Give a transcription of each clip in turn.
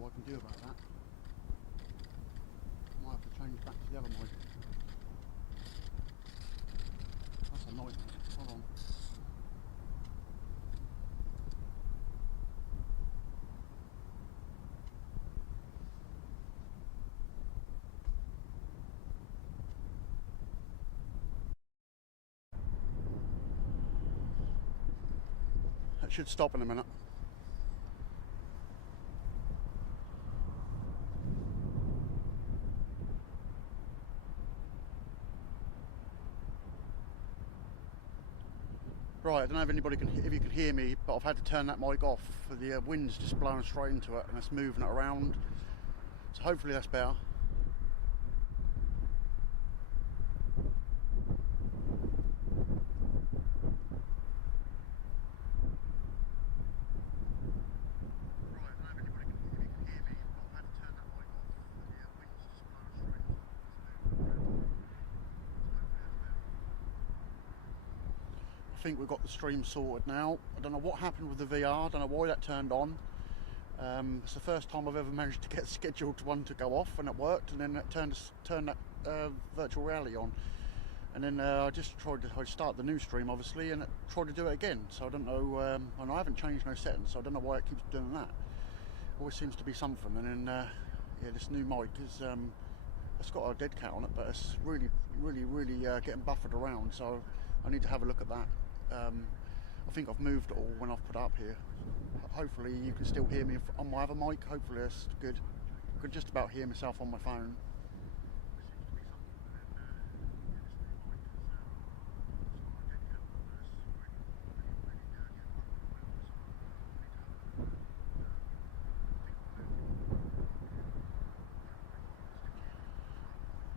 what I can do about that. Might have to change back to the other mic. That's a nightmare. Hold on. That should stop in a minute. Right, I don't know if anybody if you can hear me, but I've had to turn that mic off. The wind's just blowing straight into it and it's moving it around. So hopefully that's better. I think we've got the stream sorted now. I don't know what happened with the VR, I don't know why that turned on. It's the first time I've ever managed to get scheduled one to go off, and it worked, and then it turned that virtual reality on. And then I just tried to start the new stream, obviously, and it tried to do it again. So I don't know, and I haven't changed no settings, so I don't know why it keeps doing that. Always seems to be something. And then yeah, this new mic is it's got a dead cat on it, but it's really getting buffered around. So I need to have a look at that. I think I've moved it all when I've put it up here. Hopefully you can still hear me on my other mic. Hopefully that's good. I could just about hear myself on my phone.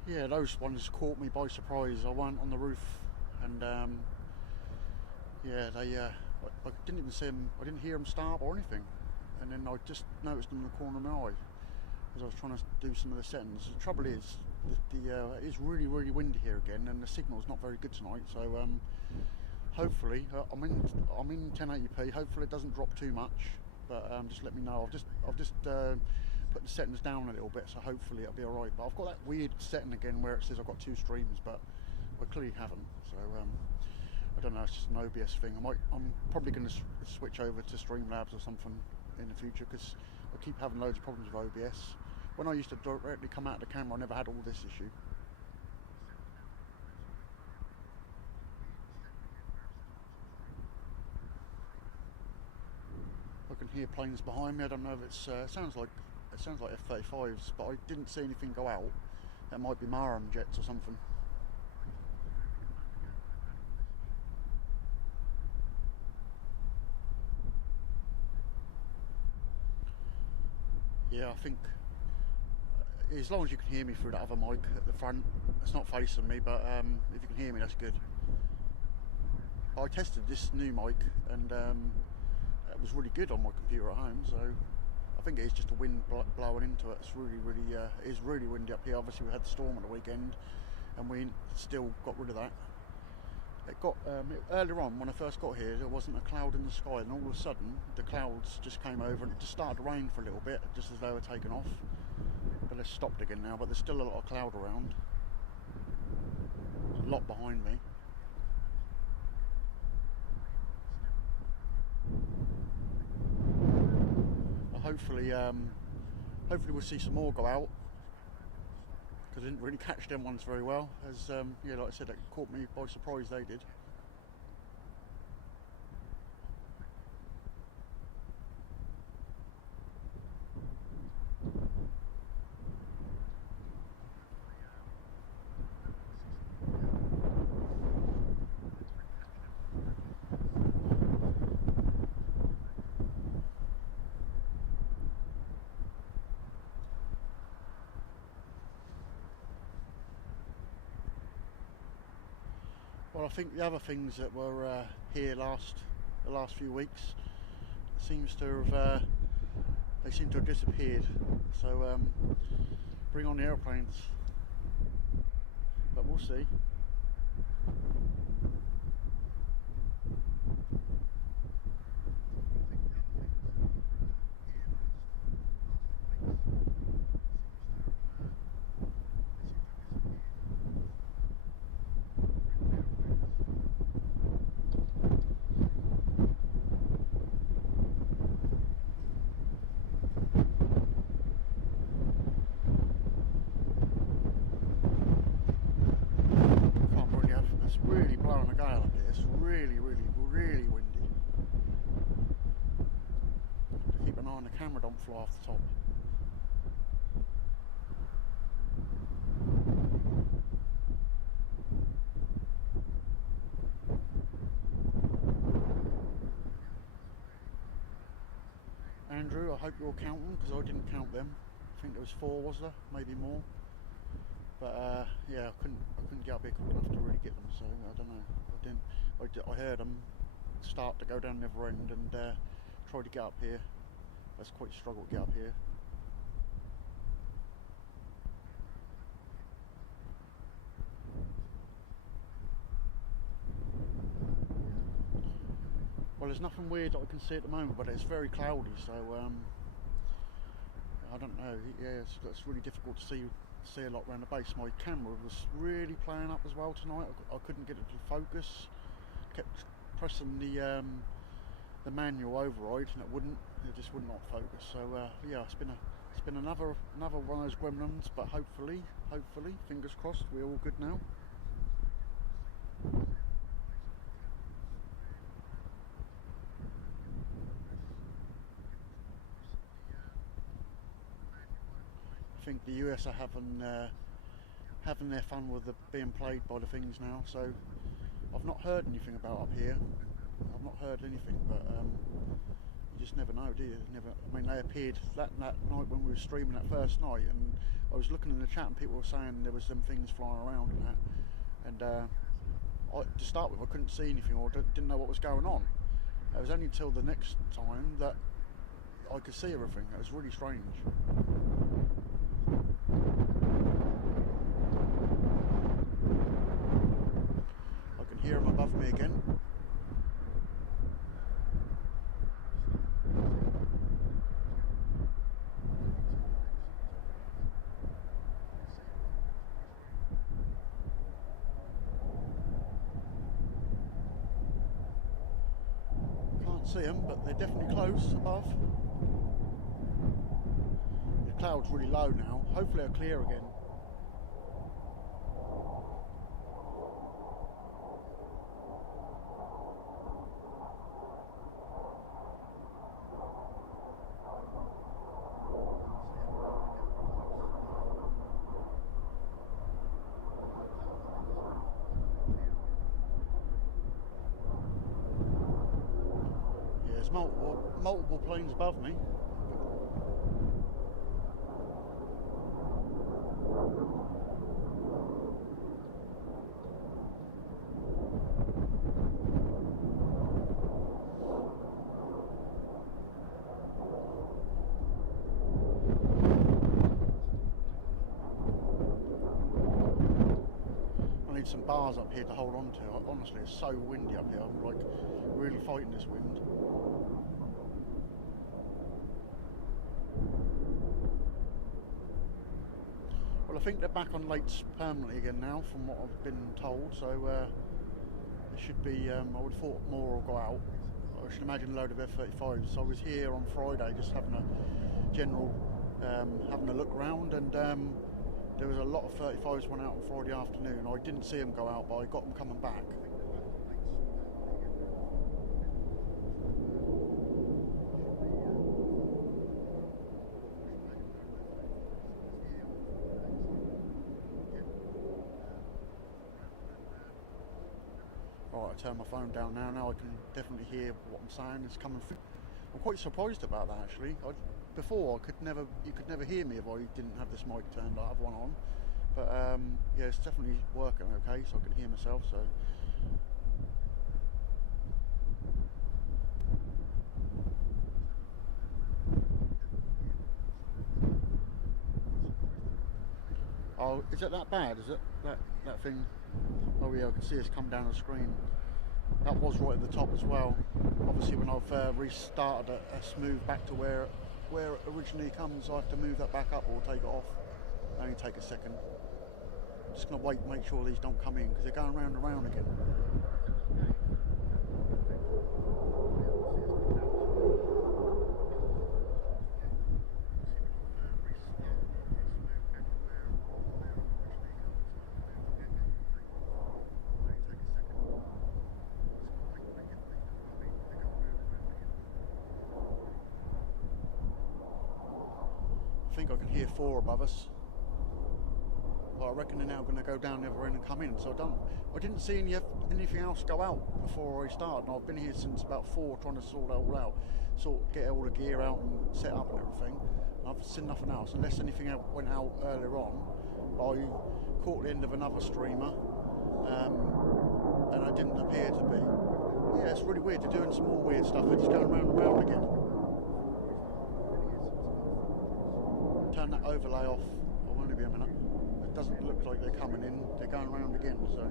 Yeah, those ones caught me by surprise. I went on the roof and yeah, they I didn't even see them, I didn't hear them start or anything, and then I just noticed them in the corner of my eye as I was trying to do some of the settings. The trouble is it is really windy here again, and the signal's not very good tonight, so hopefully I'm in 1080p. Hopefully it doesn't drop too much, but just let me know. I've just put the settings down a little bit, so hopefully it'll be alright. But I've got that weird setting again where it says I've got 2 streams, but I clearly haven't, so I don't know, it's just an OBS thing. I'm probably going to switch over to Streamlabs or something in the future, because I keep having loads of problems with OBS. When I used to directly come out of the camera, I never had all this issue. I can hear planes behind me. I don't know if it's it sounds like F-35s, but I didn't see anything go out. That might be Maram jets or something. Yeah, I think as long as you can hear me through that other mic at the front, it's not facing me, but if you can hear me, that's good. I tested this new mic and it was really good on my computer at home, so I think it is just the wind blowing into it. It's it is really windy up here. Obviously we had the storm on the weekend and we still got rid of that. It got earlier on when I first got here, there wasn't a cloud in the sky, and all of a sudden the clouds just came over and it just started to rain for a little bit, just as they were taking off. But it's stopped again now, but there's still a lot of cloud around. There's a lot behind me. Hopefully we'll see some more go out, because I didn't really catch them ones very well, as yeah, like I said, it caught me by surprise, they did. Well, I think the other things that were here the last few weeks seems to have they seem to have disappeared. So bring on the airplanes, but we'll see. camera don't fly off the top. Andrew, I hope you're counting, because I didn't count them. I think there was 4, was there? Maybe more. But yeah, I couldn't get up here quick enough to really get them, so I don't know. I heard them start to go down the other end and tried to get up here. That's quite a struggle to get up here. Well, there's nothing weird that I can see at the moment, but it's very cloudy, so I don't know. Yeah, it's really difficult to see a lot around the base. My camera was really playing up as well tonight. I couldn't get it to focus. Kept pressing the manual override, and it just would not focus. So yeah, it's been another one of those gremlins, but hopefully, fingers crossed, we're all good now. I think the US are having their fun with being played by the things now. So I've not heard anything about up here. I've not heard anything, but you just never know, do you? I mean, they appeared that night when we were streaming that first night, and I was looking in the chat and people were saying there was some things flying around and that. And to start with, I couldn't see anything or didn't know what was going on. It was only until the next time that I could see everything. It was really strange. I can hear them above me again. Can't see them, but they're definitely close above. The cloud's really low now. Hopefully they'll clear again. Yeah, there's multiple planes above me. Some bars up here to hold on to. Honestly, it's so windy up here. I'm like really fighting this wind. Well, I think they're back on lates permanently again now, from what I've been told. So it should be. I would have thought more will go out. I should imagine a load of F-35s. So I was here on Friday, just having a general, having a look around, and there was a lot of 35s went out on Friday afternoon. I didn't see them go out, but I got them coming back. Right, I turn my phone down now. Now I can definitely hear what I'm saying. It's coming through. I'm quite surprised about that actually. Before you could never hear me if I didn't have this mic turned. I have one on, but yeah, it's definitely working okay, so I can hear myself. So oh, is it that bad? Is it that thing? Oh yeah, I can see it's come down the screen. That was right at the top as well. Obviously, when I've restarted it, it's moved back to where it originally comes. I have to move that back up or take it off. Only take a second. I'm just going to wait and make sure these don't come in because they're going round and round again. think I can hear 4 above us. But I reckon they're now going to go down the other end and come in. So I didn't see anything else go out before I started. And I've been here since about 4 trying to sort it all out. Get all the gear out and set up and everything. And I've seen nothing else, unless anything went out earlier on. I caught the end of another streamer, and I didn't appear to be. Yeah, it's really weird. They're doing some more weird stuff. They're just going round and round again. Turn that overlay off. I'll only be a minute. It doesn't look like they're coming in. They're going round again, so.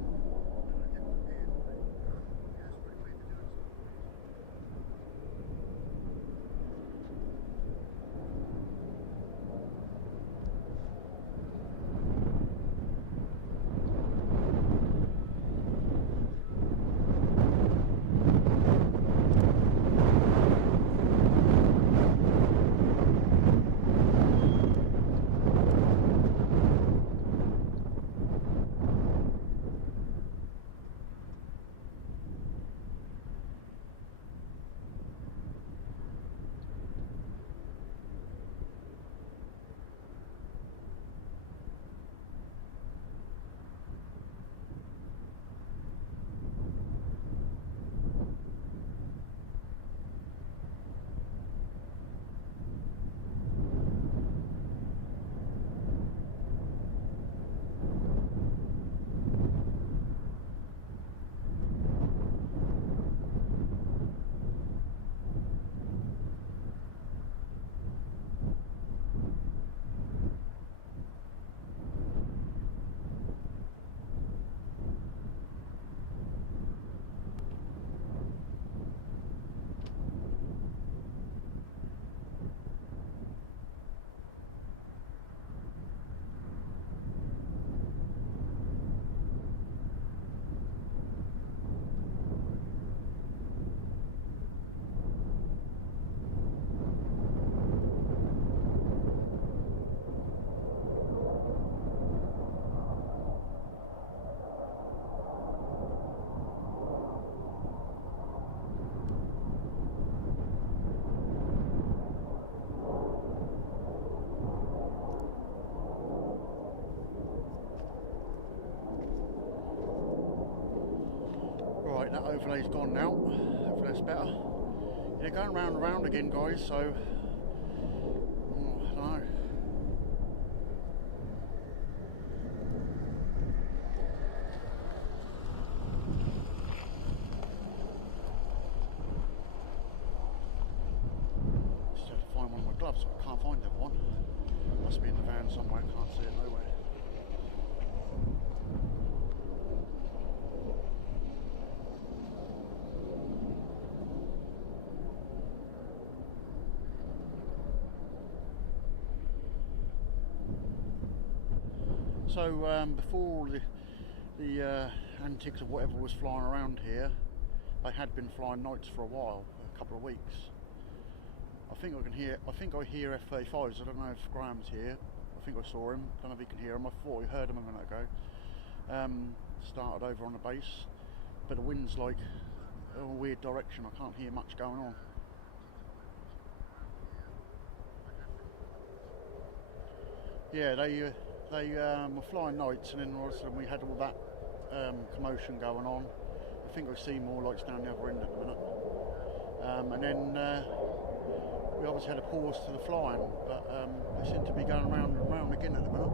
Right, that overlay's gone now. Hopefully that's better. They're going round and round again, guys, so I don't know. Just have to find one of my gloves. I can't find the other one. Must be in the van somewhere. Can't see it nowhere. So before the antics of whatever was flying around here, they had been flying nights for a while, a couple of weeks. I think I hear F-35s. I don't know if Graham's here. I think I saw him. I don't know if he can hear him. I thought I heard him a minute ago. Started over on the base, but the wind's like a weird direction. I can't hear much going on. Yeah, they were flying nights, and then all of a sudden we had all that commotion going on. I think I see more lights down the other end at the minute. And then we obviously had a pause to the flying, but they seem to be going round and round again at the minute.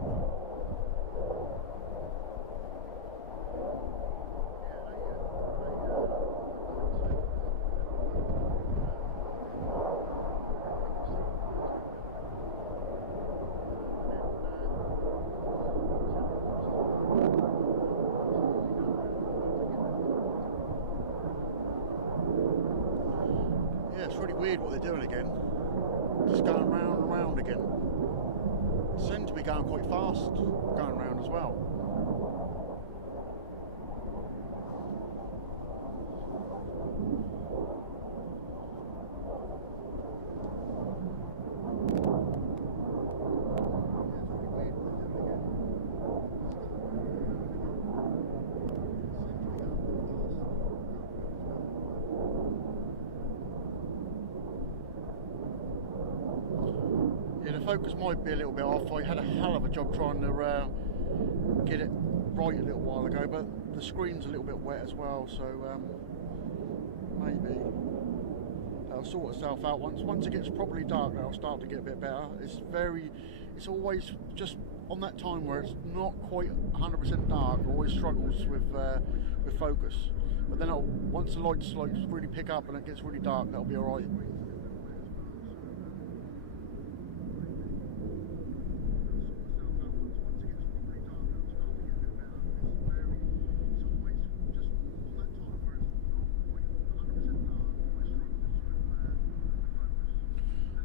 It's really weird what they're doing again. Just going round and round again. Seem to be going quite fast, going round as well. focus might be a little bit off. I had a hell of a job trying to get it right a little while ago, but the screen's a little bit wet as well, so maybe that'll sort itself out. Once it gets properly dark, that'll start to get a bit better. It's always just on that time where it's not quite 100% dark, it always struggles with focus. But then once the lights really pick up and it gets really dark, that'll be alright.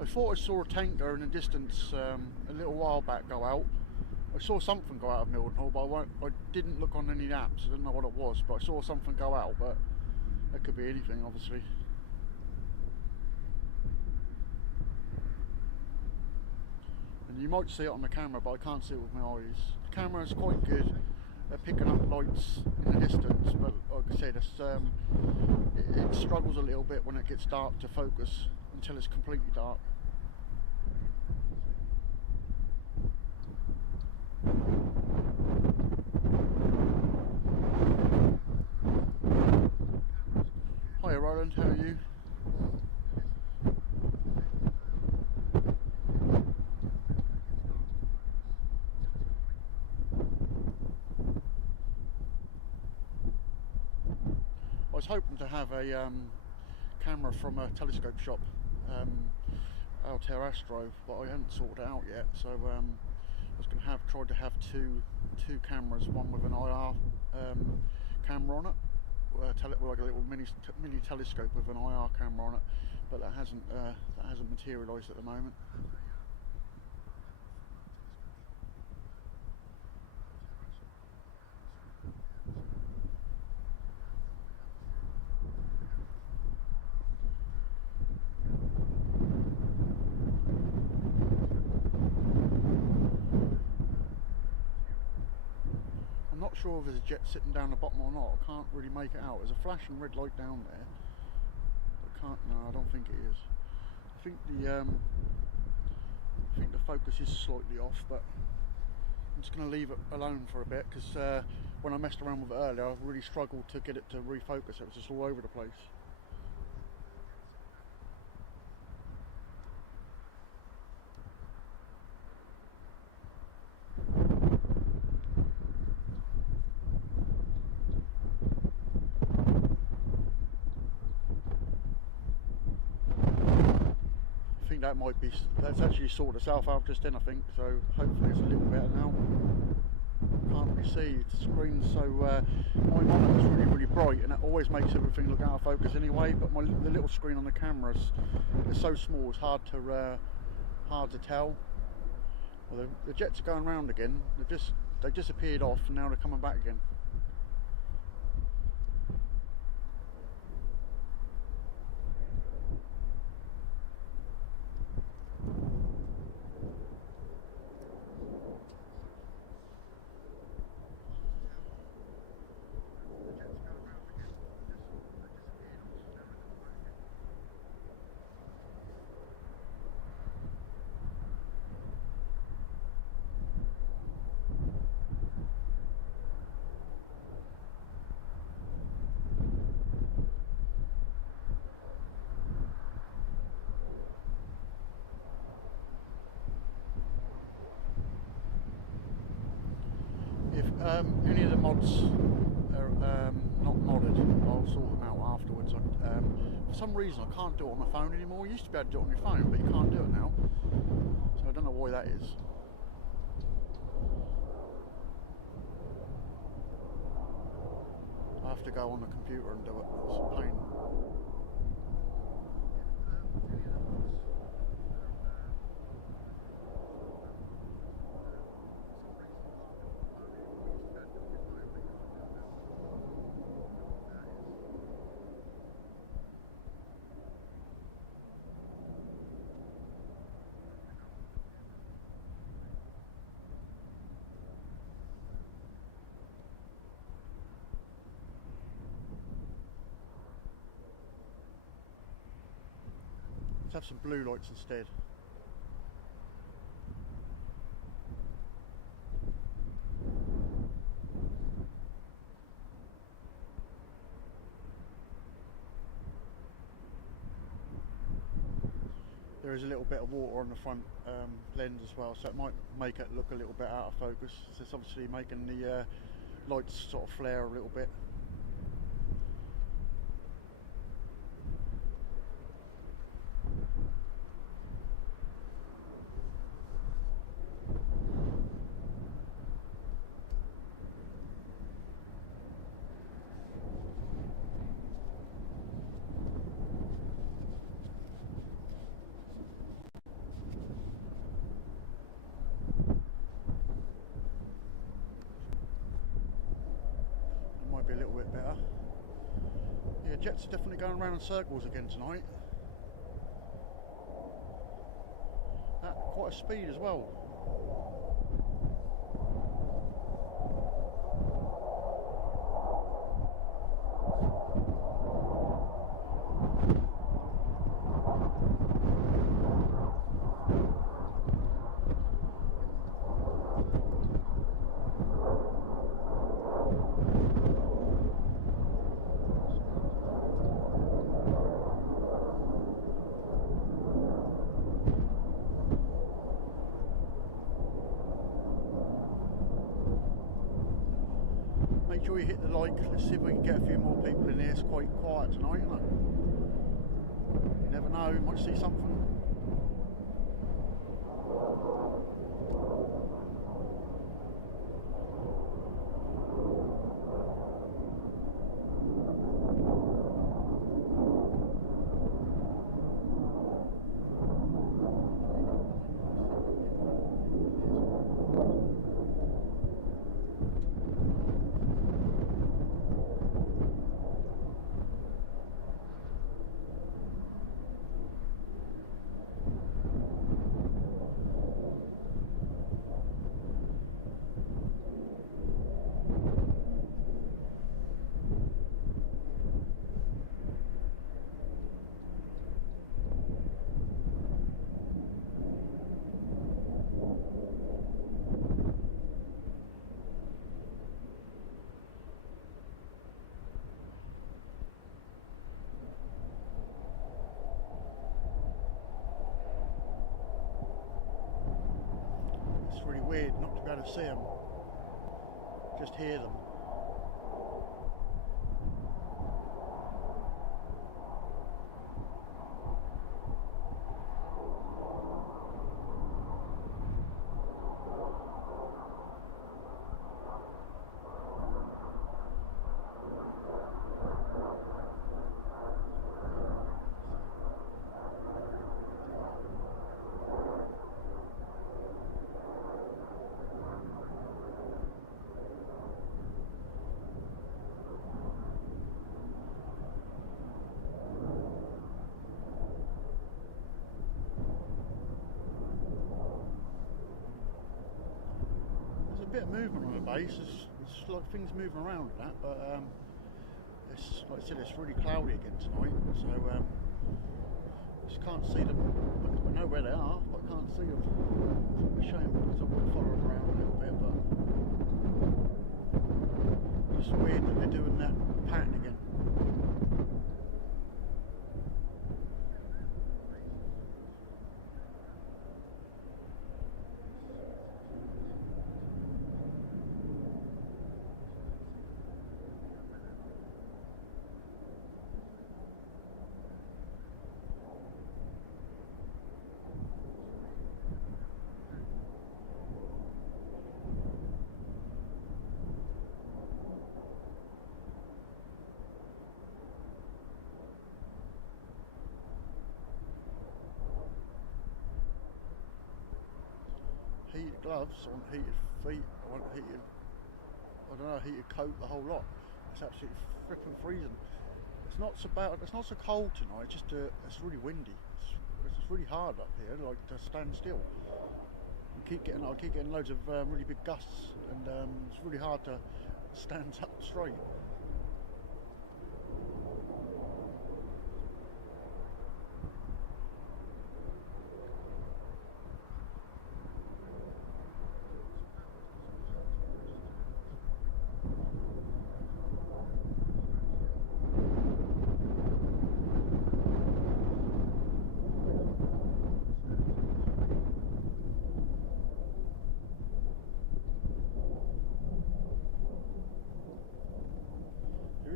I thought I saw a tanker in the distance a little while back go out. I saw something go out of Mildenhall, but I didn't look on any apps. I didn't know what it was, but I saw something go out, but that could be anything, obviously. And you might see it on the camera, but I can't see it with my eyes. The camera is quite good at picking up lights in the distance, but like I said, it struggles a little bit when it gets dark to focus until it's completely dark. Hiya Roland, how are you? I was hoping to have a camera from a telescope shop, Altair Astro, but I haven't sorted it out yet, so I was going to tried to have two cameras, one with an IR camera on it, like a little mini telescope with an IR camera on it, but that hasn't materialised at the moment. I'm not sure if there's a jet sitting down the bottom or not. I can't really make it out. There's a flashing red light down there. No, I don't think it is. I think the focus is slightly off, but I'm just going to leave it alone for a bit, because when I messed around with it earlier, I really struggled to get it to refocus. It was just all over the place. That's actually sorted itself out just then, I think, so hopefully it's a little better now. Can't really see, the screen's so, my monitor's really bright and it always makes everything look out of focus anyway, but the little screen on the camera is so small, it's hard to tell. Well, the jets are going round again, they disappeared off and now they're coming back again. If any of the mods are not modded, I'll sort them out afterwards. For some reason I can't do it on my phone anymore. You used to be able to do it on your phone, but you can't do it now. So I don't know why that is. I have to go on the computer and do it. It's a pain. Let's have some blue lights instead. there is a little bit of water on the front lens as well, so it might make it look a little bit out of focus. So it's obviously making the lights sort of flare a little bit. Be a little bit better. Yeah, jets are definitely going around in circles again tonight. At quite a speed as well. Make sure you hit the like. Let's see if we can get a few more people in here. It's quite quiet tonight, isn't it? You never know, you might see something. Really weird not to be able to see them, just hear them. Bit of movement on the base. It's like things moving around and that, but it's like I said, it's really cloudy again tonight, so just can't see them. I know where they are, but I can't see them. It's a shame because I would follow them around a little bit, but it's weird that they're doing that pattern again. Heated gloves, I want heated feet, I want heated, I don't know, heated coat, the whole lot. It's absolutely fripping freezing. It's not so bad, it's not so cold tonight, it's just it's really windy. It's really hard up here, like to stand still. I keep getting loads of really big gusts, and it's really hard to stand up straight.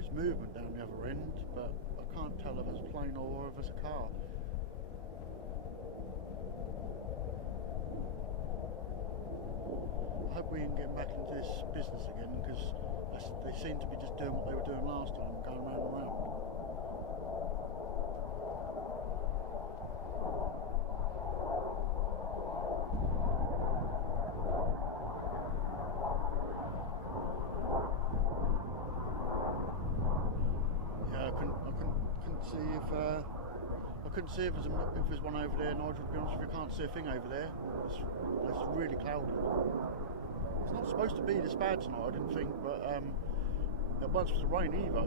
there's movement down the other end, but I can't tell if it's a plane or if it's a car. I hope we can get back into this business again, because they seem to be just doing what they were doing last time, going round and round. I couldn't see if there's one over there, Nigel, to be honest with you. I can't see a thing over there. It's really cloudy. It's not supposed to be this bad tonight, I didn't think, but it wasn't supposed to rain either.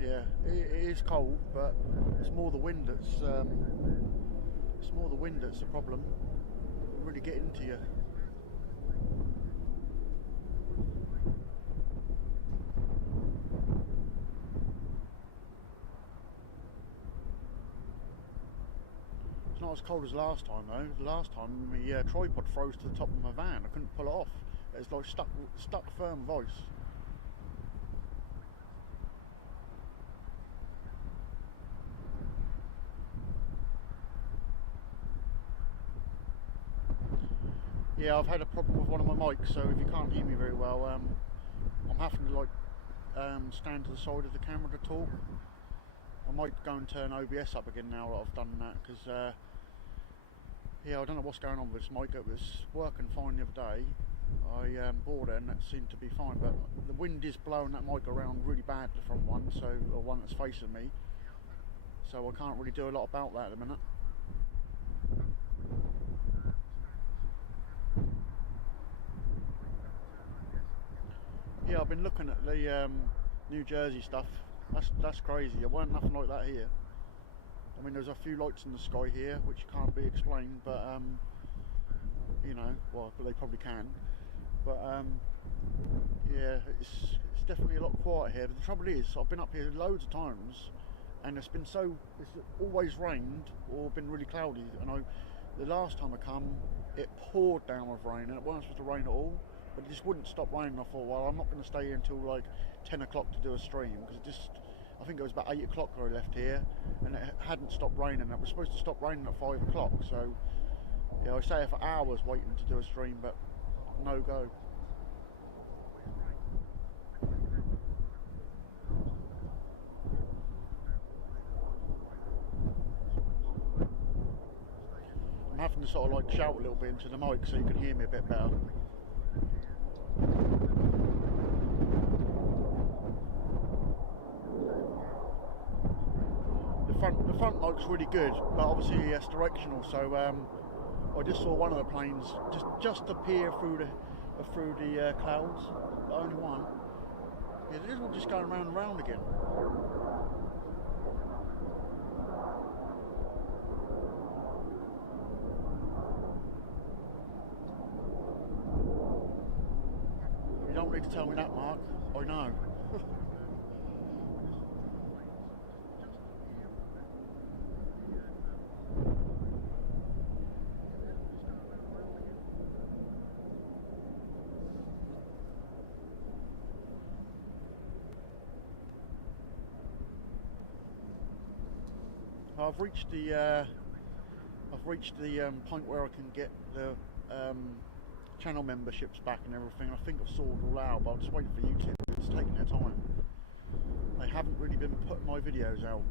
Yeah, it is cold, but it's more the wind that's the problem. Really get into you. It's not as cold as last time though. The last time my tripod froze to the top of my van. I couldn't pull it off. It's like stuck firm with ice. Yeah, I've had a problem with one of my mics, so if you can't hear me very well, I'm having to like stand to the side of the camera to talk. I might go and turn OBS up again now that I've done that, because yeah, I don't know what's going on with this mic. It was working fine the other day. I bought it and that seemed to be fine, but the wind is blowing that mic around really bad, the front one, so the one that's facing me. So I can't really do a lot about that at the minute. Yeah, I've been looking at the New Jersey stuff. That's crazy. There weren't nothing like that here. I mean, there's a few lights in the sky here which can't be explained, but you know, well, but they probably can. But yeah, it's definitely a lot quieter here. But the trouble is, I've been up here loads of times, and it's always rained or been really cloudy. And the last time I come, it poured down with rain, and it wasn't supposed to rain at all. But it just wouldn't stop raining. I thought, well, I'm not going to stay here until like 10 o'clock to do a stream, because I think it was about 8 o'clock when I left here, and it hadn't stopped raining. It was supposed to stop raining at 5 o'clock, so yeah, I stayed here for hours waiting to do a stream, but no go. I'm having to sort of like shout a little bit into the mic so you can hear me a bit better. The front mic's really good, but obviously it's directional, so I just saw one of the planes just appear through the clouds, but only one. Yeah, they're all just going round and round again. You don't need to tell me that, Mark. I know. I've reached the point where I can get the channel memberships back and everything. I think I've sorted it all out, but I'm just waiting for YouTube. It's taking their time. They haven't really been putting my videos out,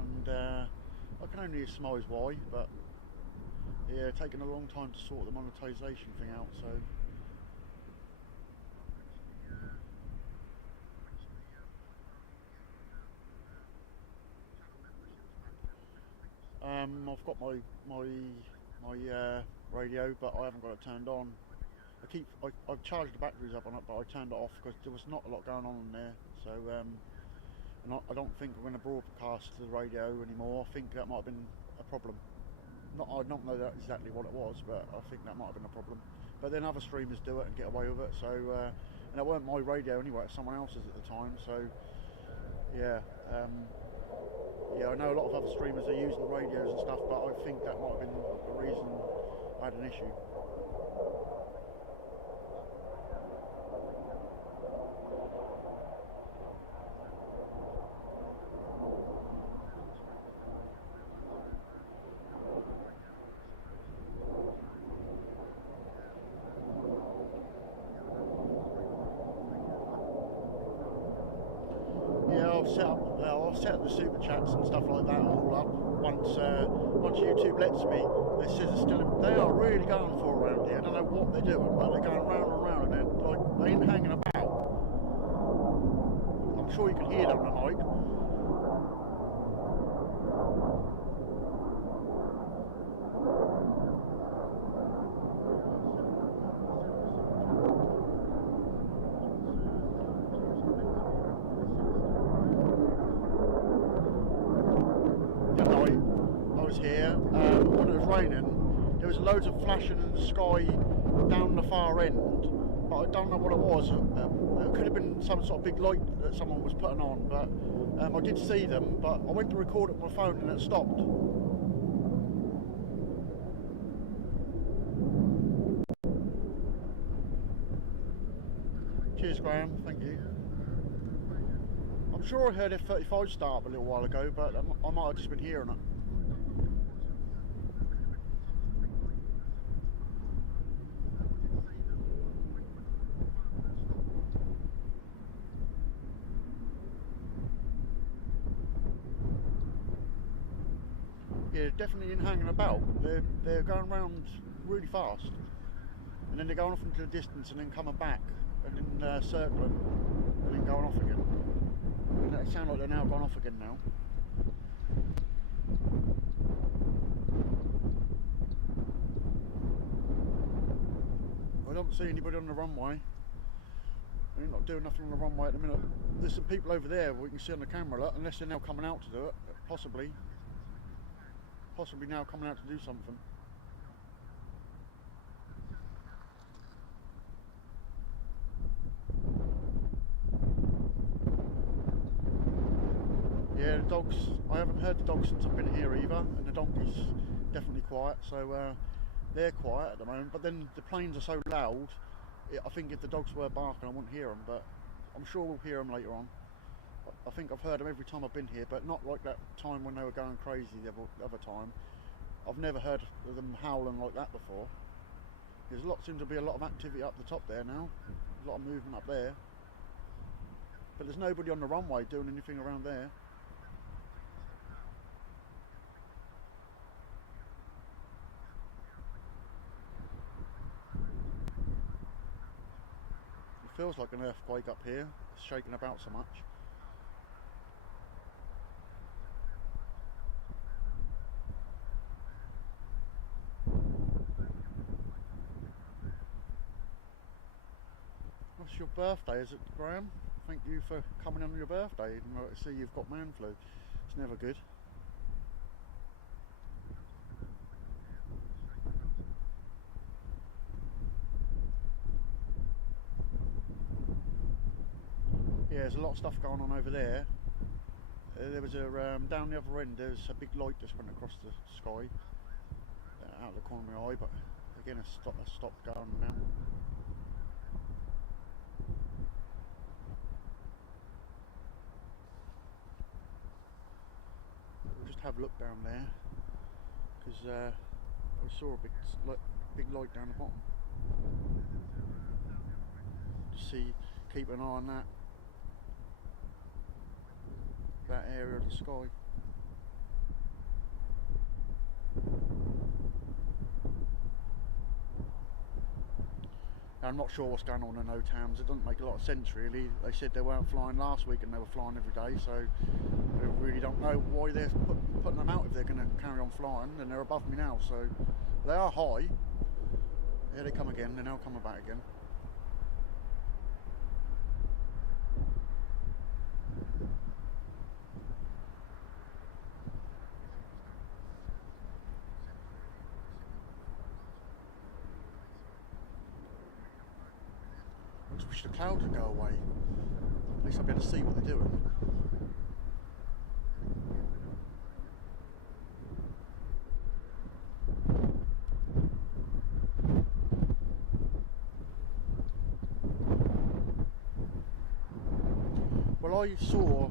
and I can only surmise why, but yeah, taking a long time to sort the monetization thing out, so I've got my radio, but I haven't got it turned on. I've charged the batteries up on it, but I turned it off because there was not a lot going on in there. So and I don't think I'm going to broadcast to the radio anymore. I think that might have been a problem. I don't know exactly what it was, but I think that might have been a problem. But then other streamers do it and get away with it. So and it weren't my radio anyway; it was someone else's at the time. So yeah. Yeah, I know a lot of other streamers are using the radios and stuff, but I think that might have been the reason I had an issue. I've set up the super chats and stuff like that all up. Once YouTube lets me, they says it's still. They are really going for around here. I don't know what they're doing, but they're going round and round, and they're like they ain't hanging about. I'm sure you can hear them on the mic. There was loads of flashing in the sky down the far end, but I don't know what it was. It could have been some sort of big light that someone was putting on, but I did see them, but I went to record it on my phone and it stopped. Cheers, Graham, thank you. I'm sure I heard F-35 start up a little while ago, but I might have just been hearing it. Yeah, definitely in hanging about. They're going around really fast, and then they're going off into the distance, and then coming back, and then circling, and then going off again. And they sound like they're now gone off again now. I don't see anybody on the runway. They're not doing nothing on the runway at the minute. There's some people over there we can see on the camera, unless they're now coming out to do it, possibly now coming out to do something. Yeah, the dogs, I haven't heard the dogs since I've been here either, and the donkey's definitely quiet, so they're quiet at the moment, but then the planes are so loud, I think if the dogs were barking I wouldn't hear them, but I'm sure we'll hear them later on. I think I've heard them every time I've been here, but not like that time when they were going crazy the other time. I've never heard of them howling like that before. Seems to be a lot of activity up the top there now. A lot of movement up there. But there's nobody on the runway doing anything around there. It feels like an earthquake up here. It's shaking about so much. What's your birthday, is it, Graham? Thank you for coming on your birthday, even though I see you've got man flu. It's never good. Yeah, there's a lot of stuff going on over there. There was a down the other end. There's a big light just went across the sky, out of the corner of my eye. But again, it's stopped going now. We'll just have a look down there, because I saw a big light down the bottom. Just keep an eye on that area of the sky. I'm not sure what's going on in OTAMs. It doesn't make a lot of sense really. They said they weren't flying last week and they were flying every day, so I really don't know why they're putting them out if they're going to carry on flying, and they're above me now, so they are high. Here they come again, they're now coming back again. I just wish the clouds would go away. At least I'll be able to see what they're doing. Well, I saw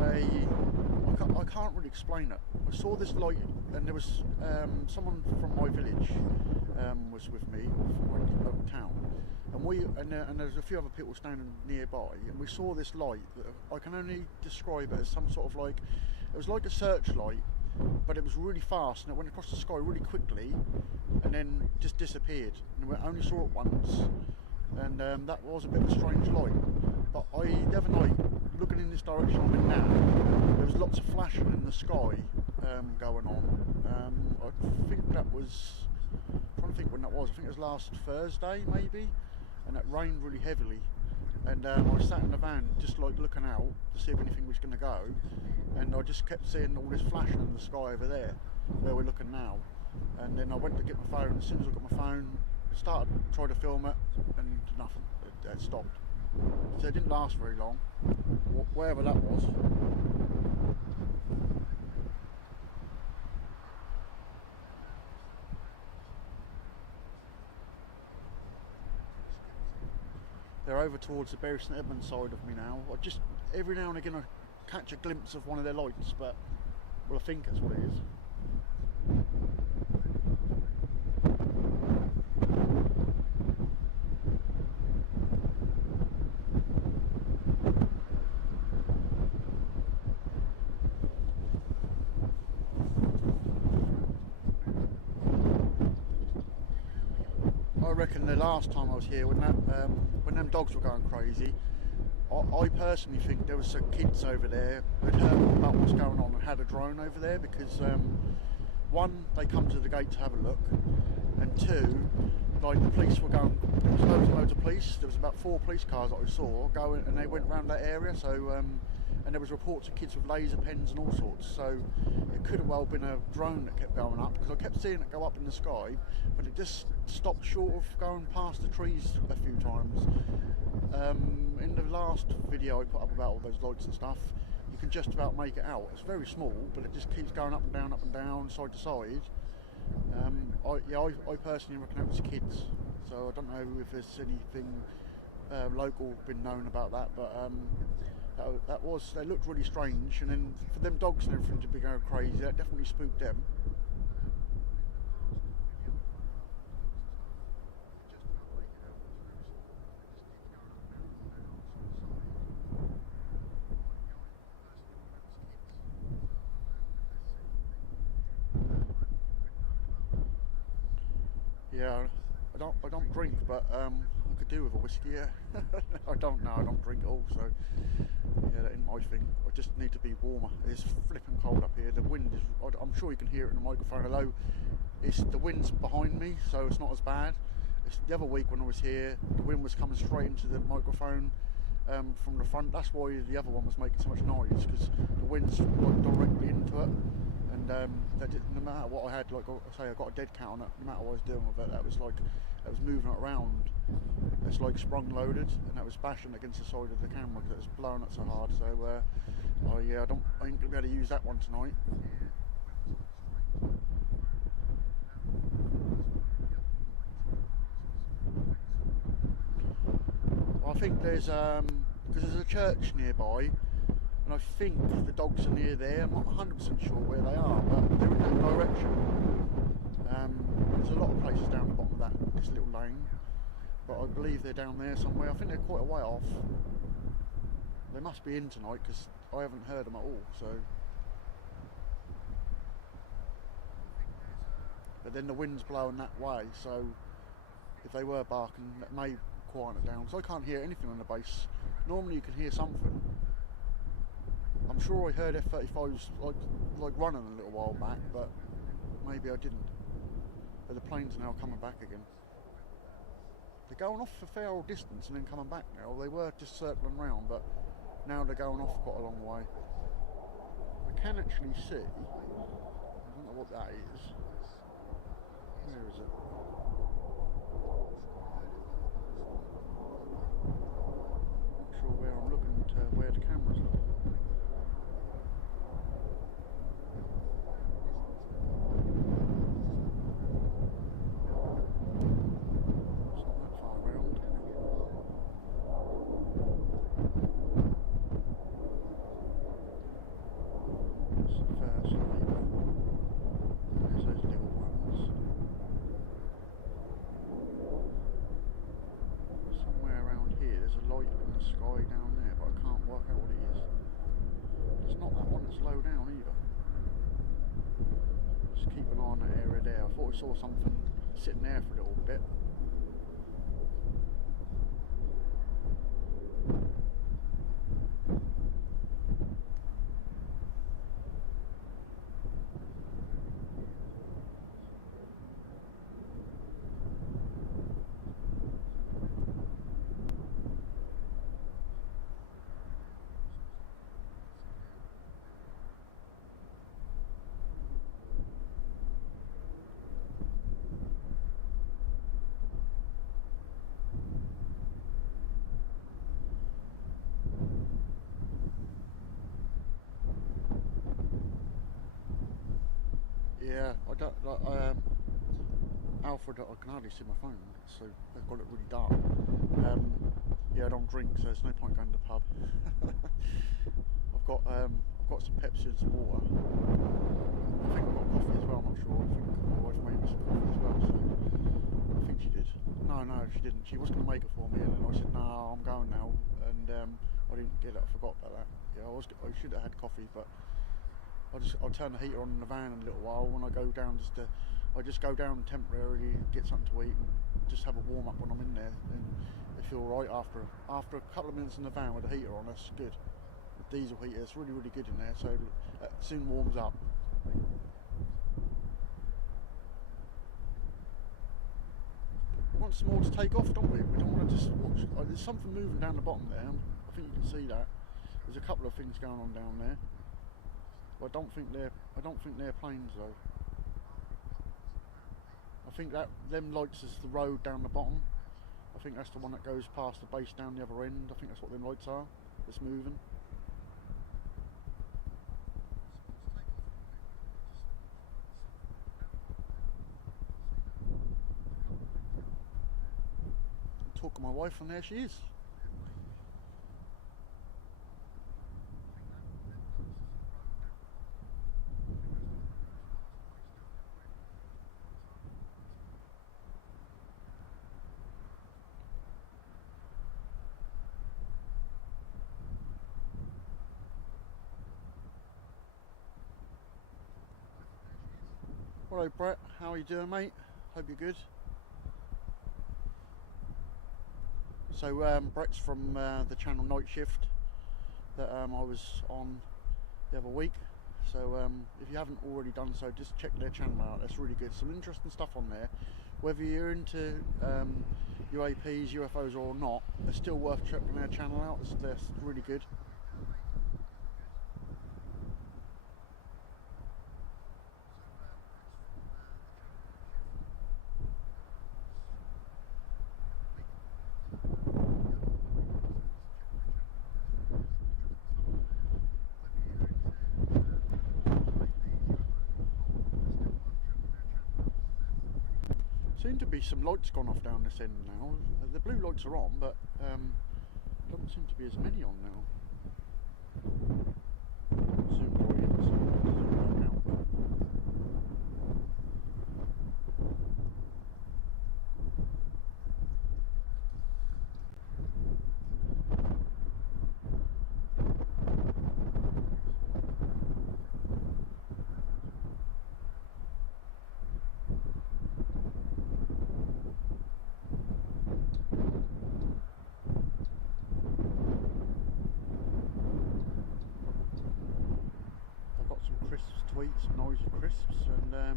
I can't really explain it. I saw this light, and there was someone from my village was with me, from my local town, and there's a few other people standing nearby, and we saw this light that I can only describe it as some sort of like, it was like a searchlight, but it was really fast, and it went across the sky really quickly, and then just disappeared. And we only saw it once, and that was a bit of a strange light. But the other night, looking in this direction I'm in now, there was lots of flashing in the sky going on. I think that was, I'm trying to think when that was, I think it was last Thursday maybe, and it rained really heavily. And I was sat in the van just like looking out to see if anything was going to go, and I just kept seeing all this flashing in the sky over there where we're looking now. And then I went to get my phone. As soon as I got my phone, I started trying to film it, and nothing, it stopped. So it didn't last very long, wherever that was. They're over towards the Bury St Edmunds side of me now. I just, every now and again I catch a glimpse of one of their lights, but, well, I think that's what it is. I reckon the last time I was here, when them dogs were going crazy, I personally think there was some kids over there that heard about what's going on and had a drone over there, because one, they come to the gate to have a look, and two, like the police were going, there was loads and loads of police, there was about 4 police cars that I saw going, and they went around that area, so and there was reports of kids with laser pens and all sorts, so it could have well been a drone that kept going up, because I kept seeing it go up in the sky, but it just stopped short of going past the trees a few times. In the last video I put up about all those lights and stuff, you can just about make it out. It's very small, but it just keeps going up and down, side to side. I personally reckon it was kids, so I don't know if there's anything local been known about that, but that was, they looked really strange, and then for them dogs and everything to be going crazy, that definitely spooked them. Yeah, I don't drink, but I could do with a whiskey. Yeah, I don't drink at all, so yeah, that ain't my thing. I just need to be warmer. It's flipping cold up here. The wind is, I'm sure you can hear it in the microphone, although the wind's behind me, so it's not as bad. It's the other week when I was here, the wind was coming straight into the microphone from the front. That's why the other one was making so much noise, because the wind's like directly into it. And no matter what I had, like I say, I got a dead count on it. No matter what I was doing with it, that was moving it around. It's like sprung loaded, and that was bashing against the side of the camera because it was blowing it so hard. So I ain't gonna be able to use that one tonight. Well, I think there's because there's a church nearby. And I think the dogs are near there. I'm not 100% sure where they are, but they're in that direction. There's a lot of places down the bottom of this little lane, but I believe they're down there somewhere. I think they're quite a way off. They must be in tonight, because I haven't heard them at all. So, but then the wind's blowing that way, so if they were barking, that may quieten it down. So I can't hear anything on the base. Normally you can hear something. I'm sure I heard F-35s like running a little while back, but maybe I didn't. But the planes are now coming back again. They're going off a fair old distance and then coming back now. They were just circling around, but now they're going off quite a long way. I can actually see, I don't know what that is. Where is it? Not sure where I'm looking to, where the camera's looking. around that area there. I thought I saw something sitting there for a little bit. Yeah, I don't like Alfred. I can hardly see my phone, so they've got it really dark. Yeah, I don't drink, so there's no point going to the pub. I've got some Pepsi and some water. I think I've got coffee as well. I'm not sure. I think my wife made me some coffee as well. So I think she did. No, she didn't. She was going to make it for me, and then I said, "No, I'm going now," and I didn't get it. I forgot about that. Yeah, I should have had coffee, but I'll turn the heater on in the van in a little while when I go down. I just go down temporarily, get something to eat, and just have a warm up when I'm in there. And I feel right after a couple of minutes in the van with the heater on. That's good. The diesel heater, it's really good in there. So it soon warms up. We want some more to take off, don't we? We don't want to just watch. There's something moving down the bottom there. I think you can see that. There's a couple of things going on down there. I don't think they're planes though. I think that them lights is the road down the bottom. I think that's the one that goes past the base down the other end. I think that's what them lights are. That's moving. I'm talking to my wife, and there she is. Hello Brett, how are you doing mate? Hope you're good. So Brett's from the channel Night Shift that I was on the other week. So if you haven't already done so, just check their channel out. That's really good. Some interesting stuff on there. Whether you're into UAPs, UFOs or not, it's still worth checking their channel out. It's really good. Seem to be some lights gone off down this end now. The blue lights are on, but doesn't seem to be as many on now. Zoom right in, so I'll have to zoom back out. Some noisy crisps, and I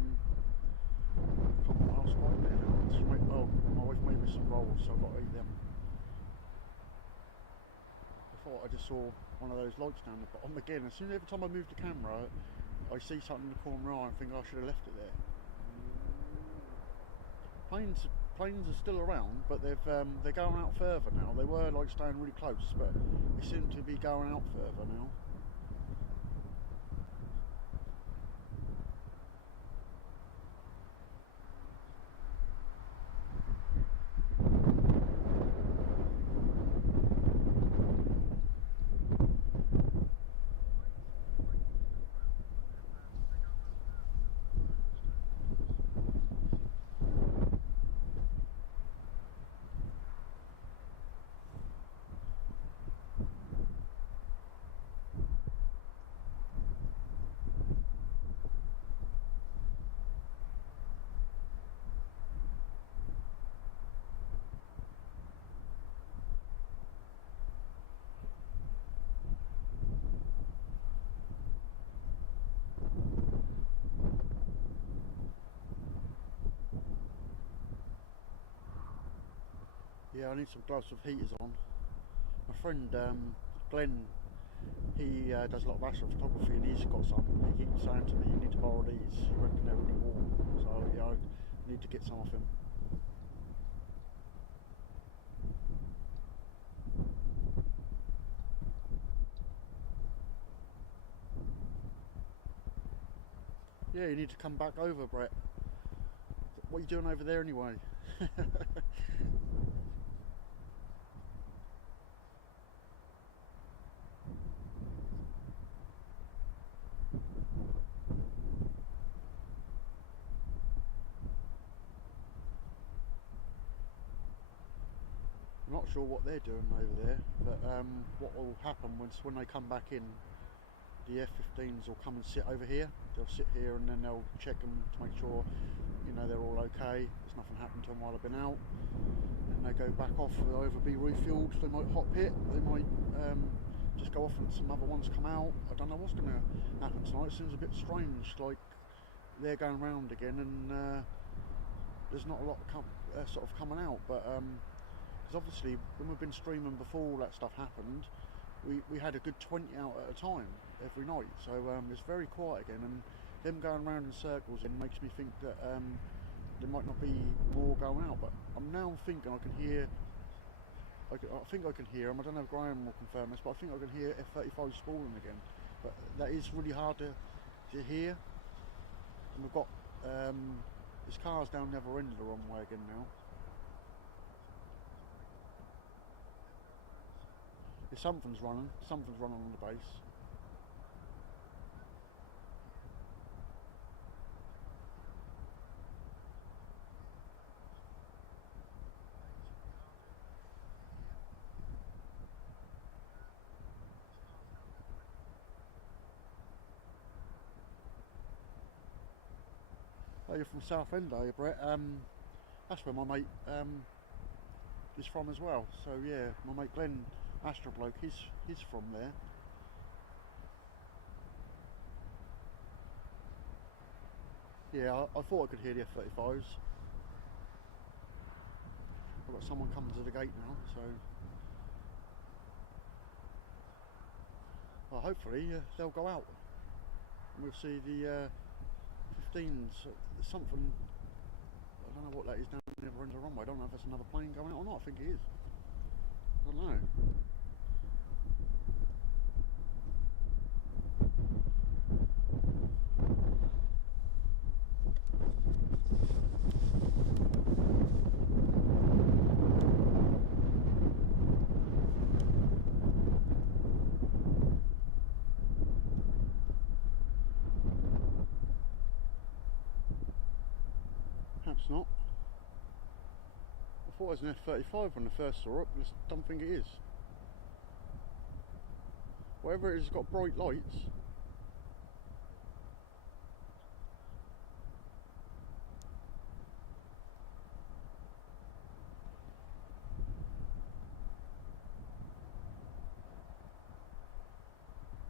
can't remember what else I got there now. My wife made me some rolls, so I've got to eat them. I thought I just saw one of those lights down the bottom again. As soon as every time I move the camera, I see something in the corner eye and think I should have left it there. Planes are still around, but they're going out further now. They were like staying really close, but they seem to be going out further now. Yeah, I need some gloves with heaters on. My friend Glenn, he does a lot of astrophotography and he's got some. He keeps saying to me, you need to borrow these, you reckon they're really warm. So yeah, I need to get some off him. Yeah, you need to come back over, Brett. What are you doing over there anyway? I'm not sure what they're doing over there, but what will happen when they come back in, the F-15s will come and sit over here. They'll sit here and then they'll check them to make sure, you know, they're all okay. There's nothing happened to them while they've been out. And they go back off. They'll either be refueled. They might hot pit. They might just go off and some other ones come out. I don't know what's going to happen tonight. It seems a bit strange. Like they're going round again, and there's not a lot sort of coming out. But because obviously when we've been streaming before all that stuff happened, we had a good 20 out at a time every night, so it's very quiet again, and them going round in circles it makes me think that there might not be more going out. But I'm now thinking I can hear, I think I can hear them. I don't know if Graham will confirm this, but I think I can hear F-35 spawning again, but that is really hard to hear. And we've got this car's down the other end of the runway again now. Something's running on the base. Oh, you're from Southend, are you, Brett? That's where my mate is from as well. So yeah, my mate Glenn, Astro bloke, he's from there. Yeah, I thought I could hear the F-35s. I've got someone coming to the gate now, so well, hopefully they'll go out. And we'll see the 15s. Something, I don't know what that is down the other end of the runway. I don't know if that's another plane going out or not. I think it is. I don't know. Perhaps not. I thought it was an F-35 when I first saw it, but I don't think it is. Whatever it is, it's got bright lights.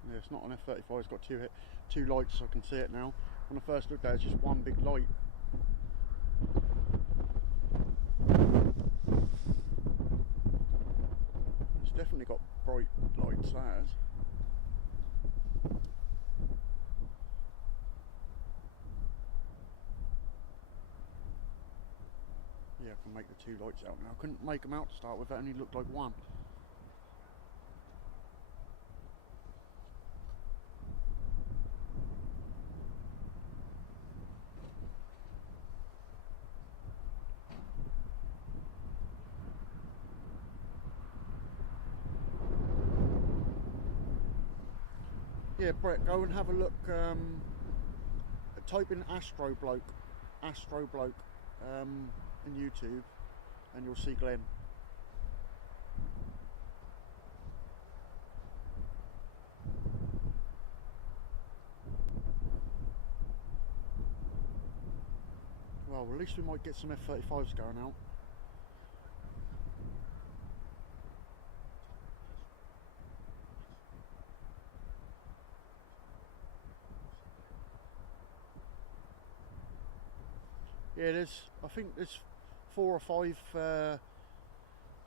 Yeah, it's not an F-35, it's got two lights, so I can see it now. When I first looked at it, it's just one big light. It's definitely got bright lights, that has. Yeah, I can make the two lights out now. I couldn't make them out to start with, it only looked like one. Yeah, Brett, go and have a look. Type in Astro Bloke in YouTube, and you'll see Glenn. Well, at least we might get some F-35s going out. Yeah, I think there's 4 or 5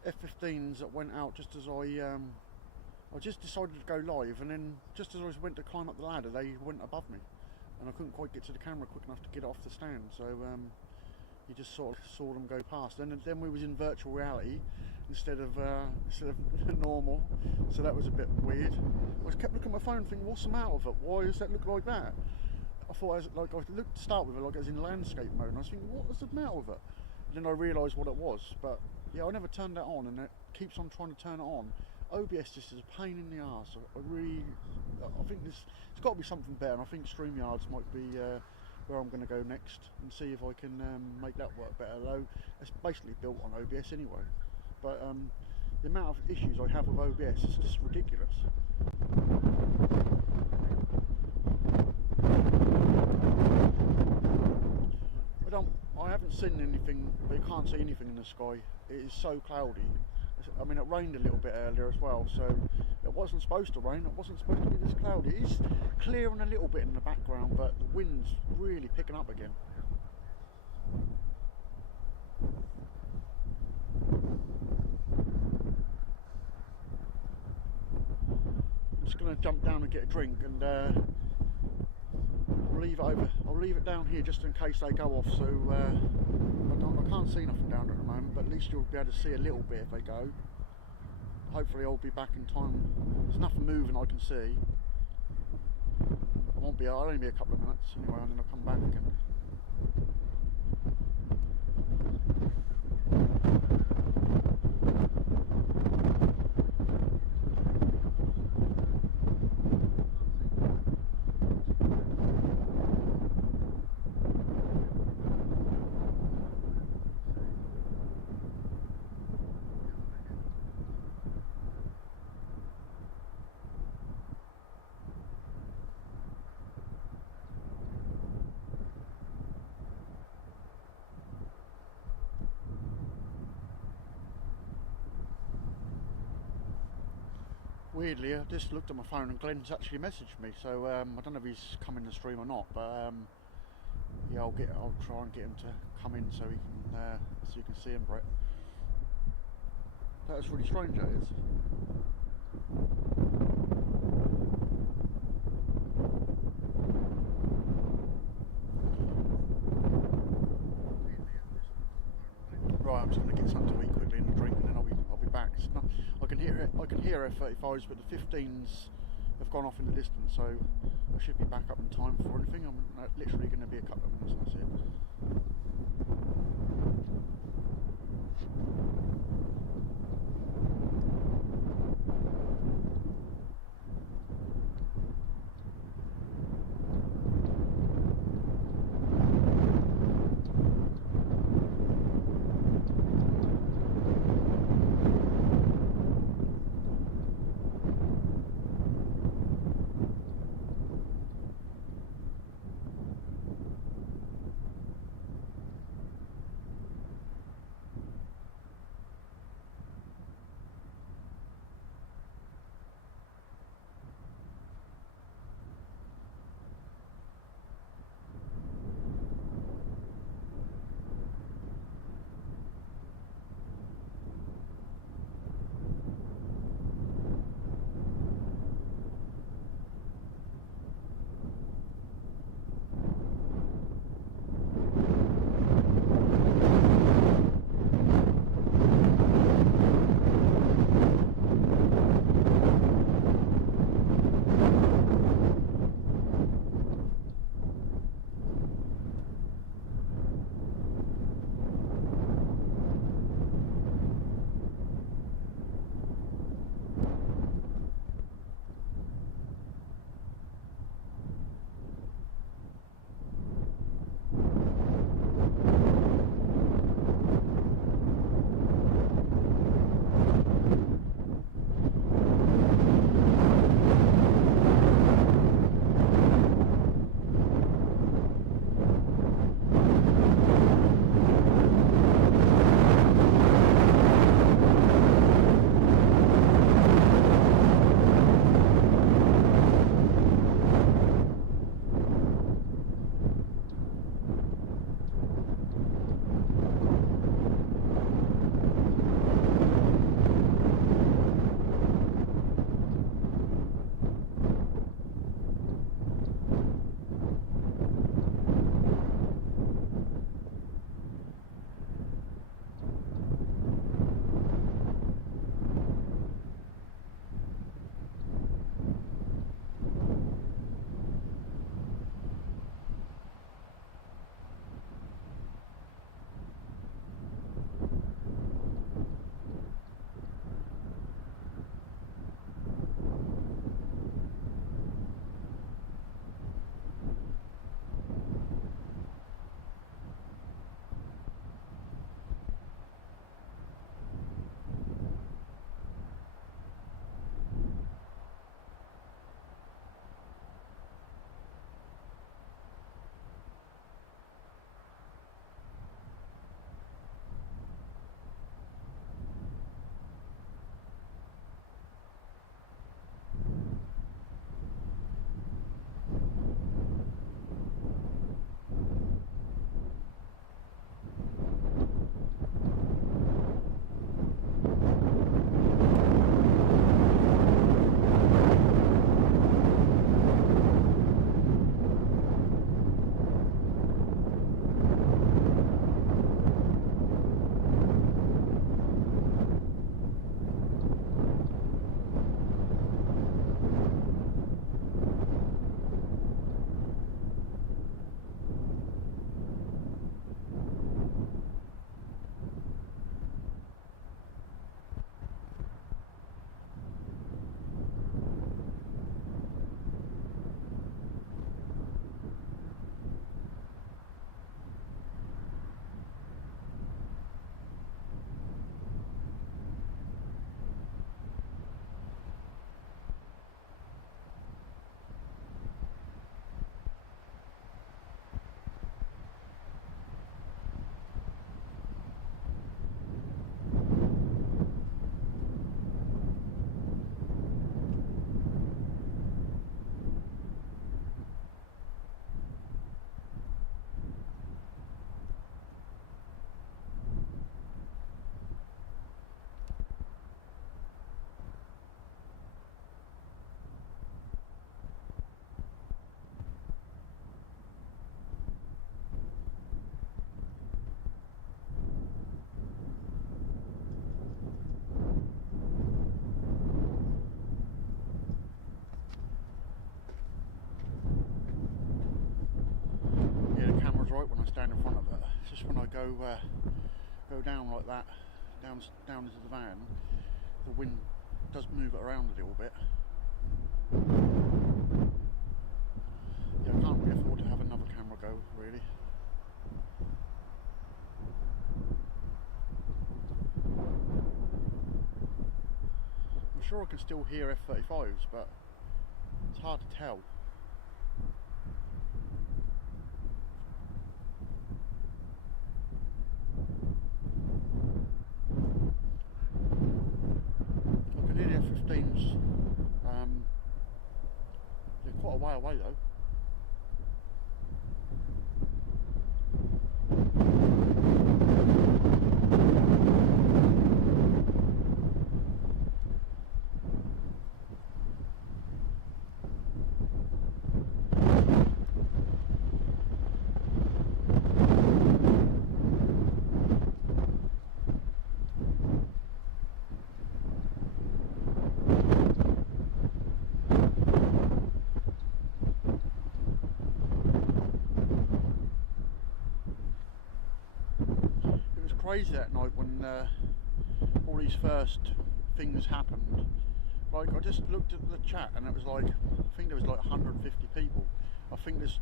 F-15s that went out just as I just decided to go live, and then just as I went to climb up the ladder, they went above me, and I couldn't quite get to the camera quick enough to get it off the stand. So you just sort of saw them go past. And then we was in virtual reality instead of normal, so that was a bit weird. I just kept looking at my phone, thinking, "What's the matter with it? Why does that look like that?" I thought I looked to start with it like I was in landscape mode, and I was thinking, "What was the matter with it?" And then I realised what it was. But yeah, I never turned that on, and it keeps on trying to turn it on. OBS just is a pain in the arse. I think it's got to be something better, and I think StreamYards might be where I'm going to go next and see if I can make that work better. Though it's basically built on OBS anyway. But the amount of issues I have with OBS is just ridiculous. I haven't seen anything, but you can't see anything in the sky. It is so cloudy. I mean, it rained a little bit earlier as well, so it wasn't supposed to rain. It wasn't supposed to be this cloudy. It is clearing a little bit in the background, but the wind's really picking up again. I'm just going to jump down and get a drink, and I'll leave it down here just in case they go off. So I can't see nothing down there at the moment, but at least you'll be able to see a little bit if they go. Hopefully I'll be back in time. There's nothing moving I can see. I'll only be a couple of minutes anyway, and then I'll come back again. Weirdly, I just looked at my phone and Glenn's actually messaged me, so I don't know if he's coming to stream or not, but yeah, I'll try and get him to come in so he can so you can see him, Brett. That was really strange, that is. Right, I'm just going to get something to eat quickly and a drink, and then I'll be back. I can hear F-35s, but the 15s have gone off in the distance, so I should be back up in time for anything. I'm literally going to be a couple of minutes, and that's it. It's just when I go down like that, down into the van, the wind does move it around a little bit. Yeah, I can't really afford to have another camera go, really. I'm sure I can still hear F-35s, but it's hard to tell. I can hear the F-15s. They're quite a way away though. Crazy that night when all these first things happened. Like, I just looked at the chat and it was like, I think there was like 150 people. I think there's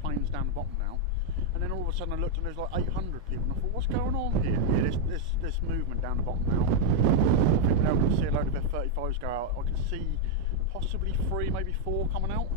planes down the bottom now. And then all of a sudden I looked and there's like 800 people, and I thought, what's going on here? Yeah, this movement down the bottom now. I think we're able to see a load of F-35s go out. I can see possibly 3, maybe 4 coming out.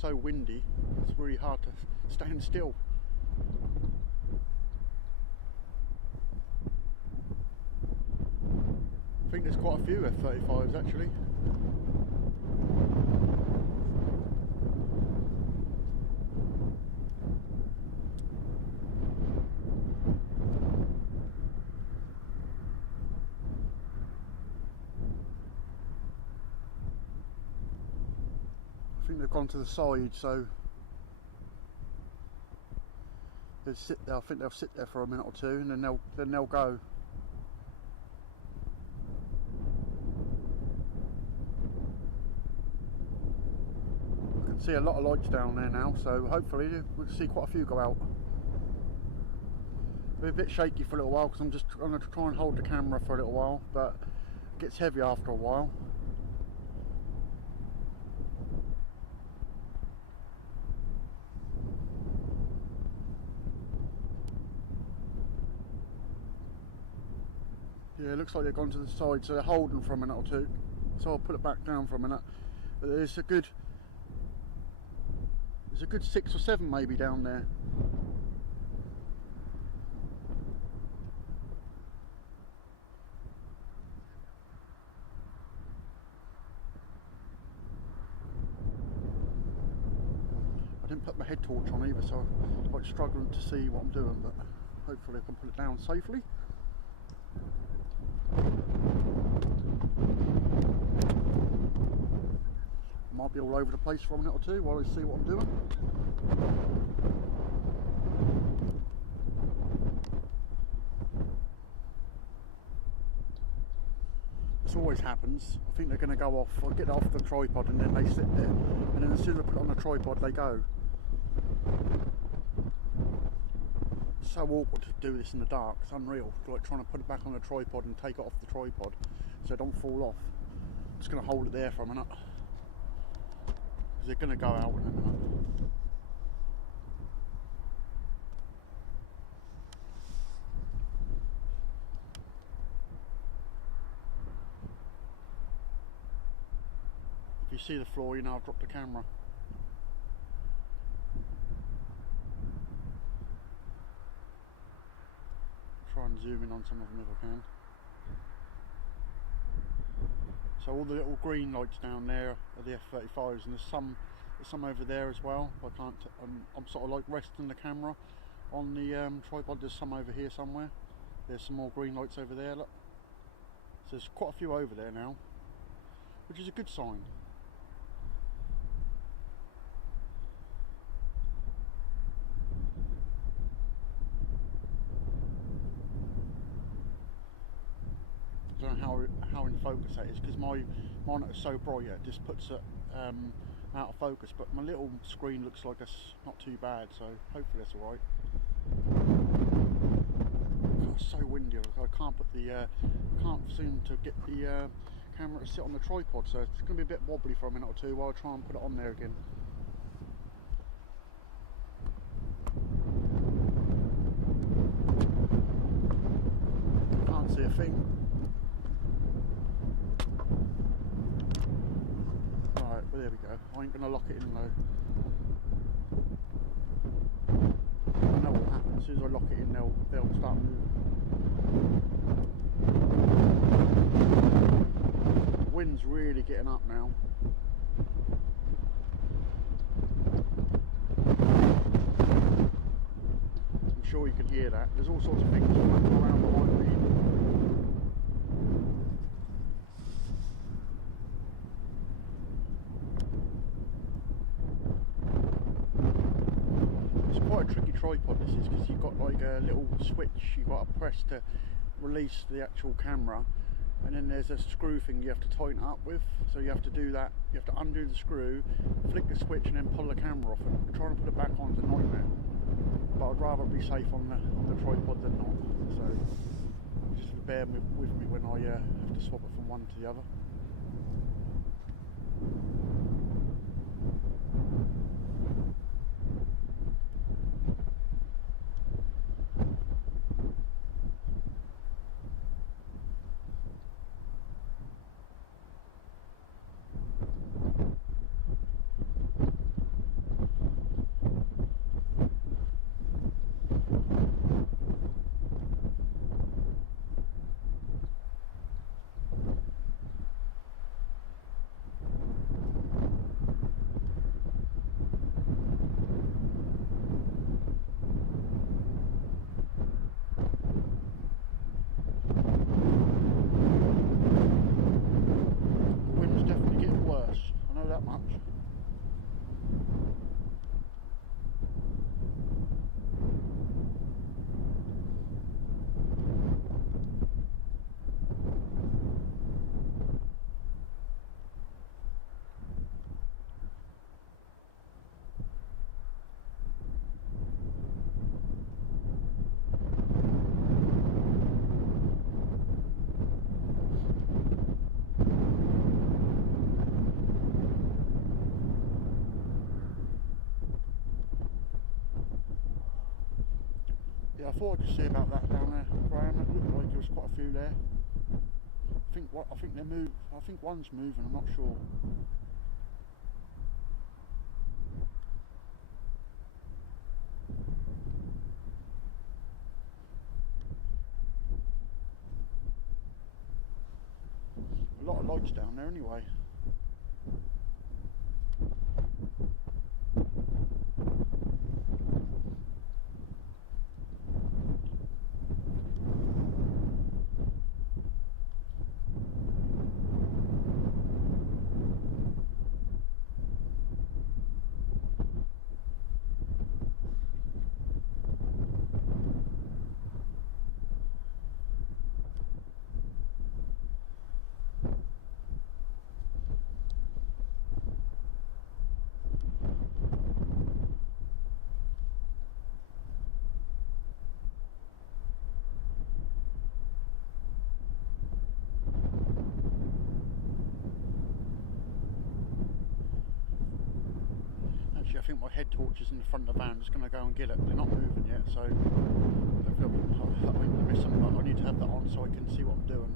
So windy, it's really hard to stand still. I think there's quite a few F-35s actually. I think they've gone to the side, so they sit there. I think they'll sit there for a minute or two, and then they'll go. I can see a lot of lights down there now, so hopefully we'll see quite a few go out. It'll be a bit shaky for a little while because I'm going to try and hold the camera for a little while, but it gets heavy after a while. Yeah, it looks like they've gone to the side, so they're holding for a minute or two. So I'll put it back down for a minute. But there's a good 6 or 7 maybe down there. I didn't put my head torch on either, so I'm quite struggling to see what I'm doing, but hopefully I can put it down safely. Might be all over the place for a minute or two while I see what I'm doing. This always happens. I think they're going to go off. I'll get off the tripod and then they sit there, and then as soon as I put it on the tripod they go. It's so awkward to do this in the dark. It's unreal. It's like trying to put it back on the tripod and take it off the tripod so it don't fall off. I'm just going to hold it there for a minute. They're going to go out in a minute. If you see the floor, you know I've dropped the camera. Try and zoom in on some of them if I can. So all the little green lights down there are the F-35s, and there's some over there as well. I can't. I'm sort of like resting the camera on the tripod. There's some over here somewhere. There's some more green lights over there. Look. So there's quite a few over there now, which is a good sign. I don't know how in focus that is, because my monitor's so bright it just puts it out of focus, but my little screen looks like it's not too bad, so hopefully that's alright. It's so windy, I can't seem to get the camera to sit on the tripod, so it's going to be a bit wobbly for a minute or two while I try and put it on there again. Can't see a thing. Right, well there we go. I ain't going to lock it in though. I know what will happen. As soon as I lock it in, they'll start moving. The wind's really getting up now. I'm sure you can hear that. There's all sorts of things flapping around behind me. Quite a tricky tripod this is, because you've got like a little switch you've got to press to release the actual camera, and then there's a screw thing you have to tighten up with, so you have to do that. You have to undo the screw, flick the switch, and then pull the camera off, and trying to put it back on is a nightmare. But I'd rather be safe on the tripod than not, so just bear with me when I have to swap it from one to the other. I thought I'd just see about that down there, Graham. It looked like there was quite a few there. I think they move. I think one's moving. I'm not sure. A lot of lights down there anyway. I think my head torch is in the front of the van. I'm just going to go and get it. They're not moving yet, so I miss them, but I need to have that on so I can see what I'm doing.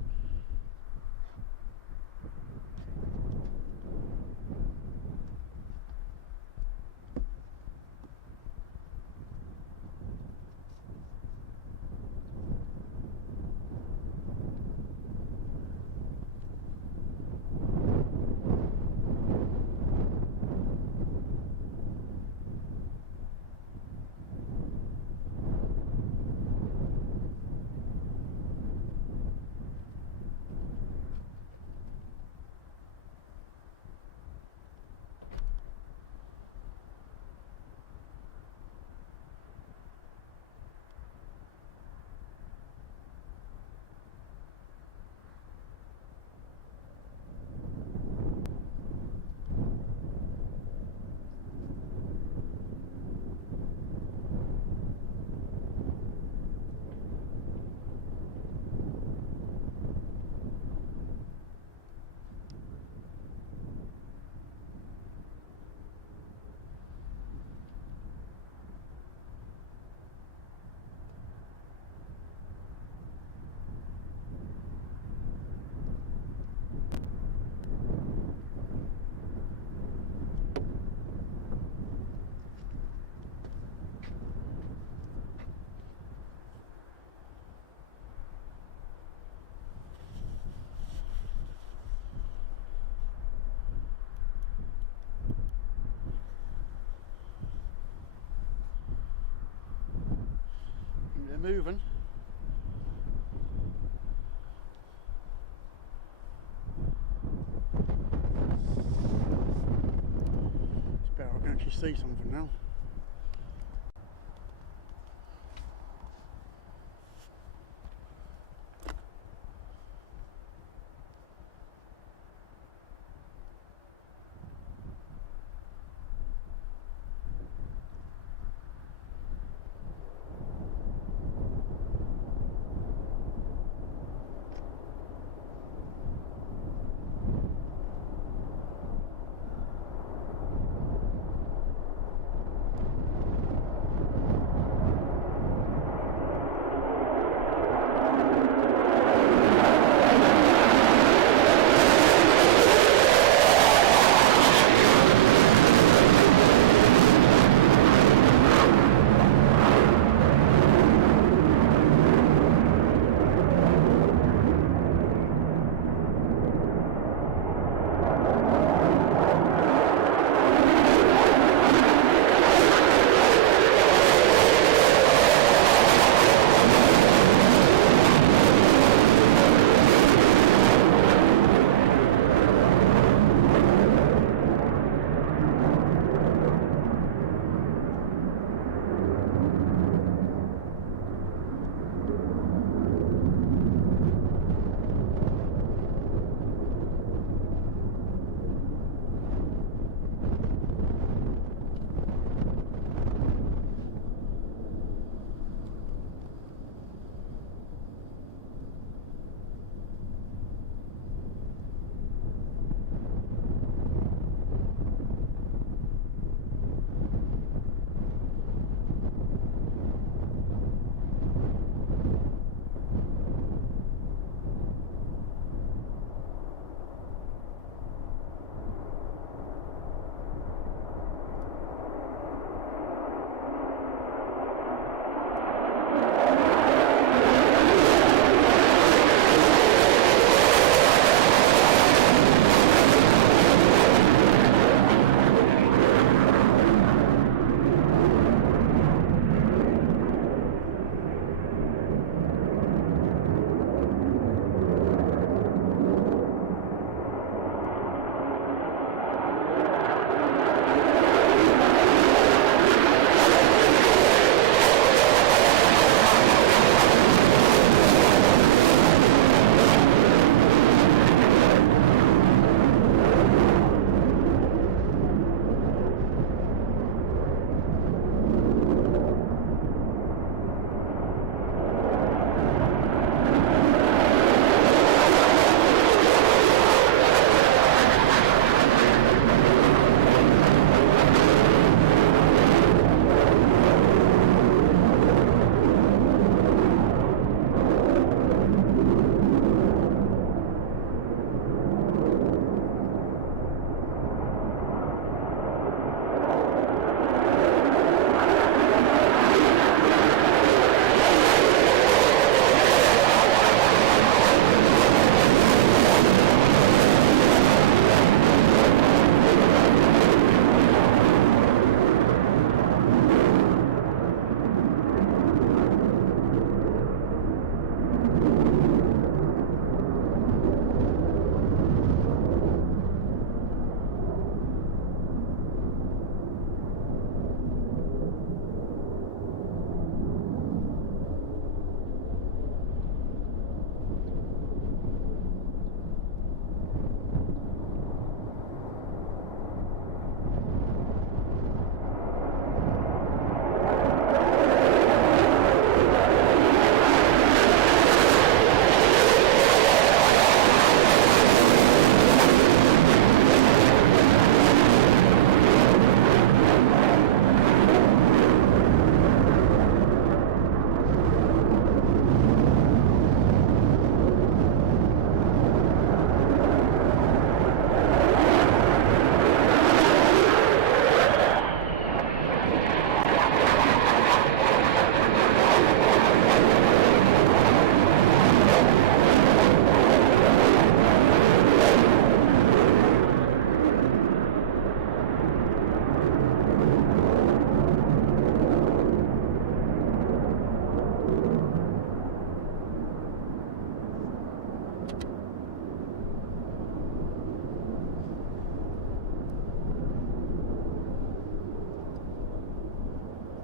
moving. It's better, I can actually see something now.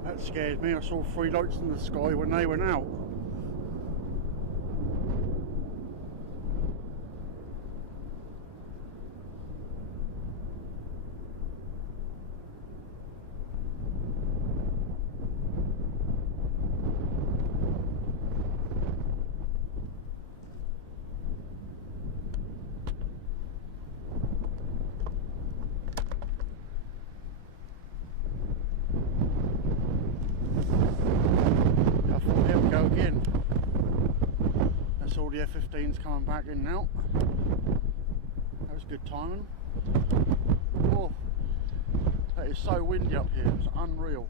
That scared me. I saw 3 lights in the sky when they went out. Again. That's all the F-15s coming back in now. That was good timing. Oh, that is so windy up here, it's unreal.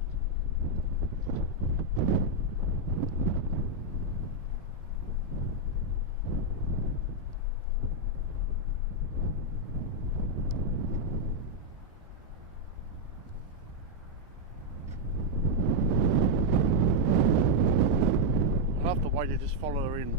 I love the way they just follow her in.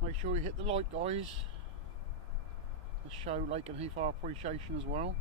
Make sure you hit the like, guys. Let's show Lakenheath our appreciation as well.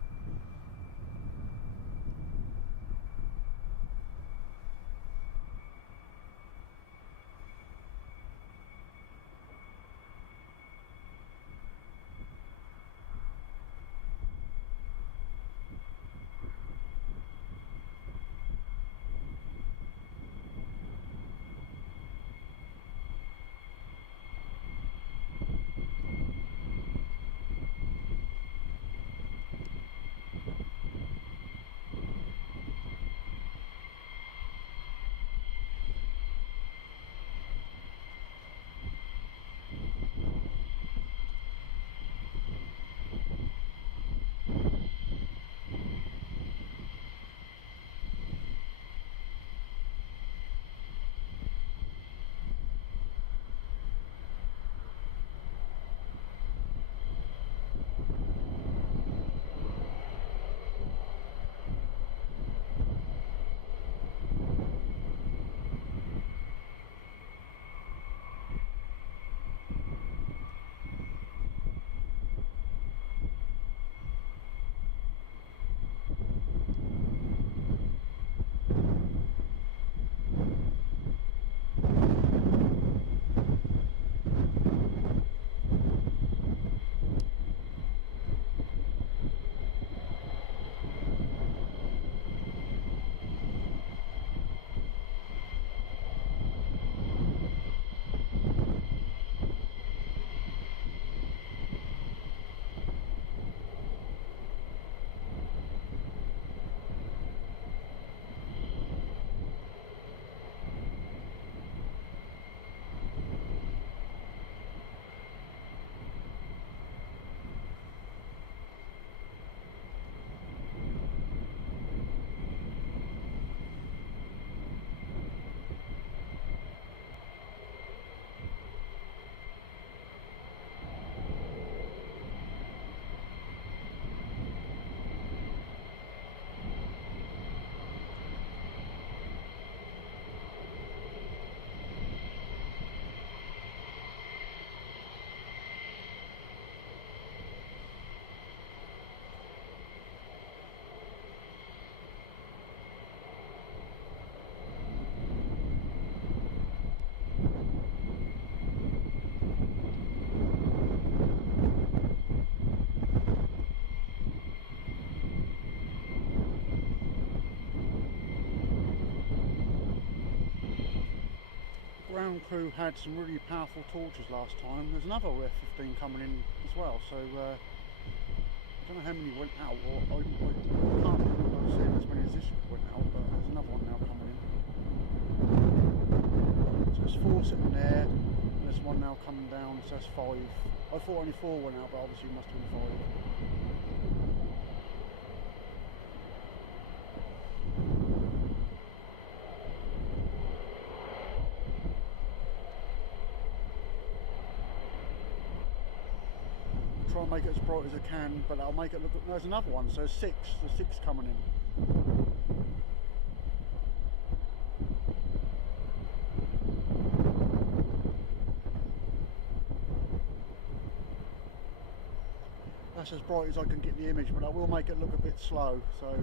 Ground crew had some really powerful torches last time. There's another F-15 coming in as well, so I don't know how many went out, or I can't remember seeing as many as this went out, but there's another one now coming in. So there's 4 sitting there, one now coming down, so that's 5. I thought only 4 went out, but obviously it must have been 5. Try and make it as bright as I can, but I'll make it look. There's another one, so there's 6. There's 6 coming in. That's as bright as I can get the image, but I will make it look a bit slow, so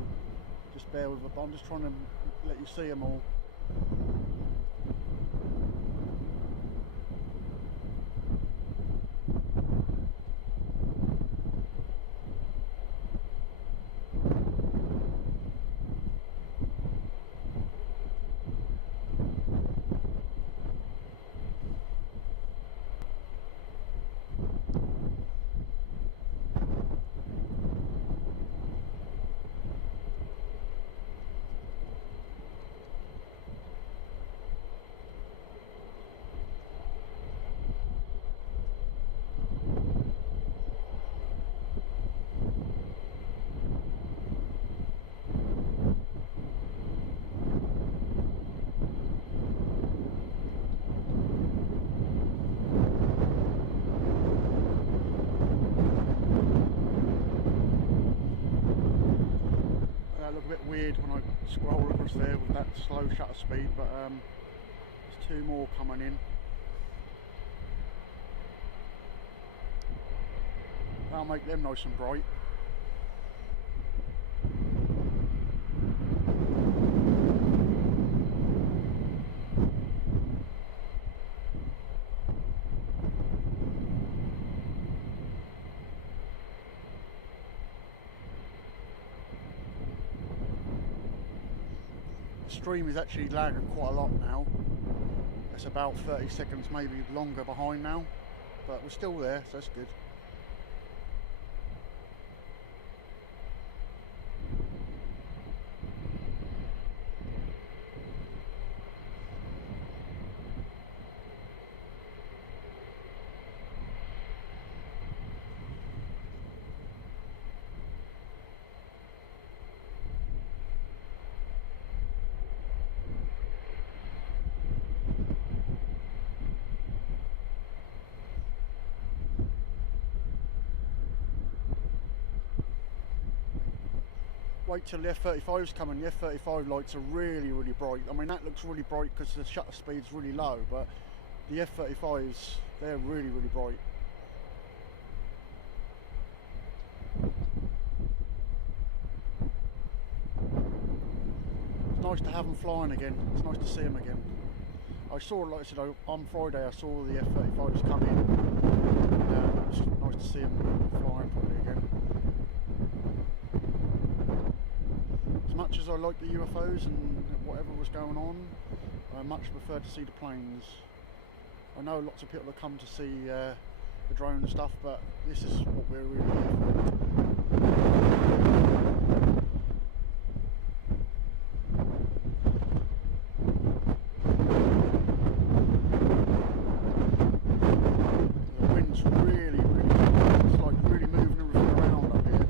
just bear with it. But I'm just trying to let you see them all. Look a bit weird when I scroll across there with that slow shutter speed, but there's 2 more coming in. That'll make them nice and bright. Stream is actually lagging quite a lot now. It's about 30 seconds, maybe longer behind now, but we're still there, so that's good. Wait till the F-35's coming. The F-35 lights are really, really bright. I mean, that looks really bright because the shutter speed's really low, but the F-35s, they're really, really bright. It's nice to have them flying again. It's nice to see them again. I saw, like I said, on Friday I saw the F-35s come in. It's nice to see them flying properly again. As much as I like the UFOs and whatever was going on, I much prefer to see the planes. I know lots of people have come to see the drone stuff, but this is what we're really here for. The wind's really, it's like really moving everything around up here.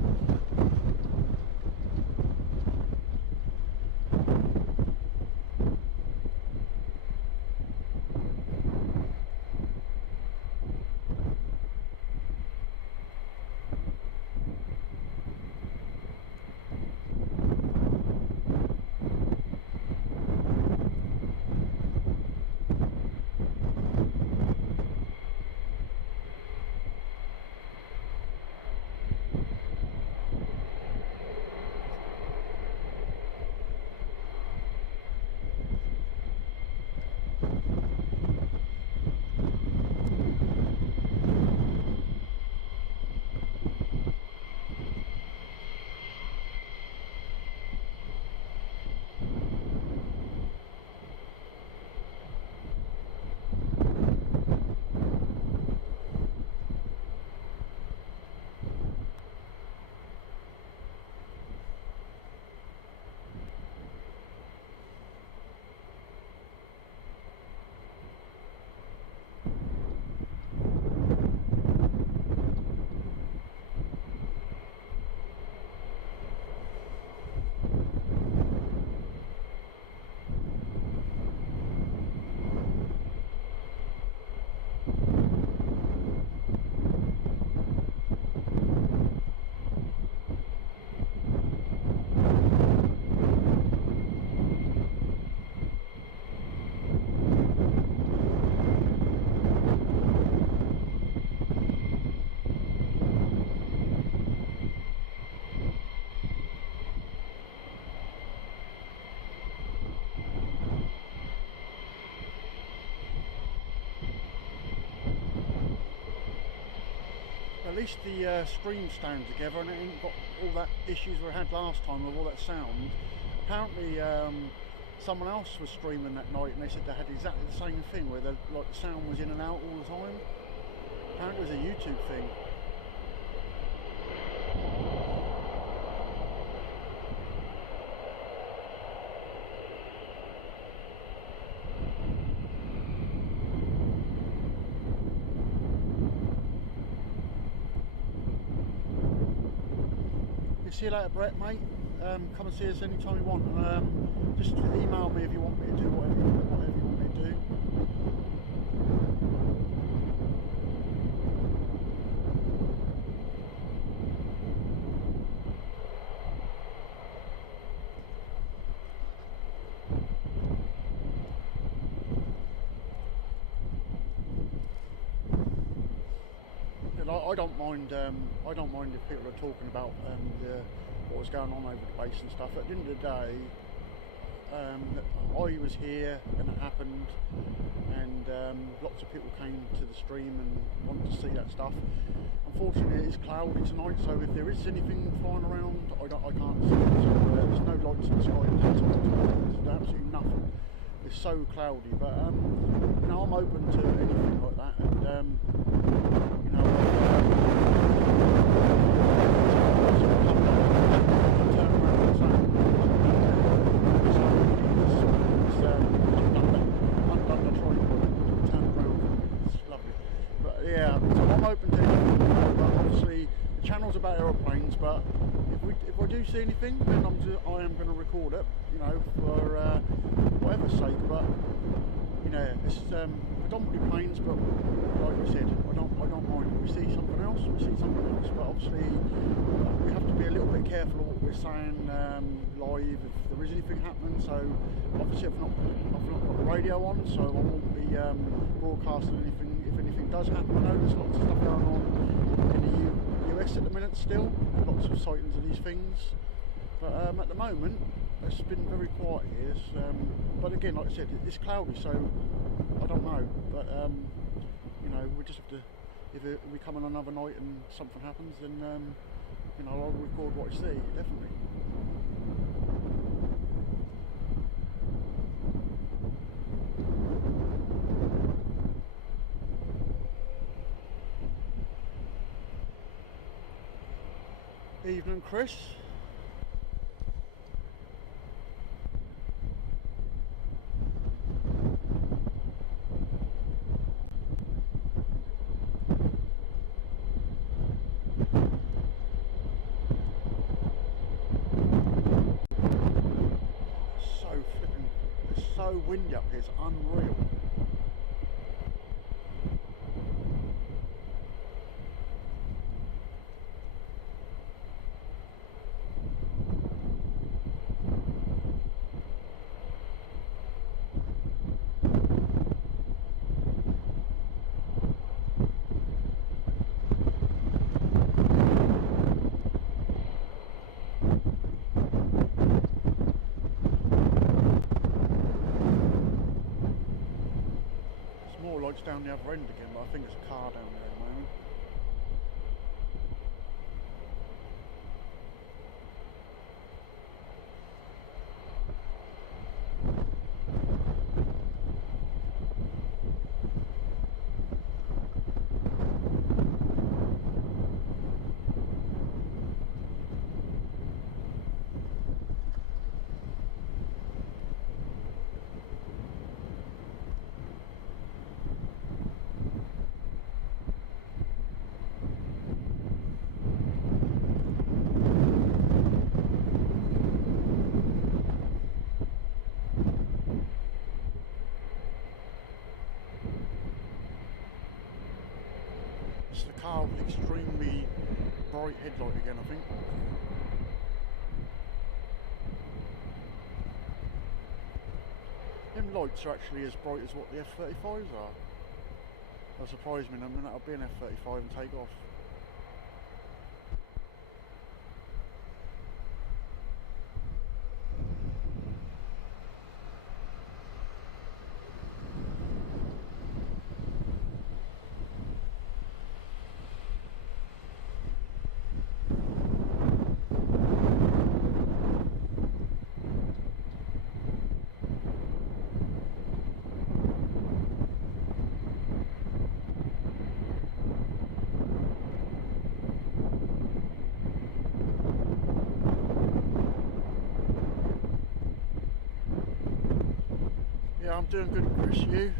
at least the stream's staying together and it ain't got all that issues we had last time with all that sound. Apparently someone else was streaming that night and they said they had exactly the same thing where the sound was in and out all the time. Apparently it was a YouTube thing. See you later, Brett, mate. Come and see us anytime you want. Just email me if you want me to do whatever you want me to do. I don't mind if people are talking about what was going on over the base and stuff. At the end of the day, I was here and it happened, and lots of people came to the stream and wanted to see that stuff. Unfortunately, it is cloudy tonight, so if there is anything flying around, I can't see it. So, there's no lights in the sky. There's absolutely nothing. It's so cloudy, but you know, I'm open to anything like that, and you know. About aeroplanes, but if I do see anything, then I am going to record it, you know, for whatever's sake. But you know, it's predominantly planes, but like I said, I don't mind. If we see something else, we see something else. But obviously, we have to be a little bit careful of what we're saying live if there is anything happening. So obviously, I've not got the radio on, so I won't be broadcasting anything if anything does happen. I know there's lots of stuff going on in the US at the minute still, lots of sightings of these things, but at the moment it's been very quiet here. But again, like I said, it's cloudy, so I don't know, but you know, we just have to, if we come on another night and something happens, then you know, I'll record what I see, definitely. Evening, Chris. It's so windy up here, it's unreal. Down the other end again, but I think it's a car down there at the moment. Car with extremely bright headlight again, I think. Them lights are actually as bright as what the F-35s are. That surprised me in a minute. I'll be an F-35 and take off. Yeah, I'm doing good, Chris. You?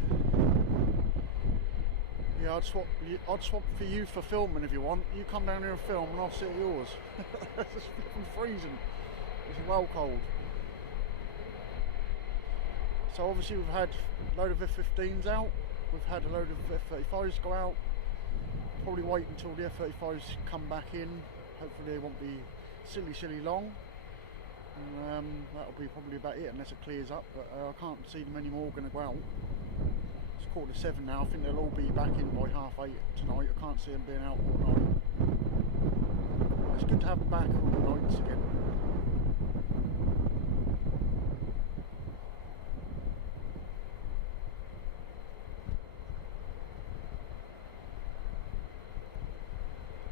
Yeah, I'd swap for you for filming if you want. You come down here and film, and I'll sit at yours. It's flipping freezing. It's well cold. So obviously we've had a load of F-15s out. We've had a load of F-35s go out. Probably wait until the F-35s come back in. Hopefully they won't be silly long. And that'll be probably about it unless it clears up. But I can't see them anymore going to go out. It's 7:15 now. I think they'll all be back in by 8:30 tonight. I can't see them being out all night. It's good to have them back all the nights again.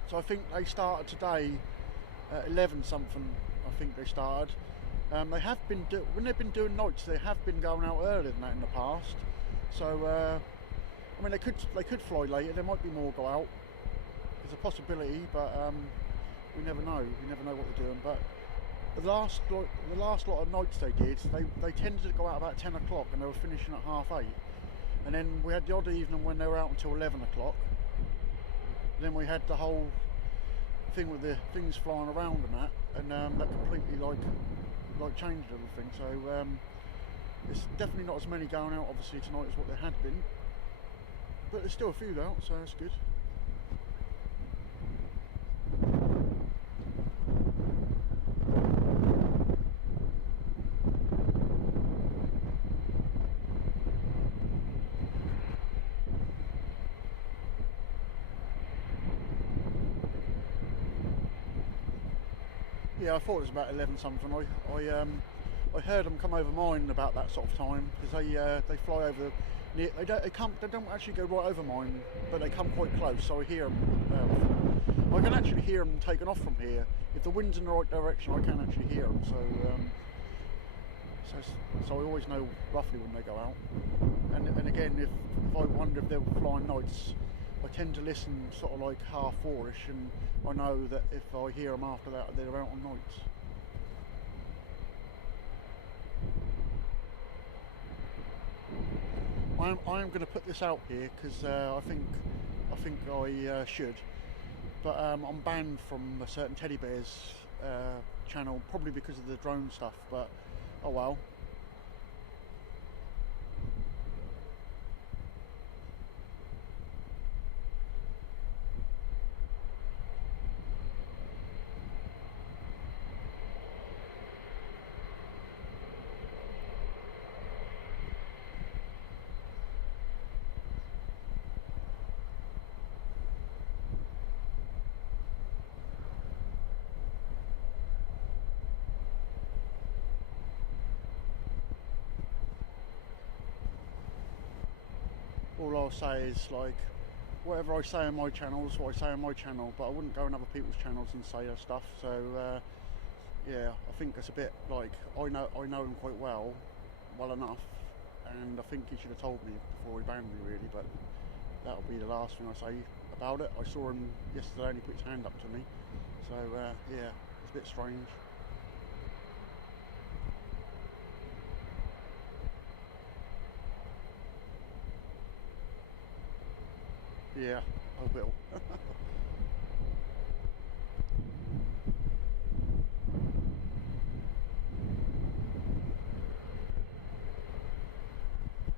So I think they started today at 11 something. I think they started. They have been when they've been doing nights, they have been going out earlier than that in the past. So I mean, they could fly later. There might be more go out. There's a possibility, but we never know. We never know what they're doing. But the last lot of nights they did, they tended to go out about 10 o'clock, and they were finishing at 8:30. And then we had the odd evening when they were out until 11 o'clock. Then we had the whole thing with the things flying around and that completely like changed everything. So it's definitely not as many going out obviously tonight as what there had been, but there's still a few out, so that's good. Yeah, I thought it was about 11 something. I heard them come over mine about that sort of time, because they fly over near. They don't actually go right over mine, but they come quite close. So I hear them. I can actually hear them taking off from here. If the wind's in the right direction, I can actually hear them. So I always know roughly when they go out. And again, if I wonder if they're flying nights, I tend to listen sort of like 4:30ish, and I know that if I hear them after that, they're out on nights. I am going to put this out here because I think I should, but I'm banned from a certain Teddy Bears channel, probably because of the drone stuff. But oh well. All I'll say is, like, whatever I say on my channel is what I say on my channel, but I wouldn't go on other people's channels and say that stuff. So yeah, I think it's a bit like I know him quite well enough, and I think he should have told me before he banned me, really. But that'll be the last thing I say about it. I saw him yesterday and he put his hand up to me, so yeah, it's a bit strange. Yeah, I will.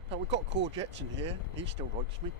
But we've got Courgettes in here. He still likes me.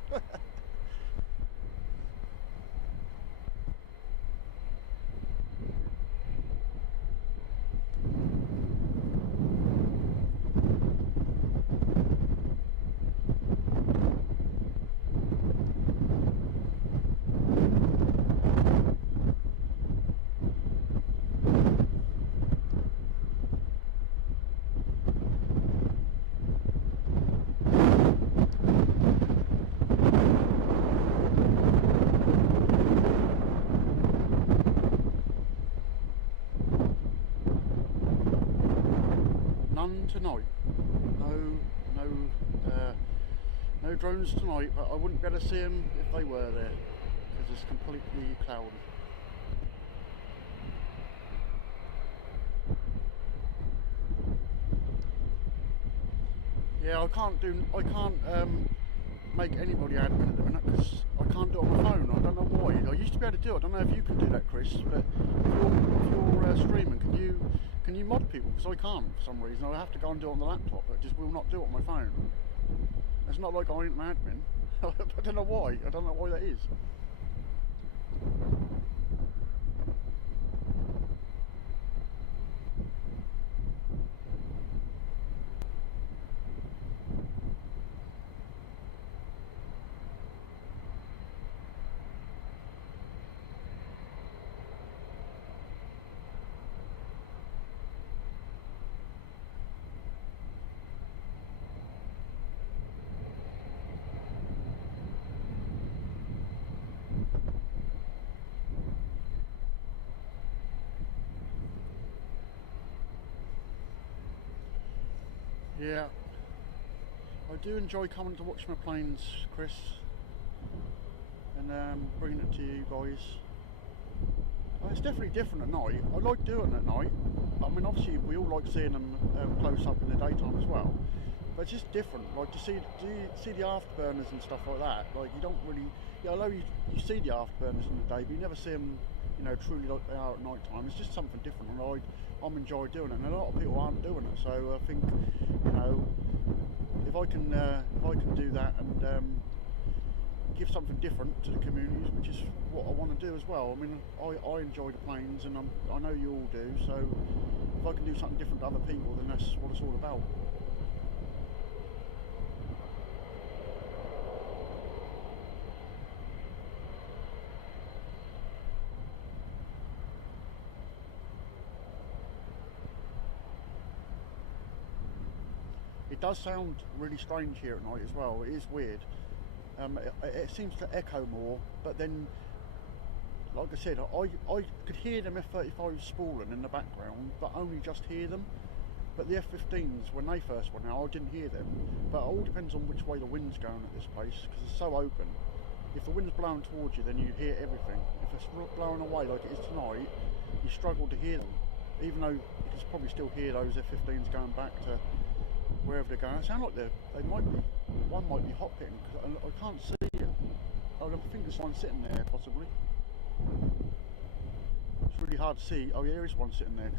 None tonight. No drones tonight, but I wouldn't be able to see them if they were there, because it's completely cloudy. Yeah, I can't make anybody admin at the minute because I can't do it on my phone. I don't know why. I used to be able to do it. I don't know if you can do that, Chris. But if you're streaming, can you mod people? Because I can't for some reason. I have to go and do it on the laptop. But just will not do it on my phone. It's not like I ain't an admin. I don't know why. I don't know why that is. Yeah, I do enjoy coming to watch my planes, Chris, and bringing it to you guys. It's definitely different at night. I like doing it at night. I mean, obviously we all like seeing them close up in the daytime as well, but it's just different. Like do you see the afterburners and stuff like that? Like you don't really, although you see the afterburners in the day, but you never see them, you know, truly like they are at night time. It's just something different, and I'm enjoy doing it, and a lot of people aren't doing it. So I think, you know, if I can do that and give something different to the communities, which is what I want to do as well. I mean, I enjoy the planes, and I know you all do. So if I can do something different to other people, then that's what it's all about. It does sound really strange here at night as well. It is weird. It seems to echo more, but then, like I said, I could hear them F-35s spooling in the background, but only just hear them. But the F-15s, when they first went out, I didn't hear them. But it all depends on which way the wind's going at this place, because it's so open. If the wind's blowing towards you, then you hear everything. If it's blowing away like it is tonight, you struggle to hear them. Even though you can probably still hear those F-15s going back to wherever they're going. It sounds like one might be hot pitting, because I can't see it. I think there's one sitting there possibly. It's really hard to see. Oh yeah, there is one sitting there,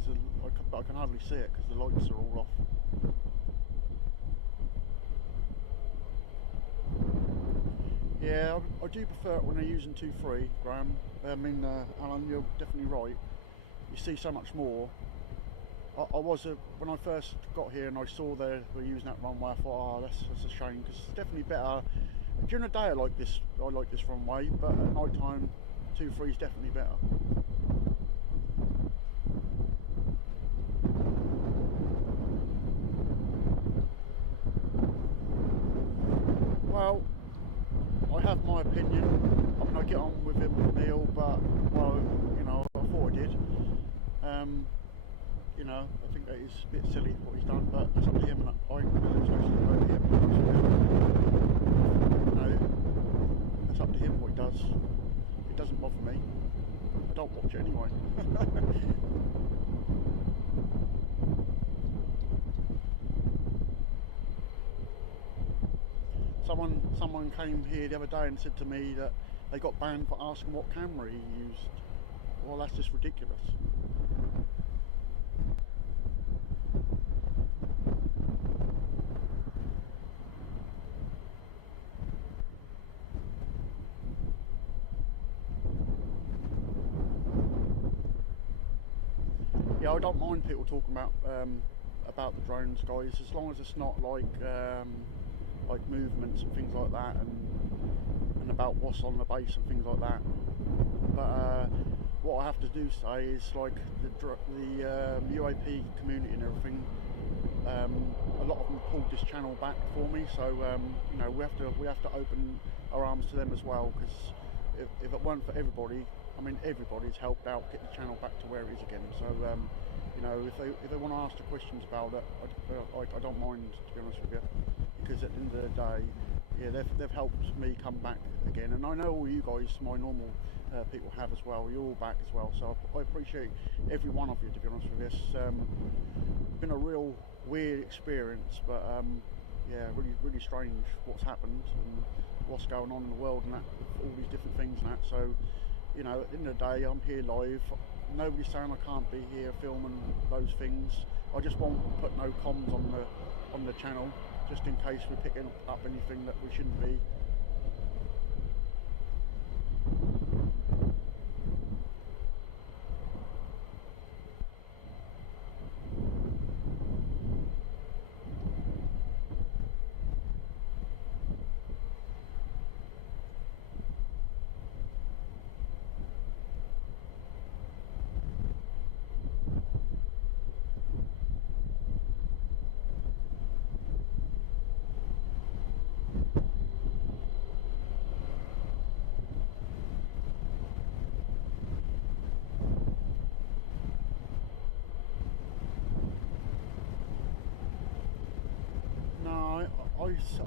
but I can hardly see it because the lights are all off. Yeah, I do prefer it when they're using 2-3, Graham. I mean, Alan, you're definitely right. You see so much more. When I first got here and I saw they were using that runway, I thought, oh, that's a shame, because it's definitely better. During the day I like this runway, but at night time 2-3 is definitely better. Well, I have my opinion. I mean, I get on with him, Neil, but, well, you know, I thought I did. You know, I think that is a bit silly what he's done, but it's up to him, and I ain't going to lose no sleep over him. You know, it's up to him what he does. It doesn't bother me. I don't watch it anyway. Someone came here the other day and said to me that they got banned for asking what camera he used. Well, that's just ridiculous. Yeah, I don't mind people talking about the drones, guys, as long as it's not like movements and things like that, and about what's on the base and things like that. But what I have to do say is, like, the UAP community and everything, a lot of them pulled this channel back for me, so you know, we have to open our arms to them as well, because if it weren't for everybody, I mean, everybody's helped out get the channel back to where it is again. So you know, if they want to ask the questions about it, I don't mind, to be honest with you, because at the end of the day, yeah, they've helped me come back again, and I know all you guys, my normal people, have as well. You're all back as well, so I appreciate every one of you, to be honest with you. It's been a real weird experience, but yeah, really strange what's happened and what's going on in the world and that, all these different things and that. So, you know, at the end of the day, I'm here live. Nobody's saying I can't be here filming those things. I just won't put no comms on the channel, just in case we're picking up anything that we shouldn't be.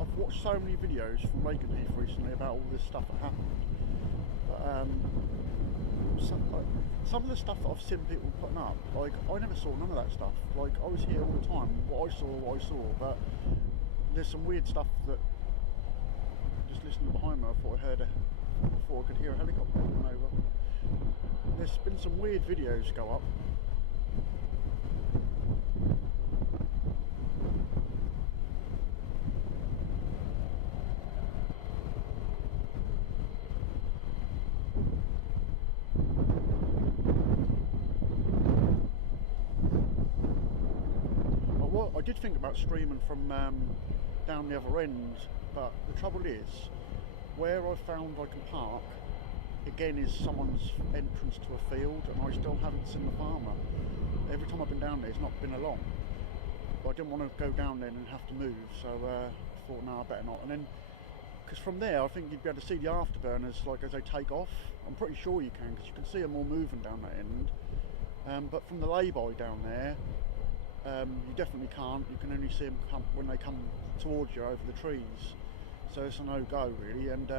I've watched so many videos from Lakenheath recently about all this stuff that happened, but some of the stuff that I've seen people putting up, like, I never saw none of that stuff. Like, I was here all the time, what I saw, but there's some weird stuff that, just listening behind me, I thought I could hear a helicopter coming over. There's been some weird videos go up. I did think about streaming from down the other end, but the trouble is, where I found I can park, again, is someone's entrance to a field, and I still haven't seen the farmer. Every time I've been down there, it's not been along. But I didn't want to go down there and have to move, so I thought, no, I better not. And then, because from there, I think you'd be able to see the afterburners, like, as they take off. I'm pretty sure you can, because you can see them all moving down that end. But from the lay-by down there, you definitely can't. You can only see them when they come towards you over the trees, so it's a no-go really. And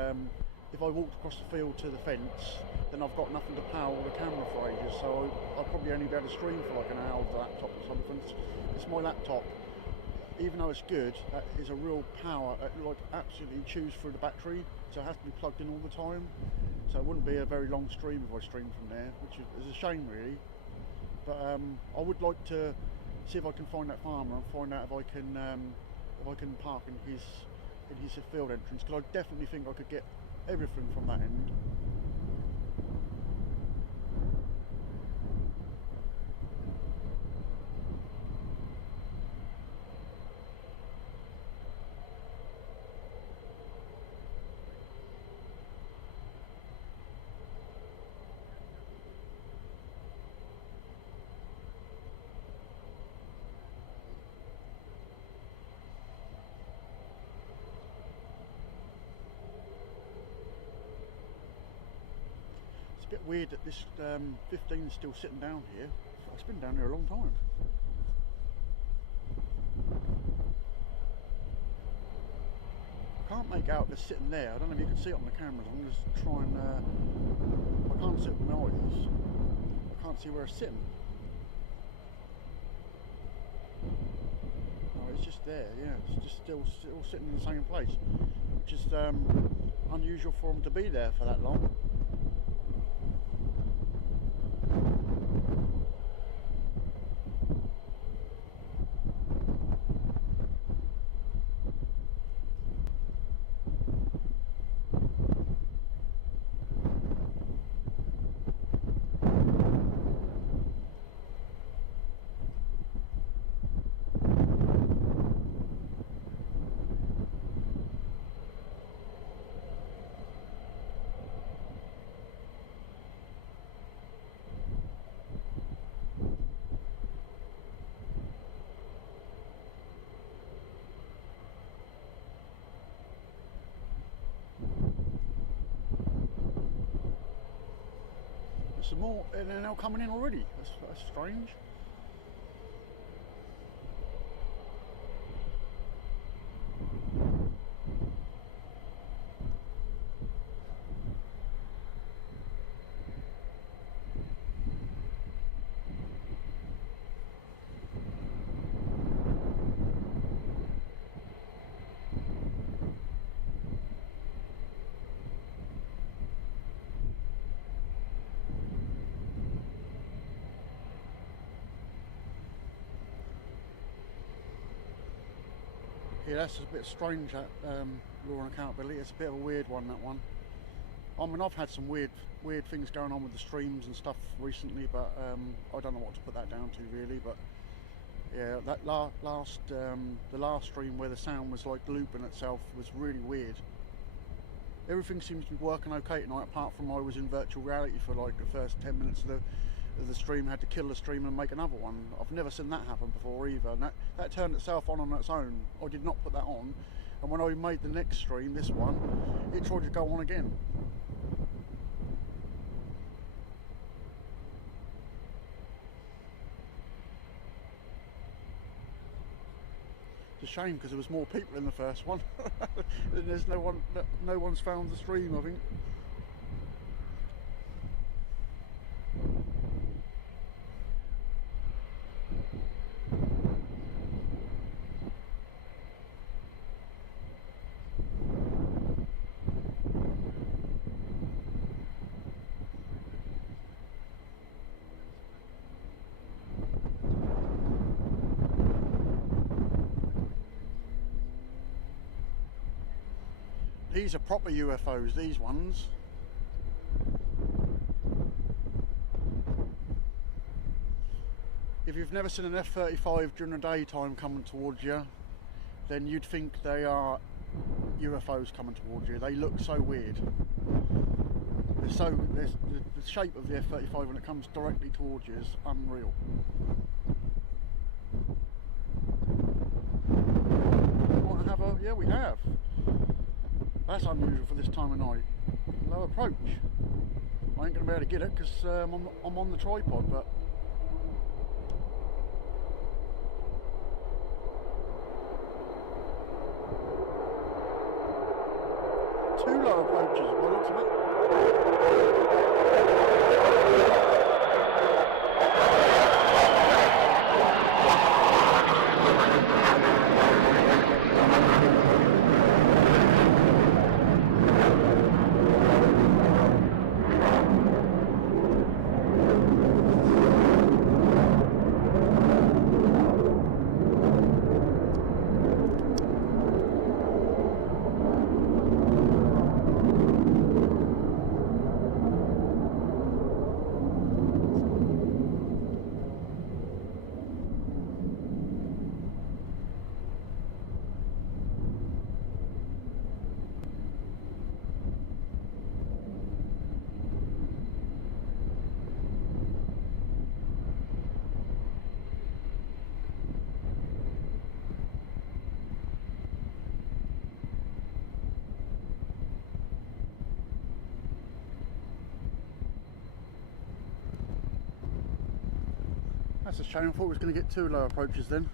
if I walked across the field to the fence, then I've got nothing to power the camera for ages, so I'd probably only be able to stream for like an hour with the laptop or something. It's my laptop, even though it's good, that is a real power, like absolutely chews through the battery, so it has to be plugged in all the time, so it wouldn't be a very long stream if I streamed from there, which is a shame really. But I would like to see if I can find that farmer and find out if I can park in his field entrance, because I definitely think I could get everything from that end. It's a bit weird that this 15 is still sitting down here. It's been down here a long time. I can't make out this sitting there. I don't know if you can see it on the cameras. I'm just trying. I can't see it with my eyes. I can't see where it's sitting. Oh, it's just there. Yeah, it's just still sitting in the same place, which is unusual for them to be there for that long. Some more, and they're now coming in already. That's strange. Yeah, that's a bit strange, that law and accountability. It's a bit of a weird one, that one. I mean, I've had some weird things going on with the streams and stuff recently, but I don't know what to put that down to really. But yeah, that the last stream where the sound was like looping itself was really weird. Everything seems to be working okay tonight, apart from I was in virtual reality for like the first 10 minutes of the stream. Had to kill the stream and make another one. I've never seen that happen before either. And that turned itself on its own. I did not put that on. And when I made the next stream, this one, it tried to go on again. It's a shame because there was more people in the first one. And there's no one's found the stream, I think. These are proper UFOs, these ones. If you've never seen an F-35 during the daytime coming towards you, then you'd think they are UFOs coming towards you. They look so weird. The shape of the F-35 when it comes directly towards you is unreal. Want to have a... yeah, we have. That's unusual for this time of night. Low approach. I ain't going to be able to get it because I'm on the tripod, but... two low approaches by the looks of it. That's a shame. I thought we was going to get two low approaches then.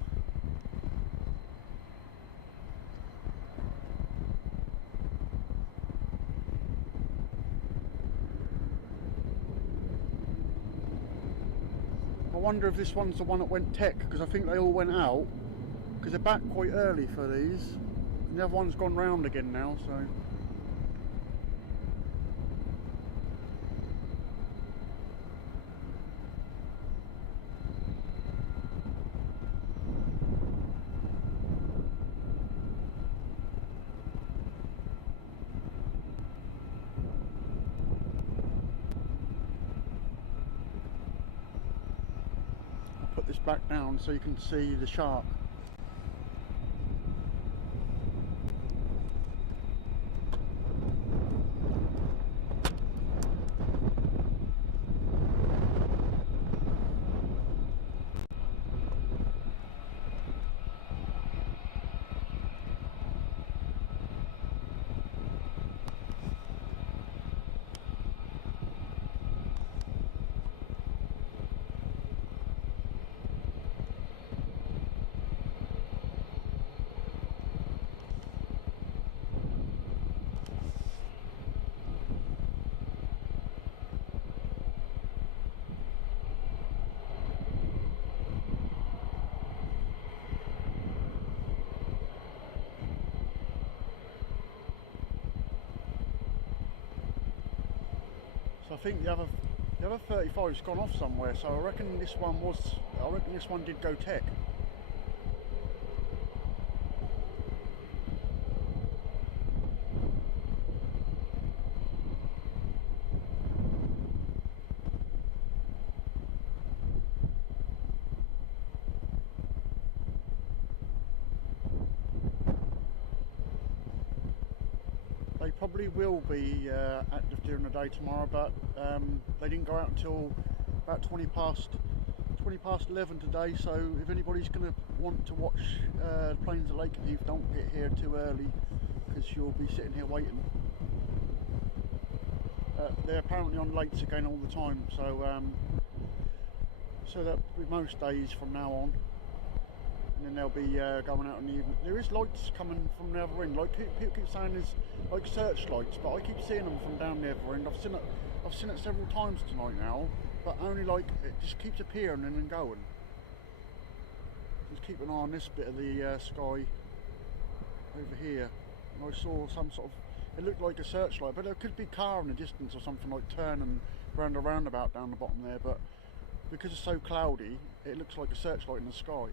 I wonder if this one's the one that went tech, because I think they all went out because they're back quite early for these, and the other one's gone round again now, so... this back down so you can see the shark. So I think the other 35's gone off somewhere, so I reckon this one did go tech. probably will be active during the day tomorrow, but they didn't go out until about 20 past 11 today, so if anybody's going to want to watch planes at Lakenheath, don't get here too early because you'll be sitting here waiting. They're apparently on lates again all the time, so so that with most days from now on, and then they'll be going out in the evening. There is lights coming from the other end. Like people keep saying there's like searchlights, but I keep seeing them from down the other end. I've seen it several times tonight now, but only like it just keeps appearing and then going. Just keep an eye on this bit of the sky over here. And I saw some sort of, it looked like a searchlight, but there could be a car in the distance or something, like turning round a roundabout down the bottom there, but because it's so cloudy, it looks like a searchlight in the sky.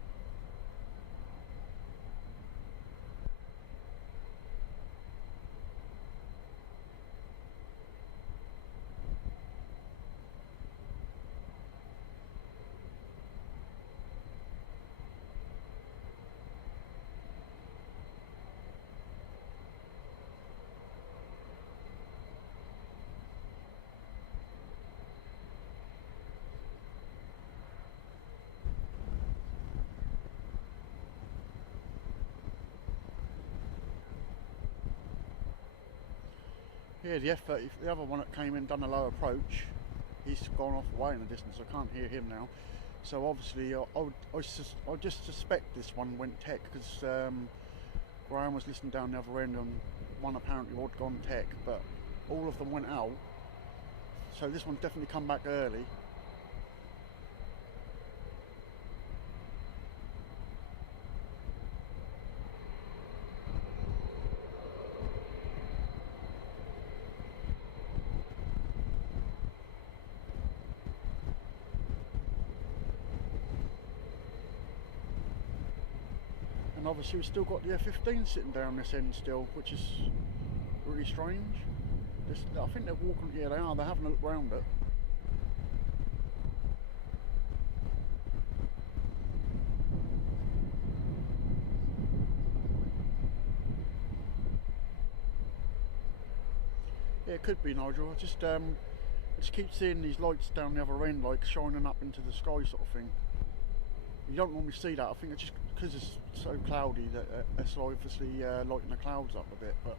Yeah, the F-30, the other one that came in, done a low approach, he's gone off away in the distance. I can't hear him now. So obviously, I just suspect this one went tech, because Graham was listening down the other end and one apparently had gone tech, but all of them went out. So this one's definitely come back early. And obviously we've still got the F-15 sitting down this end still, which is really strange. I think they're walking, yeah they are, they're having a look round it. Yeah, it could be, Nigel. I just keep seeing these lights down the other end, like shining up into the sky sort of thing. You don't normally see that. I think it's just because it's so cloudy that it's obviously lighting the clouds up a bit, but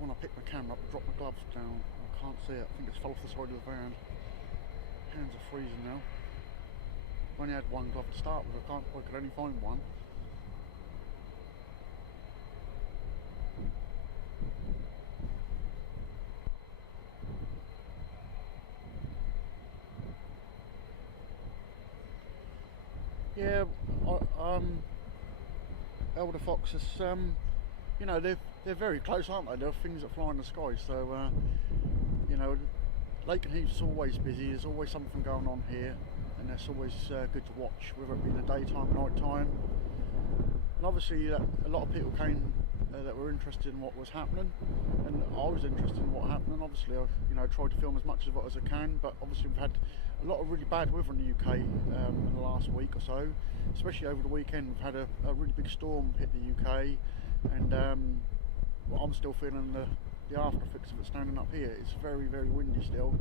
when I pick my camera up, drop my gloves down, I can't see it. I think it's fell off the side of the van. Hands are freezing now. I only had one glove to start with, I could only find one. Yeah, Elder Foxes, you know, they're very close, aren't they? They're things that fly in the sky, so you know, Lakenheath's always busy. There's always something going on here, and that's always good to watch, whether it be in the daytime, night time. And obviously, a lot of people came that were interested in what was happening, and I was interested in what happened. And obviously, I've tried to film as much of it as I can. But obviously, we've had a lot of really bad weather in the UK in the last week or so, especially over the weekend. We've had a really big storm hit the UK, and I'm still feeling the the after effects of it standing up here. It's very, very windy still.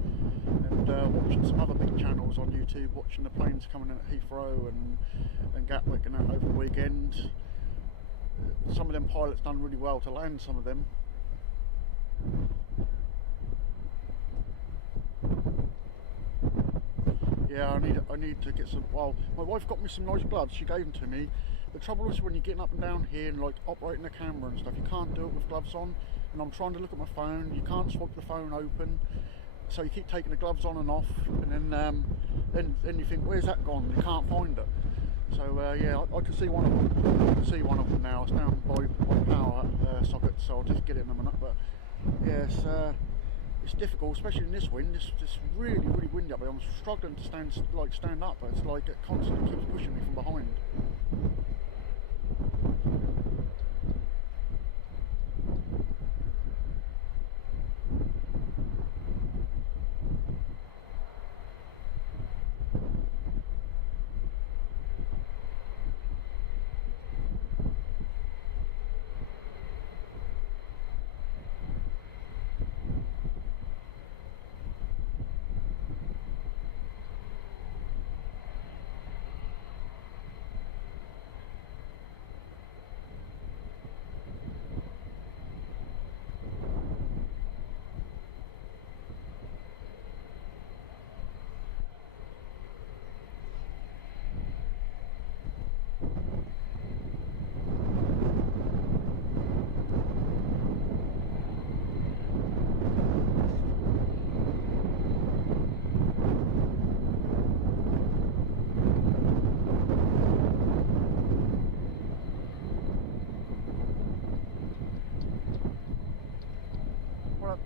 And watching some other big channels on YouTube, watching the planes coming in at Heathrow and Gatwick and that over the weekend. Some of them pilots done really well to land some of them. Yeah, I need to get some. Well, my wife got me some nice gloves. She gave them to me. The trouble is when you're getting up and down here and like operating the camera and stuff, you can't do it with gloves on. And I'm trying to look at my phone. You can't swipe the phone open, so you keep taking the gloves on and off. And then you think, where's that gone? You can't find it. So yeah, I can see one of them. I can see one of them now. It's down by power socket, so I'll just get it in a minute. But yeah, it's difficult, especially in this wind. It's really, really windy up here. I'm struggling to stand up. It's like it constantly keeps pushing me from behind.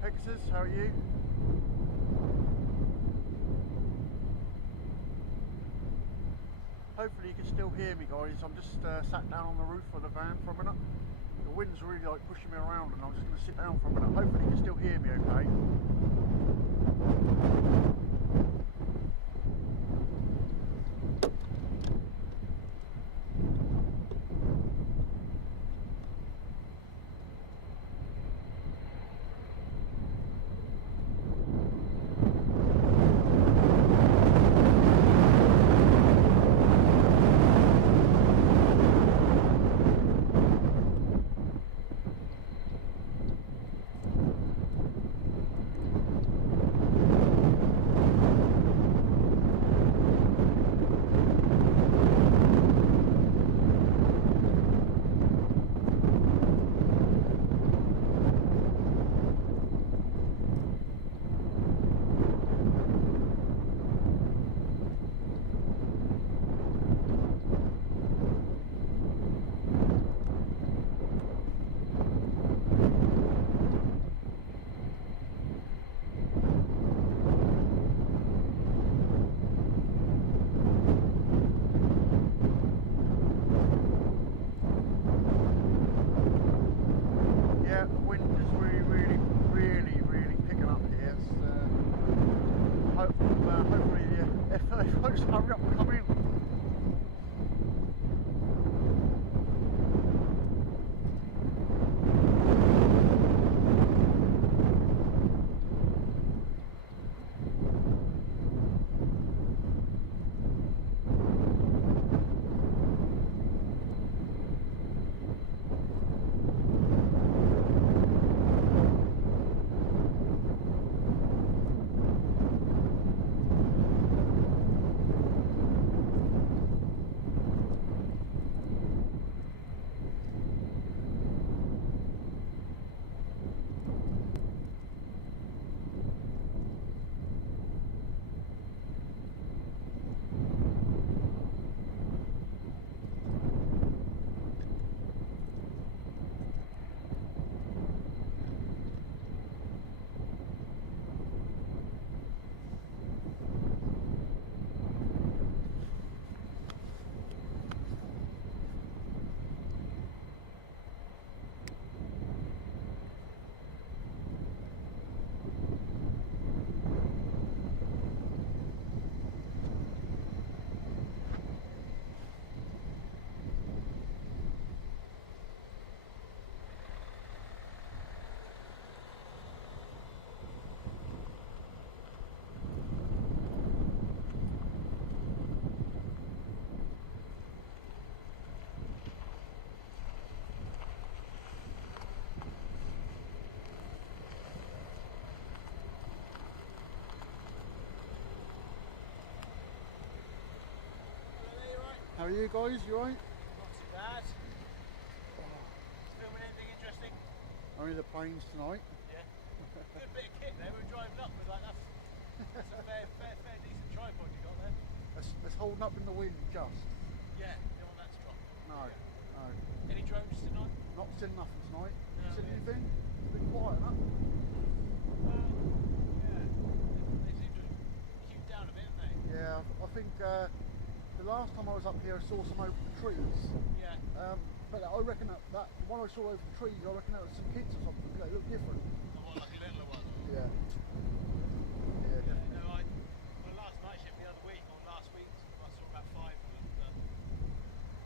Pegasus, how are you? Hopefully you can still hear me, guys. I'm just sat down on the roof of the van for a minute. The wind's really like pushing me around and I'm just going to sit down for a minute. Hopefully you can still hear me okay. you guys? You alright? Not too bad. Filming anything interesting? Only the planes tonight. Yeah. Good bit of kit there. We were driving up with like that's a fair decent tripod you got there. It's holding up in the wind just. Yeah, you don't want that to drop. No, yeah. no. Any drones tonight? Not seen nothing tonight. No, You seen yeah. anything? It's been quiet, huh? Yeah. They seem to queue down a bit, haven't they? Yeah, I think the last time I was up here I saw some over the trees. Yeah. But I reckon that the one I saw over the trees, I reckon that was some kids or something. They look different. The one like a littler one. Yeah. Yeah, definitely. No, well, last night shift the other week, or last week, I saw about 5 of them, but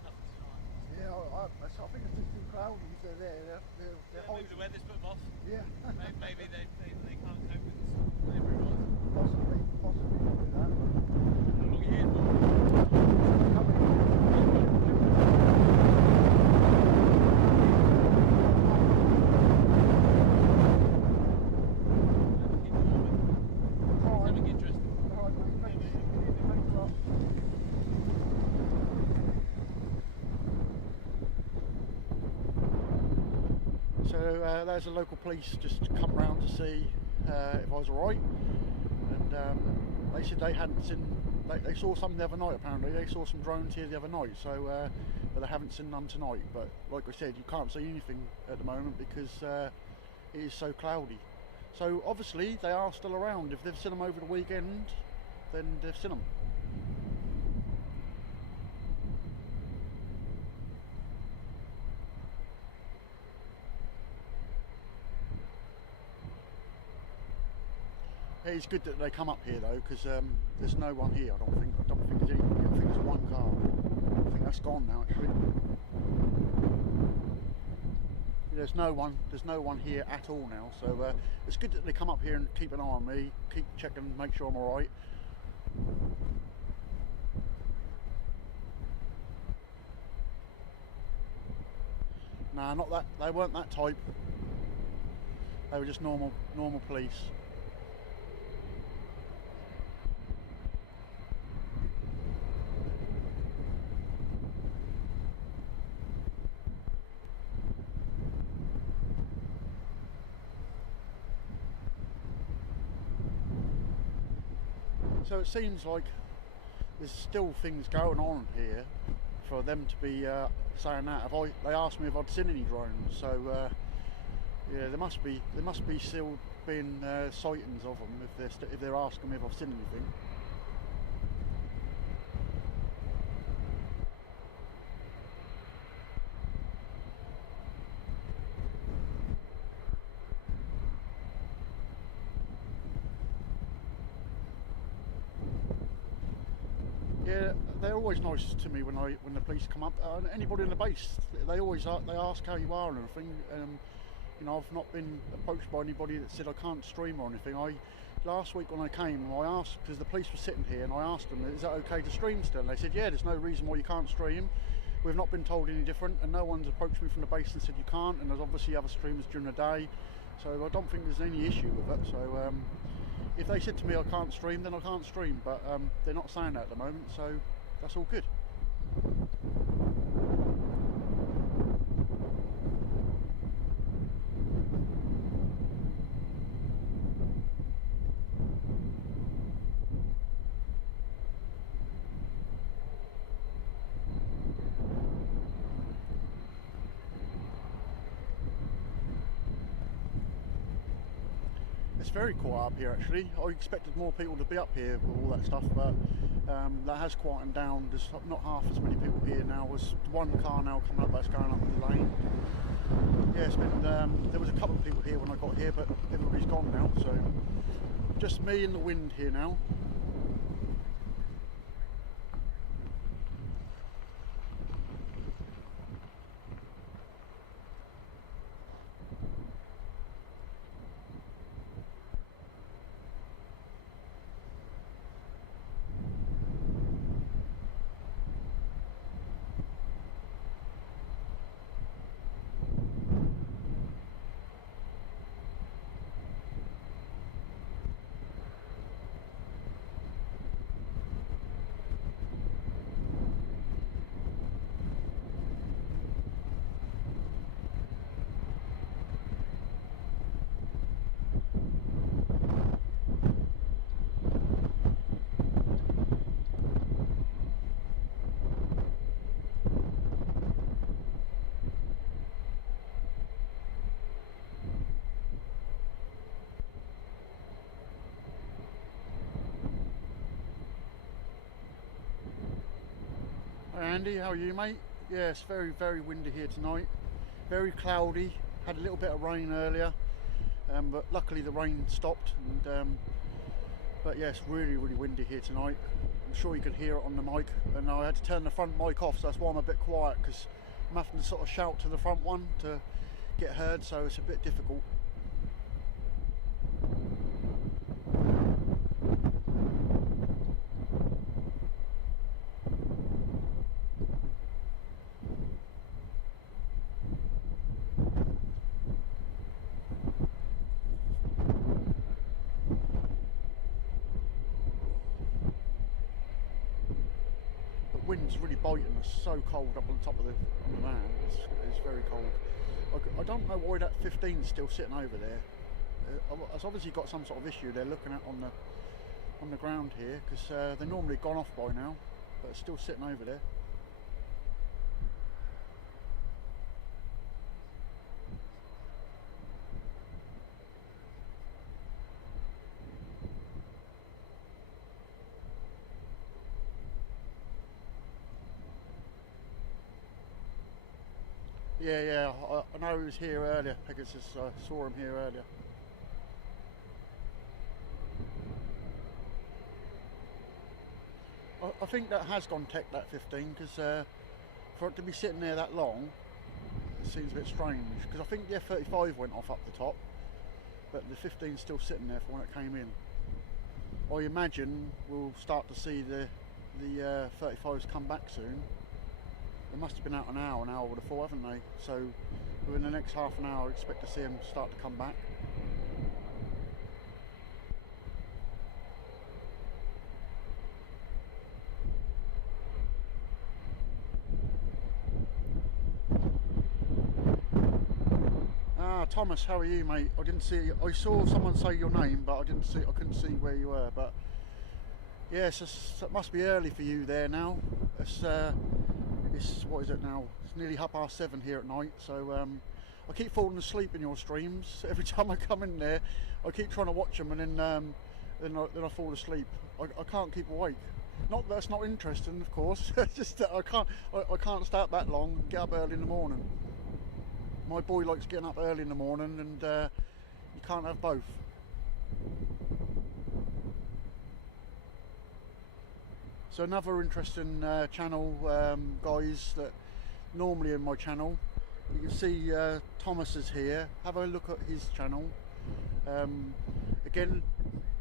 nothing tonight. Yeah, I think it's just too cloudy if they're there. They're Maybe the weather's put them off. Yeah. maybe they can't cope with this labour it was. Possibly do that. How long are you here for? So there's the local police just come round to see if I was alright, and they said they hadn't seen, they saw some the other night apparently, they saw some drones here the other night, so but they haven't seen none tonight. But like I said, you can't see anything at the moment because it is so cloudy. So obviously they are still around. If they've seen them over the weekend, then they've seen them. It's good that they come up here though, because there's no one here. I don't think there's anybody. I think there's one car. I think that's gone now actually. There's no one here at all now. So it's good that they come up here and keep an eye on me, keep checking, make sure I'm all right. Nah, not that. They weren't that type. They were just normal police. So it seems like there's still things going on here for them to be saying that. They asked me if I'd seen any drones, so yeah, there must be still being sightings of them if they're asking me if I've seen anything. Yeah, they're always nice to me when the police come up. Anybody in the base, they ask how you are and everything. You know, I've not been approached by anybody that said I can't stream or anything. Last week when I came, I asked, because the police were sitting here, and I asked them, is that okay to stream still? And they said, yeah, there's no reason why you can't stream. We've not been told any different, and no one's approached me from the base and said you can't, and there's obviously other streamers during the day, so I don't think there's any issue with it. So if they said to me I can't stream, then I can't stream, but they're not saying that at the moment, so that's all good. It's very quiet up here actually. I expected more people to be up here with all that stuff, but that has quietened down. There's not half as many people here now. There's one car now coming up that's going up the lane. Yeah, it's been, there was a couple of people here when I got here, but everybody's gone now, so just me and the wind here now. Andy, how are you, mate? Yeah, it's very, very windy here tonight. Very cloudy. Had a little bit of rain earlier, but luckily the rain stopped. And but yeah, it's really, really windy here tonight. I'm sure you could hear it on the mic, and I had to turn the front mic off, so that's why I'm a bit quiet, because I'm having to sort of shout to the front one to get heard, so it's a bit difficult. Wind's really biting us, so cold up on top of the van. It's very cold. I don't know why that 15 is still sitting over there. It's obviously got some sort of issue they're looking at on the ground here, because they're normally gone off by now, but it's still sitting over there. Yeah, I know he was here earlier. Pegasus, I saw him here earlier. I think that has gone tech, that 15, because for it to be sitting there that long, it seems a bit strange. Because I think the F-35 went off up the top, but the 15's still sitting there from when it came in. I imagine we'll start to see the 35s come back soon. They must have been out an hour would have thought, haven't they? So within the next half an hour I expect to see them start to come back. Thomas, how are you, mate? I didn't see. I saw someone say your name, but I couldn't see where you were. But yes, it must be early for you there now. It's what is it now? It's nearly 7:30 here at night. So I keep falling asleep in your streams every time I come in there. I keep trying to watch them, and then I fall asleep. I can't keep awake. Not that that's not interesting, of course. It's just that I can't stay up that long. Get up early in the morning. My boy likes getting up early in the morning, and you can't have both. So another interesting channel, guys, that normally in my channel, you can see Thomas is here. Have a look at his channel. Again,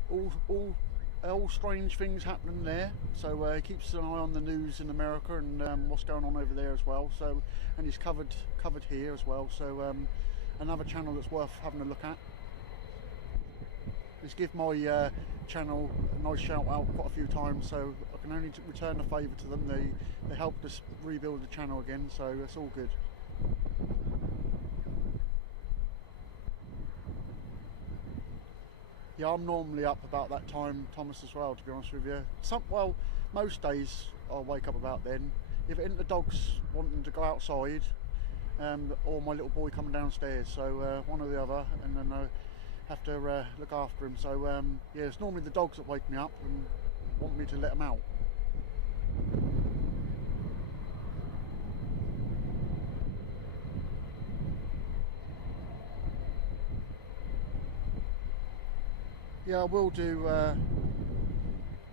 all strange things happening there. So he keeps an eye on the news in America and what's going on over there as well. So, and he's covered here as well. So another channel that's worth having a look at. He's give my channel a nice shout out quite a few times, so I can only return the favour to them. They helped us rebuild the channel again, so it's all good. Yeah, I'm normally up about that time, Thomas, as well, to be honest with you. Well, most days I'll wake up about then. If it ain't the dogs wanting to go outside, or my little boy coming downstairs, so one or the other, and then I have to look after him. So yeah, it's normally the dogs that wake me up and want me to let them out. Yeah, I will do.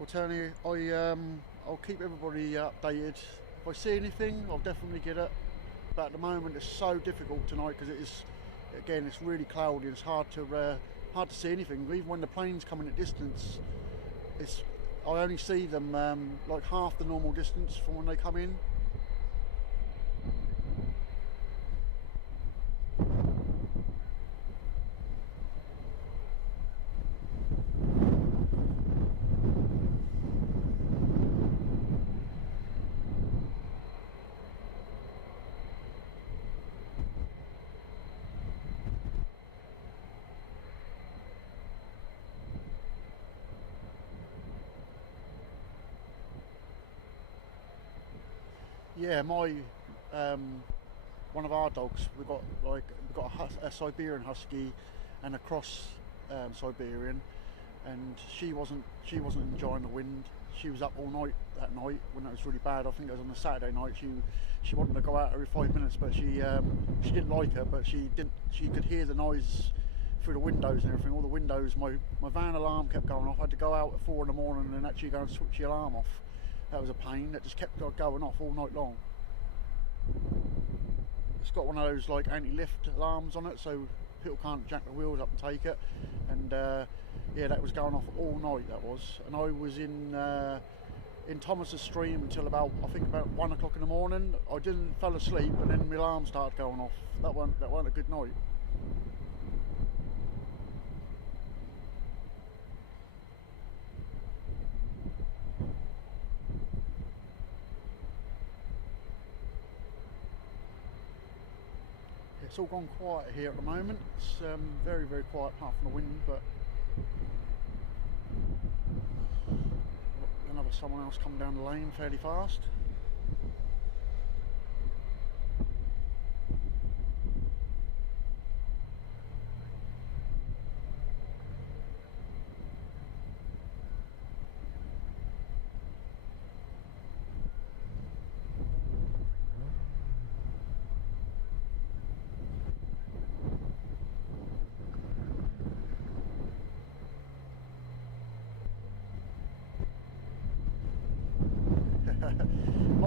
Tony, I'll keep everybody updated. If I see anything, I'll definitely get it. But at the moment, it's so difficult tonight because it is, again, it's really cloudy. It's hard to see anything. Even when the planes come in at distance, I only see them like half the normal distance from when they come in. Yeah, my one of our dogs. We've got a Siberian Husky and a cross Siberian, and she wasn't enjoying the wind. she was up all night that night when it was really bad. I think it was on a Saturday night. She wanted to go out every 5 minutes, but she didn't like it. But she could hear the noise through the windows and everything. All the windows. My van alarm kept going off. I had to go out at 4 in the morning and actually go and switch the alarm off. That was a pain. It just kept going off all night long. It's got one of those like anti-lift alarms on it, so people can't jack the wheels up and take it. And yeah, that was going off all night. That was, and I was in Thomas's stream until about, I think about 1 o'clock in the morning. I fell asleep, and then my alarm started going off. That weren't a good night. It's all gone quiet here at the moment. It's very, very quiet apart from the wind, but another someone else coming down the lane fairly fast.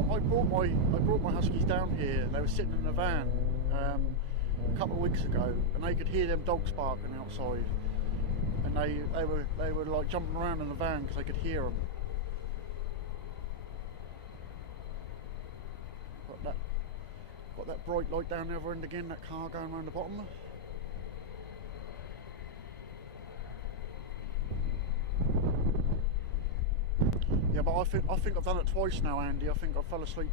I brought my huskies down here. They were sitting in the van a couple of weeks ago, and they could hear them dogs barking outside, and they were like jumping around in the van because they could hear them. Got that bright light down the other end again. That car going around the bottom. Yeah, but I think I've done it twice now, Andy. I think I fell asleep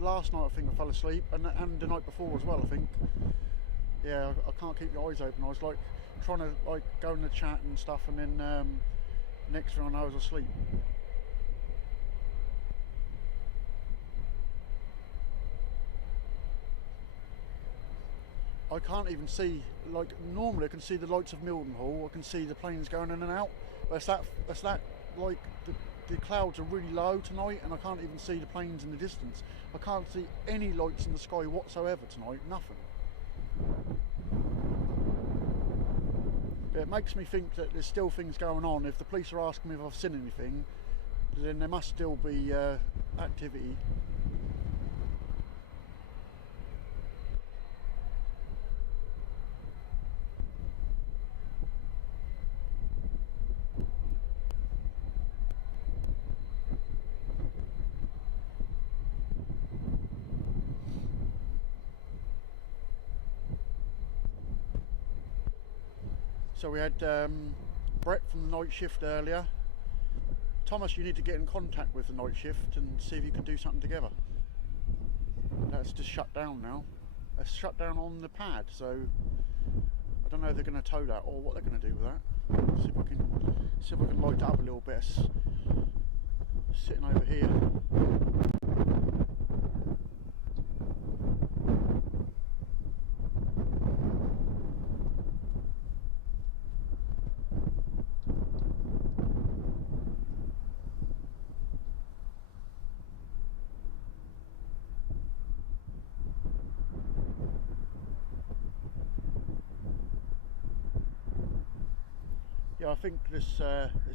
last night. I think I fell asleep, and the night before as well. I think. Yeah, I can't keep my eyes open. I was like trying to like go in the chat and stuff, and then next thing I know, I was asleep. I can't even see, like normally I can see the lights of Mildenhall. I can see the planes going in and out, but it's that like the clouds are really low tonight, and I can't even see the planes in the distance. I can't see any lights in the sky whatsoever tonight, nothing. But it makes me think that there's still things going on. If the police are asking me if I've seen anything, then there must still be activity. So we had Brett from the night shift earlier. Thomas, you need to get in contact with the night shift and see if you can do something together. That's just shut down now. It's shut down on the pad, so I don't know if they're going to tow that or what they're going to do with that. See if I can light it up a little bit. It's sitting over here. I think there's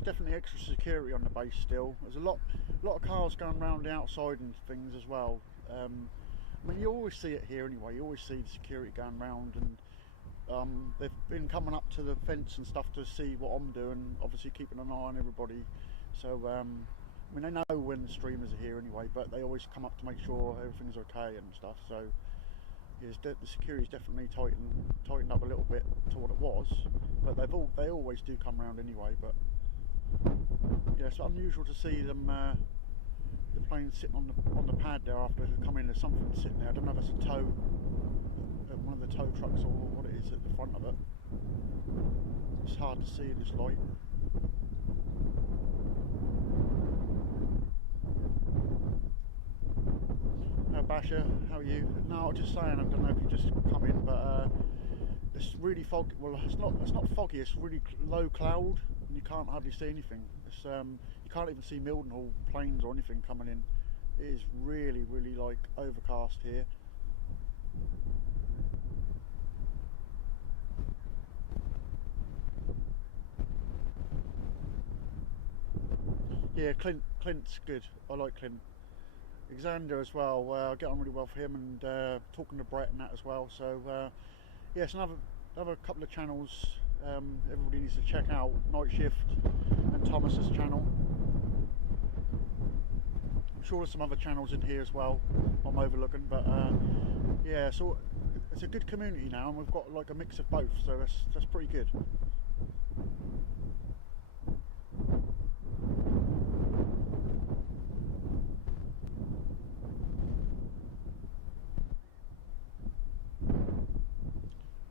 definitely extra security on the base still. There's a lot of cars going around the outside and things as well. I mean, you always see it here anyway. You always see the security going around, and they've been coming up to the fence and stuff to see what I'm doing. Obviously, keeping an eye on everybody. So I mean, they know when the streamers are here anyway, but they always come up to make sure everything's okay and stuff. So yeah, the security's definitely tightened up a little bit to what it was, but they always do come around anyway. But yeah, it's unusual to see them the plane sitting on the pad there after they come in. There's something sitting there. I don't know if it's a tow, one of the tow trucks or what it is at the front of it. It's hard to see in this light. Basher, how are you? No, I was just saying, I don't know if you just come in, but it's really foggy. Well, it's not foggy. It's really low cloud, and you can't hardly see anything. It's you can't even see Mildenhall planes or anything coming in. It is really, really like overcast here. Yeah, Clint's good. I like Clint. Xander as well. I get on really well for him, and talking to Brett and that as well. So yeah, it's another couple of channels everybody needs to check out. Night Shift and Thomas's channel. I'm sure there's some other channels in here as well I'm overlooking, but yeah, so it's a good community now, and we've got like a mix of both, so that's pretty good.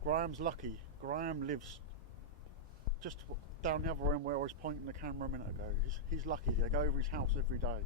Graham's lucky. Graham lives just down the other end where I was pointing the camera a minute ago. He's lucky. I go over his house every day.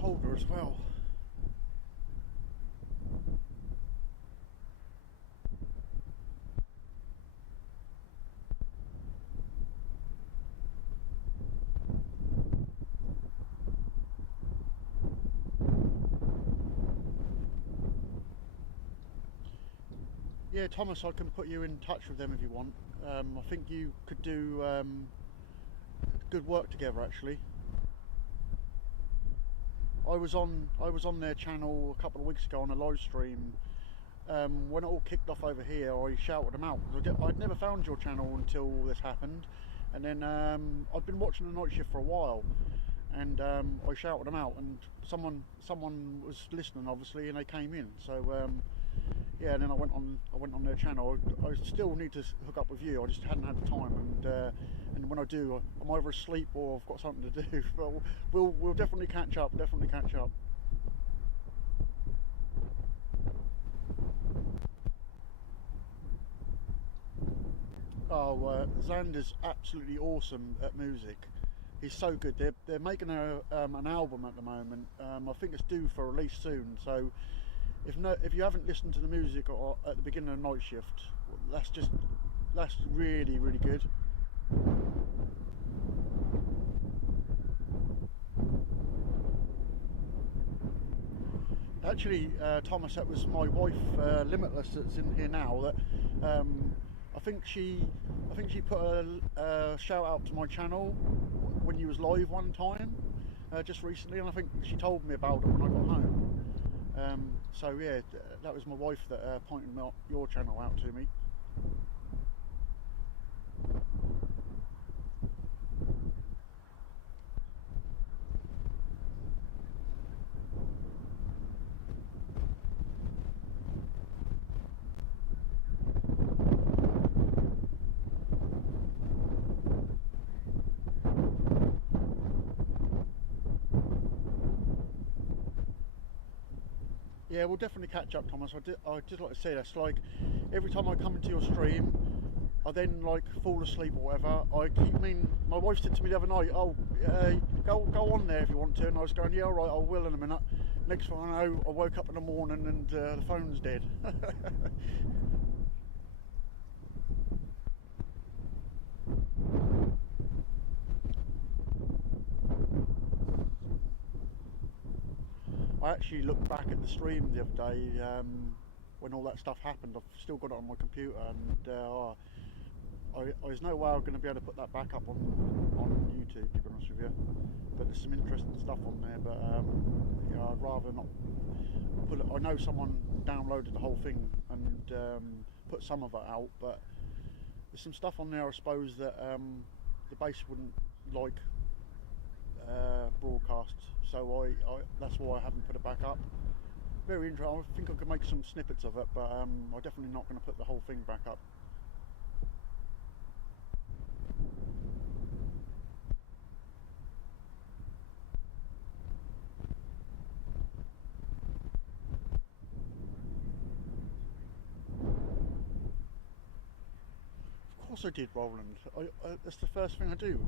Colder as well. Yeah, Thomas, I can put you in touch with them if you want. I think you could do good work together actually. I was on their channel a couple of weeks ago on a live stream. When it all kicked off over here, I shouted them out. I'd never found your channel until this happened, and then I'd been watching the Night Shift for a while, and I shouted them out, and someone was listening obviously, and they came in. So yeah, and then I went on their channel. I still need to hook up with you. I just hadn't had the time, and when I do, I'm either asleep or I've got something to do. But we'll definitely catch up. Definitely catch up. Oh, Xander's absolutely awesome at music. He's so good. They're making an album at the moment. I think it's due for release soon. So if you haven't listened to the music at the beginning of Night Shift, that's really, really good. Actually, Thomas, that was my wife, Limitless, that's in here now. That I think she put a shout out to my channel when you was live one time, just recently, and I think she told me about it when I got home. So yeah, that was my wife that pointed your channel out to me. Yeah, we'll definitely catch up, Thomas. I just like to say that's like every time I come into your stream, I then like fall asleep or whatever. My wife said to me the other night, "Oh, go on there if you want to," and I was going, "Yeah, all right, I will in a minute." Next thing I know, I woke up in the morning and the phone's dead. I actually looked back at the stream the other day when all that stuff happened. I've still got it on my computer, and there's no way I'm going to be able to put that back up on YouTube, to be honest with you. But there's some interesting stuff on there, but you know, I'd rather not put it. I know someone downloaded the whole thing and put some of it out, but there's some stuff on there I suppose that the base wouldn't like broadcast, so that's why I haven't put it back up. Very interesting. I think I could make some snippets of it, but I'm definitely not going to put the whole thing back up. Of course I did, Roland. That's the first thing I do.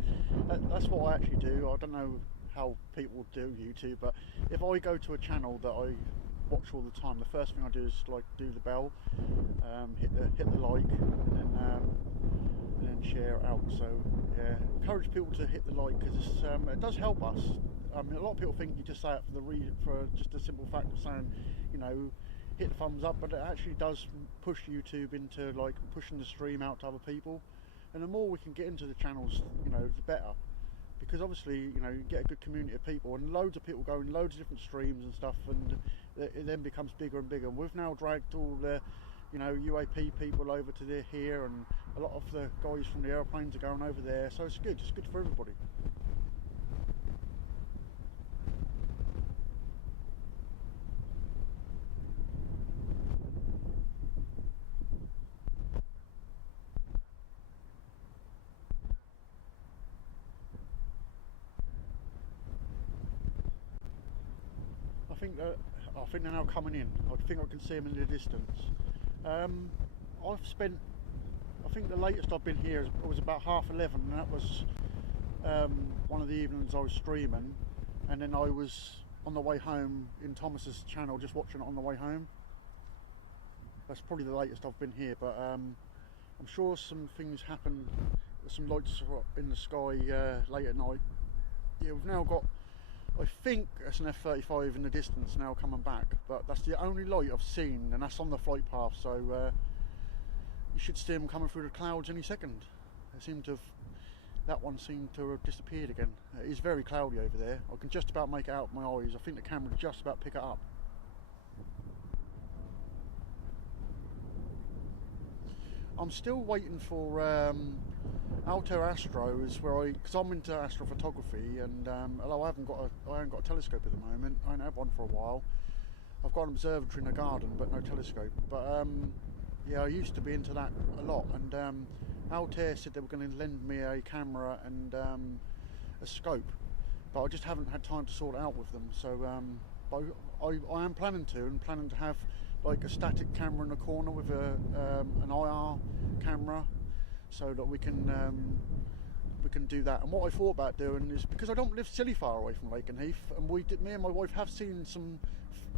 That's what I actually do. I don't know how people do YouTube, but if I go to a channel that I watch all the time, the first thing I do is like do the bell, hit the like, and then share it out. So yeah, encourage people to hit the like, because it does help us. I mean, a lot of people think you just say it for just a simple fact of saying, you know, hit the thumbs up, but it actually does push YouTube into like pushing the stream out to other people, and the more we can get into the channels, you know, the better, because obviously, you know, you get a good community of people and loads of people go in loads of different streams and stuff, and it then becomes bigger and bigger. And we've now dragged all the, you know, UAP people over to here, and a lot of the guys from the airplanes are going over there, so it's good for everybody. I think they're now coming in. I think I can see them in the distance. I think the latest I've been here was about 11:30, and that was one of the evenings I was streaming, and then I was on the way home in Thomas's channel, just watching it on the way home. That's probably the latest I've been here, but I'm sure some things happen, some lights in the sky late at night. Yeah, we've now got, I think that's an F-35 in the distance now coming back, but that's the only light I've seen, and that's on the flight path, so you should see them coming through the clouds any second. That one seemed to have disappeared again. It is very cloudy over there. I can just about make it out with my eyes. I think the camera just about pick it up. I'm still waiting for Alto Astro, because I'm into astrophotography, and although I haven't got a telescope at the moment, I don't have one for a while. I've got an observatory in the garden, but no telescope. But yeah, I used to be into that a lot, and Altair said they were going to lend me a camera and a scope, but I just haven't had time to sort it out with them. So I am planning to have like a static camera in the corner with an IR camera, so that we can do that. And what I thought about doing is, because I don't live silly far away from Lakenheath, and me and my wife have seen some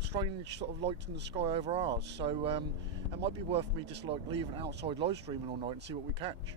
strange sort of lights in the sky over ours, so it might be worth me just like leaving outside live streaming all night and see what we catch.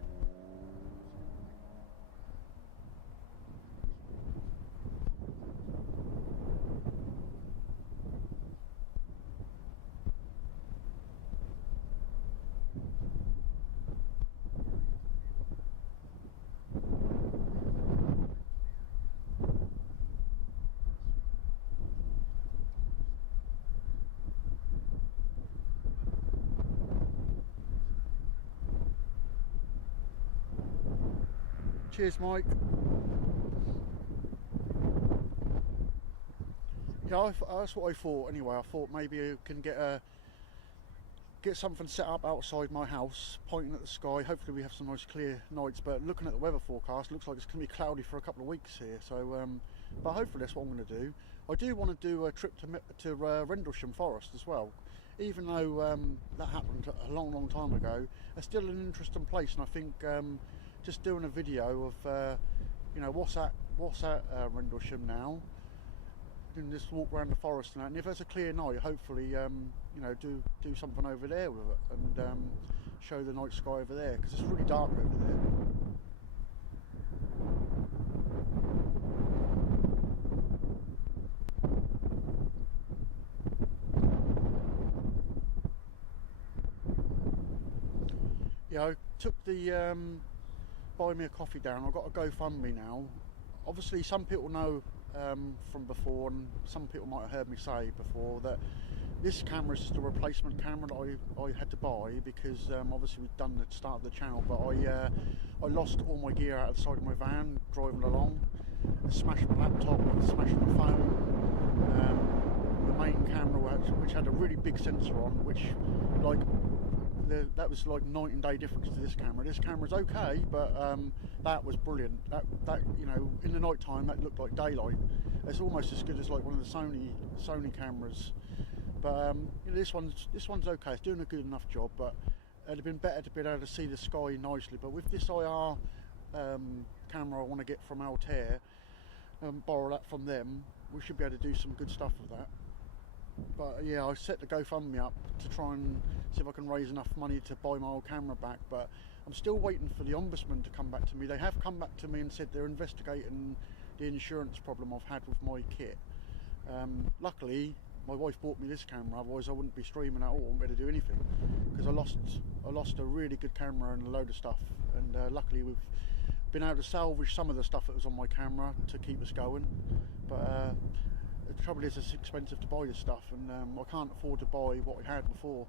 Cheers, Mike. Yeah, that's what I thought anyway. I thought maybe you can get something set up outside my house, pointing at the sky. Hopefully we have some nice clear nights, but looking at the weather forecast, looks like it's going to be cloudy for a couple of weeks here. So, but hopefully that's what I'm going to do. I do want to do a trip to Rendlesham Forest as well. Even though that happened a long time ago, it's still an interesting place, and I think just doing a video of you know, what's at Rendlesham now, and just walk around the forest and that, and if there's a clear night, hopefully you know, do something over there with it, and show the night sky over there, because it's really dark over there. Yeah, I took the buy me a coffee down. I've got a GoFundMe now. Obviously some people know from before, and some people might have heard me say before, that this camera is just a replacement camera that I had to buy, because obviously we've done the start of the channel, but I lost all my gear out of the side of my van driving along, it smashed my laptop, it smashed my phone. The main camera, which had a really big sensor on, which like that was like night and day difference to this camera. This camera's okay, but that was brilliant. That you know, in the night time, that looked like daylight. It's almost as good as like one of the Sony cameras. But you know, this one's okay. It's doing a good enough job, but it'd have been better to be able to see the sky nicely. But with this IR camera I want to get from Altair, borrow that from them, we should be able to do some good stuff with that. But yeah, I set the GoFundMe up to try and see if I can raise enough money to buy my old camera back, but I'm still waiting for the Ombudsman to come back to me. They have come back to me and said they're investigating the insurance problem I've had with my kit. Luckily, my wife bought me this camera, otherwise I wouldn't be streaming at all, I wouldn't be able to do anything, because I lost a really good camera and a load of stuff, and luckily we've been able to salvage some of the stuff that was on my camera to keep us going. But the trouble is, it's expensive to buy this stuff, and I can't afford to buy what I had before.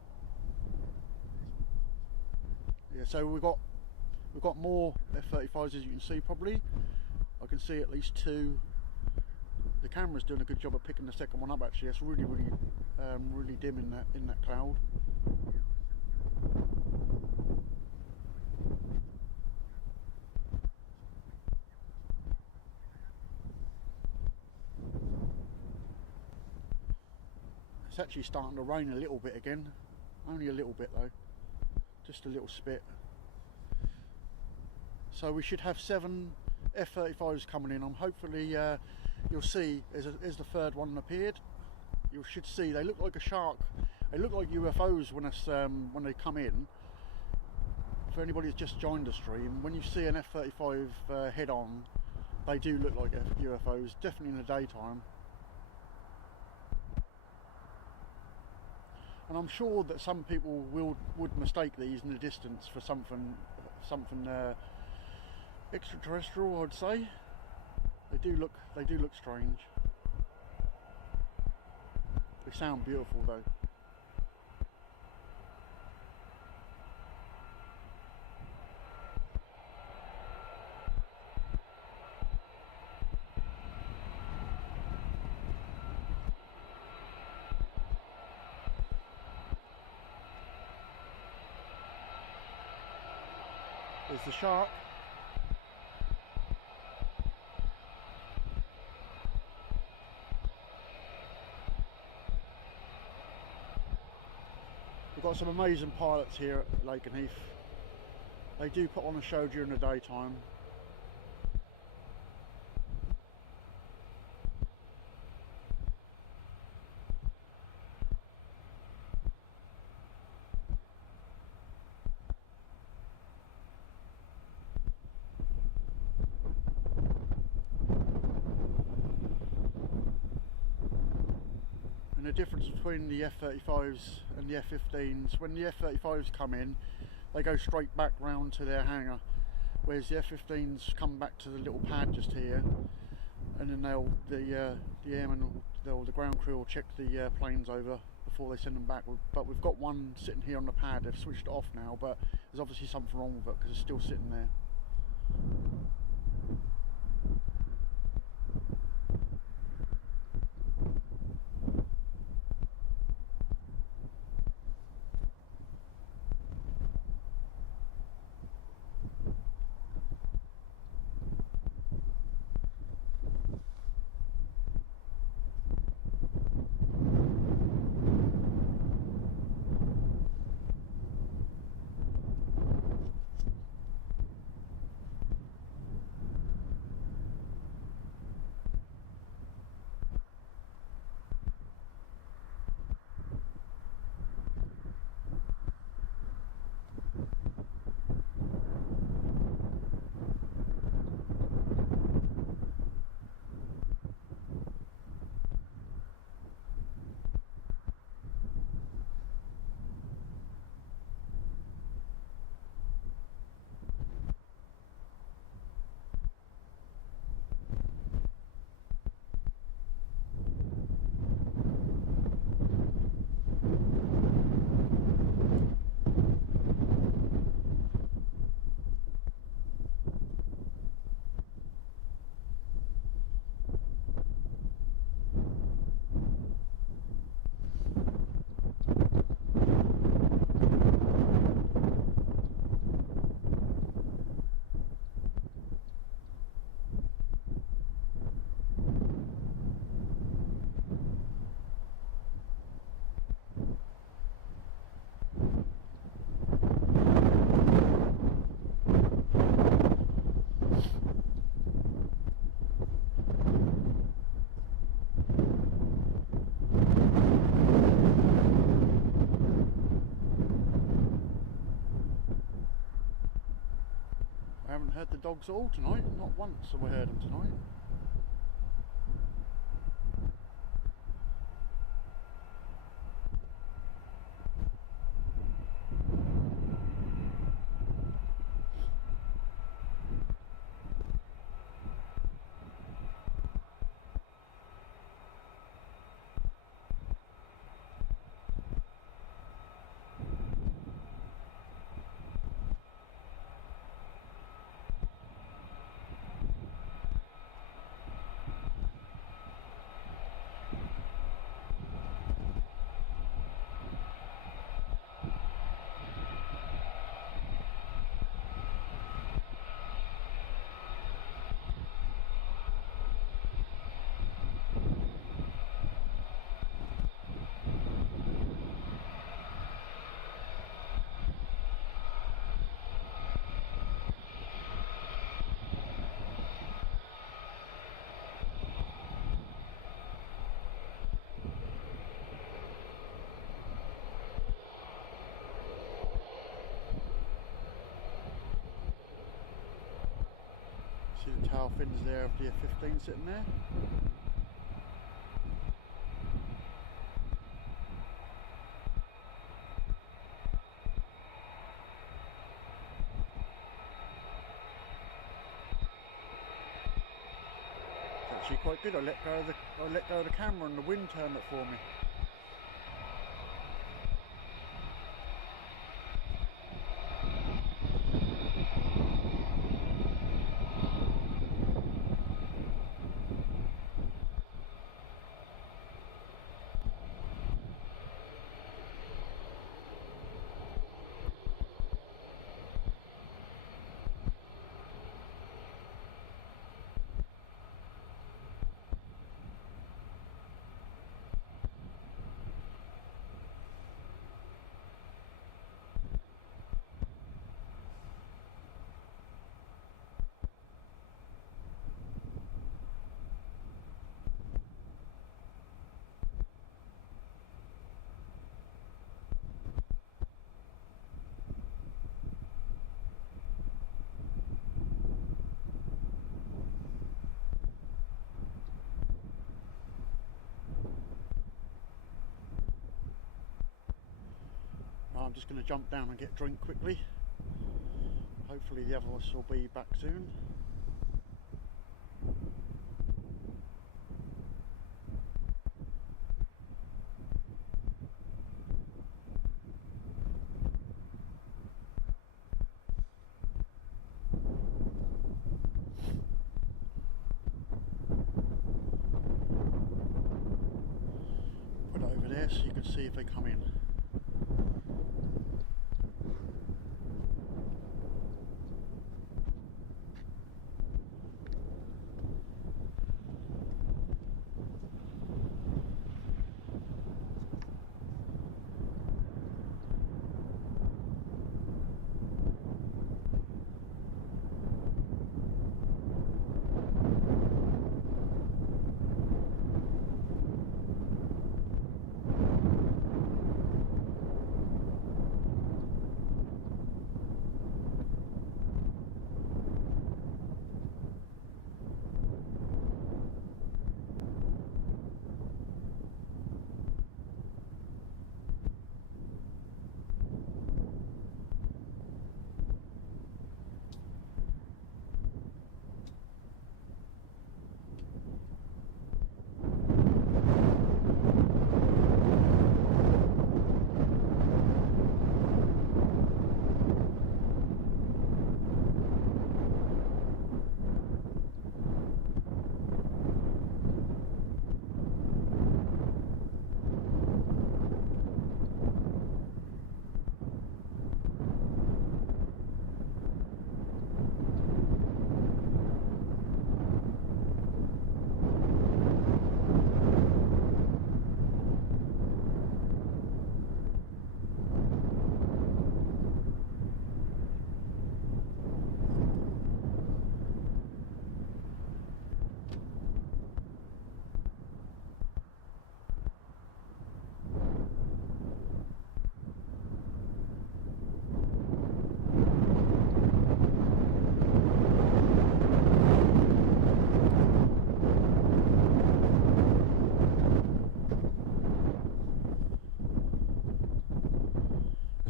Yeah, so we've got more F-35s, as you can see. Probably I can see at least two. The camera's doing a good job at picking the second one up. Actually, it's really dim in that cloud. It's actually starting to rain a little bit again, only a little bit though, just a little spit. So we should have 7 F-35s coming in. Hopefully you'll see as the third one appeared, you should see they look like a shark. They look like UFOs when they come in. For anybody who's just joined the stream, when you see an F-35 head on, they do look like UFOs, definitely in the daytime. And I'm sure that some people would mistake these in the distance for something extraterrestrial, I'd say. They do look strange. They sound beautiful though. There's the shark. We've got some amazing pilots here at Lakenheath. They do put on a show during the daytime. The difference between the F-35s and the F-15s, when the F-35s come in, they go straight back round to their hangar, whereas the F-15s come back to the little pad just here, and then the airmen, the ground crew will check the planes over before they send them back. But we've got one sitting here on the pad. They've switched it off now, but there's obviously something wrong with it because it's still sitting there. heard the dogs at all tonight. Not once have we heard them tonight. See the tail fins there of the F-15 sitting there. It's actually quite good. I let go of the camera and the wind turned it for me. I'm just going to jump down and get a drink quickly. Hopefully the other of us will be back soon. Put it over there so you can see if they come in.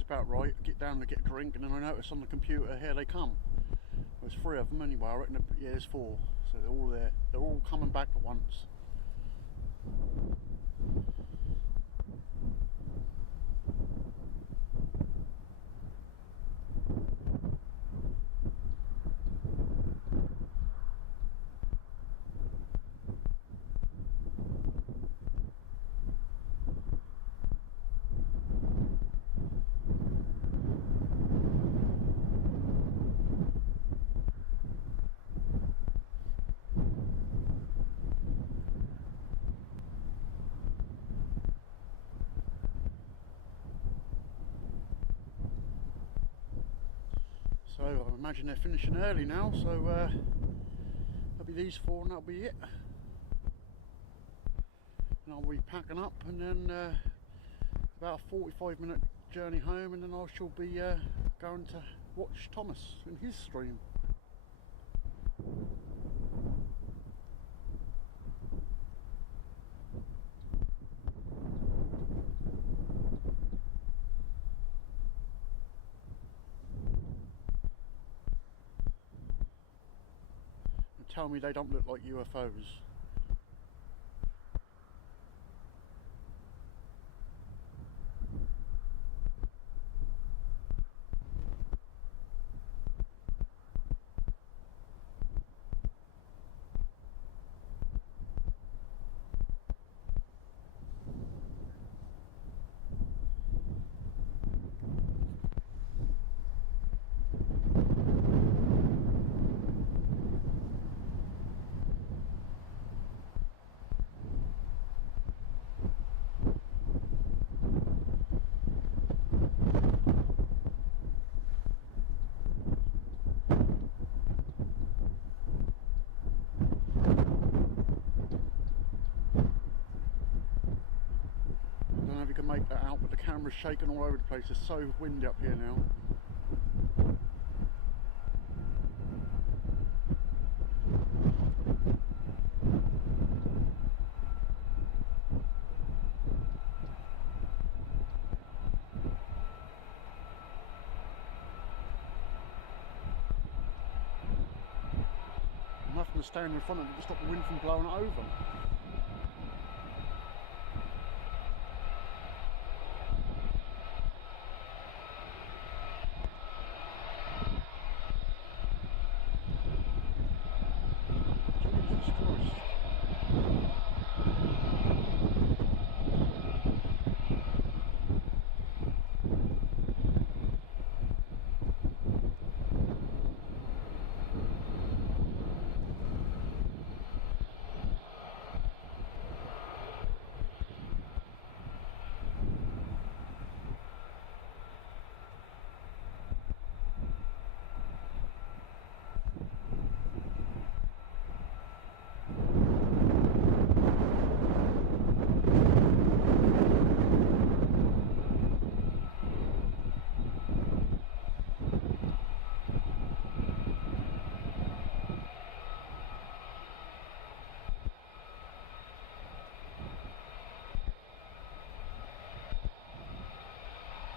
about right. I get down to get a drink, and then I notice on the computer, here they come. There's 3 of them anyway. I reckon. Yeah, there's 4. So they're all there. They're all coming back at once. So I imagine they're finishing early now, so there'll be these 4 and that'll be it. And I'll be packing up, and then about a 45-minute journey home, and then I shall be going to watch Thomas in his stream. Tell me they don't look like UFOs. Make that out, but the camera's shaking all over the place. It's so windy up here now. I'm having to stand in front of it to stop the wind from blowing it over.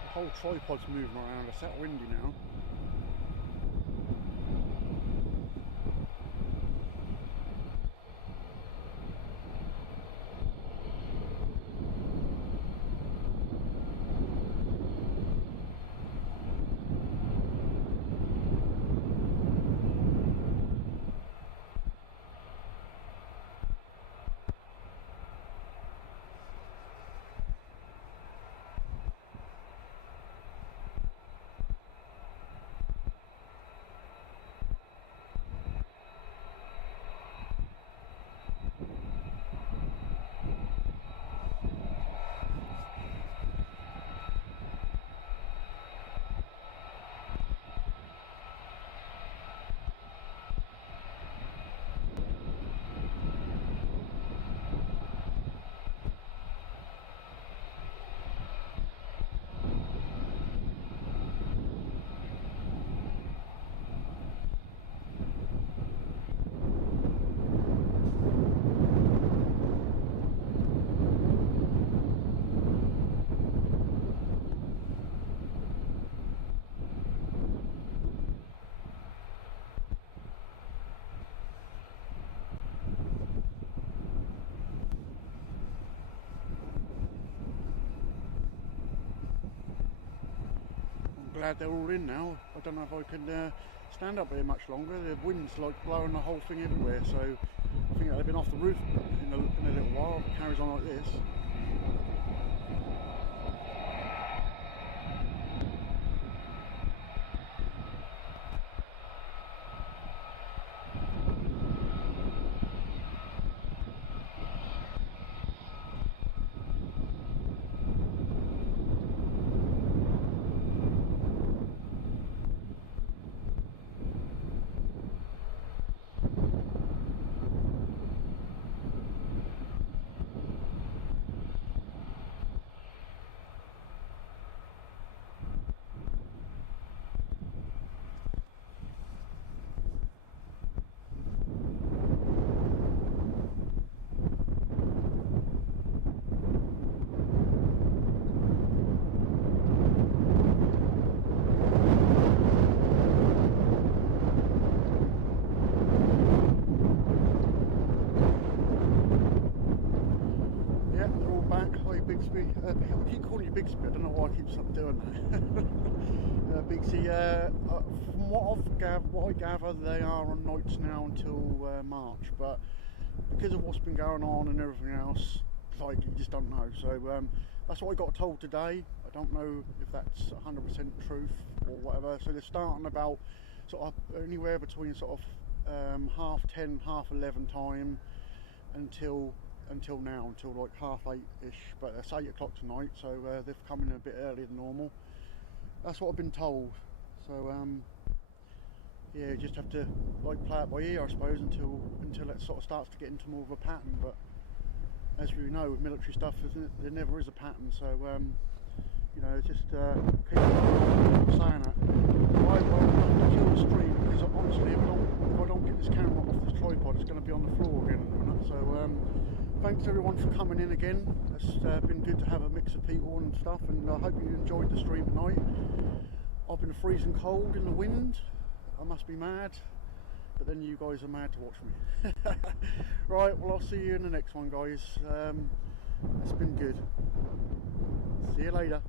The whole tripod's moving around. It's that windy now. glad they're all in now. I don't know if I can stand up here much longer. The wind's like blowing the whole thing everywhere, so I think they've been off the roof in a little while. If it carries on like this. Bigsby, I keep calling you Bigsby, I don't know why I keep doing that. Bigsy, from what I gather, they are on nights now until March, but because of what's been going on and everything else, like, you just don't know. So that's what I got told today. I don't know if that's 100% truth or whatever. So they're starting about sort of anywhere between sort of 10:30, 11:30 time until now, until like 8:30ish, but it's 8 o'clock tonight, so they've come in a bit earlier than normal. That's what I've been told. So yeah, just have to like play it by ear, I suppose, until it sort of starts to get into more of a pattern. But as we know with military stuff, there never is a pattern. So you know, just keep saying it. I will have to kill the stream, because honestly, if I don't get this camera off this tripod, it's going to be on the floor again. So thanks everyone for coming in again. It's been good to have a mix of people and stuff, and I hope you enjoyed the stream tonight. I've been freezing cold in the wind. I must be mad, but then you guys are mad to watch me. Right, well, I'll see you in the next one, guys. It's been good. See you later.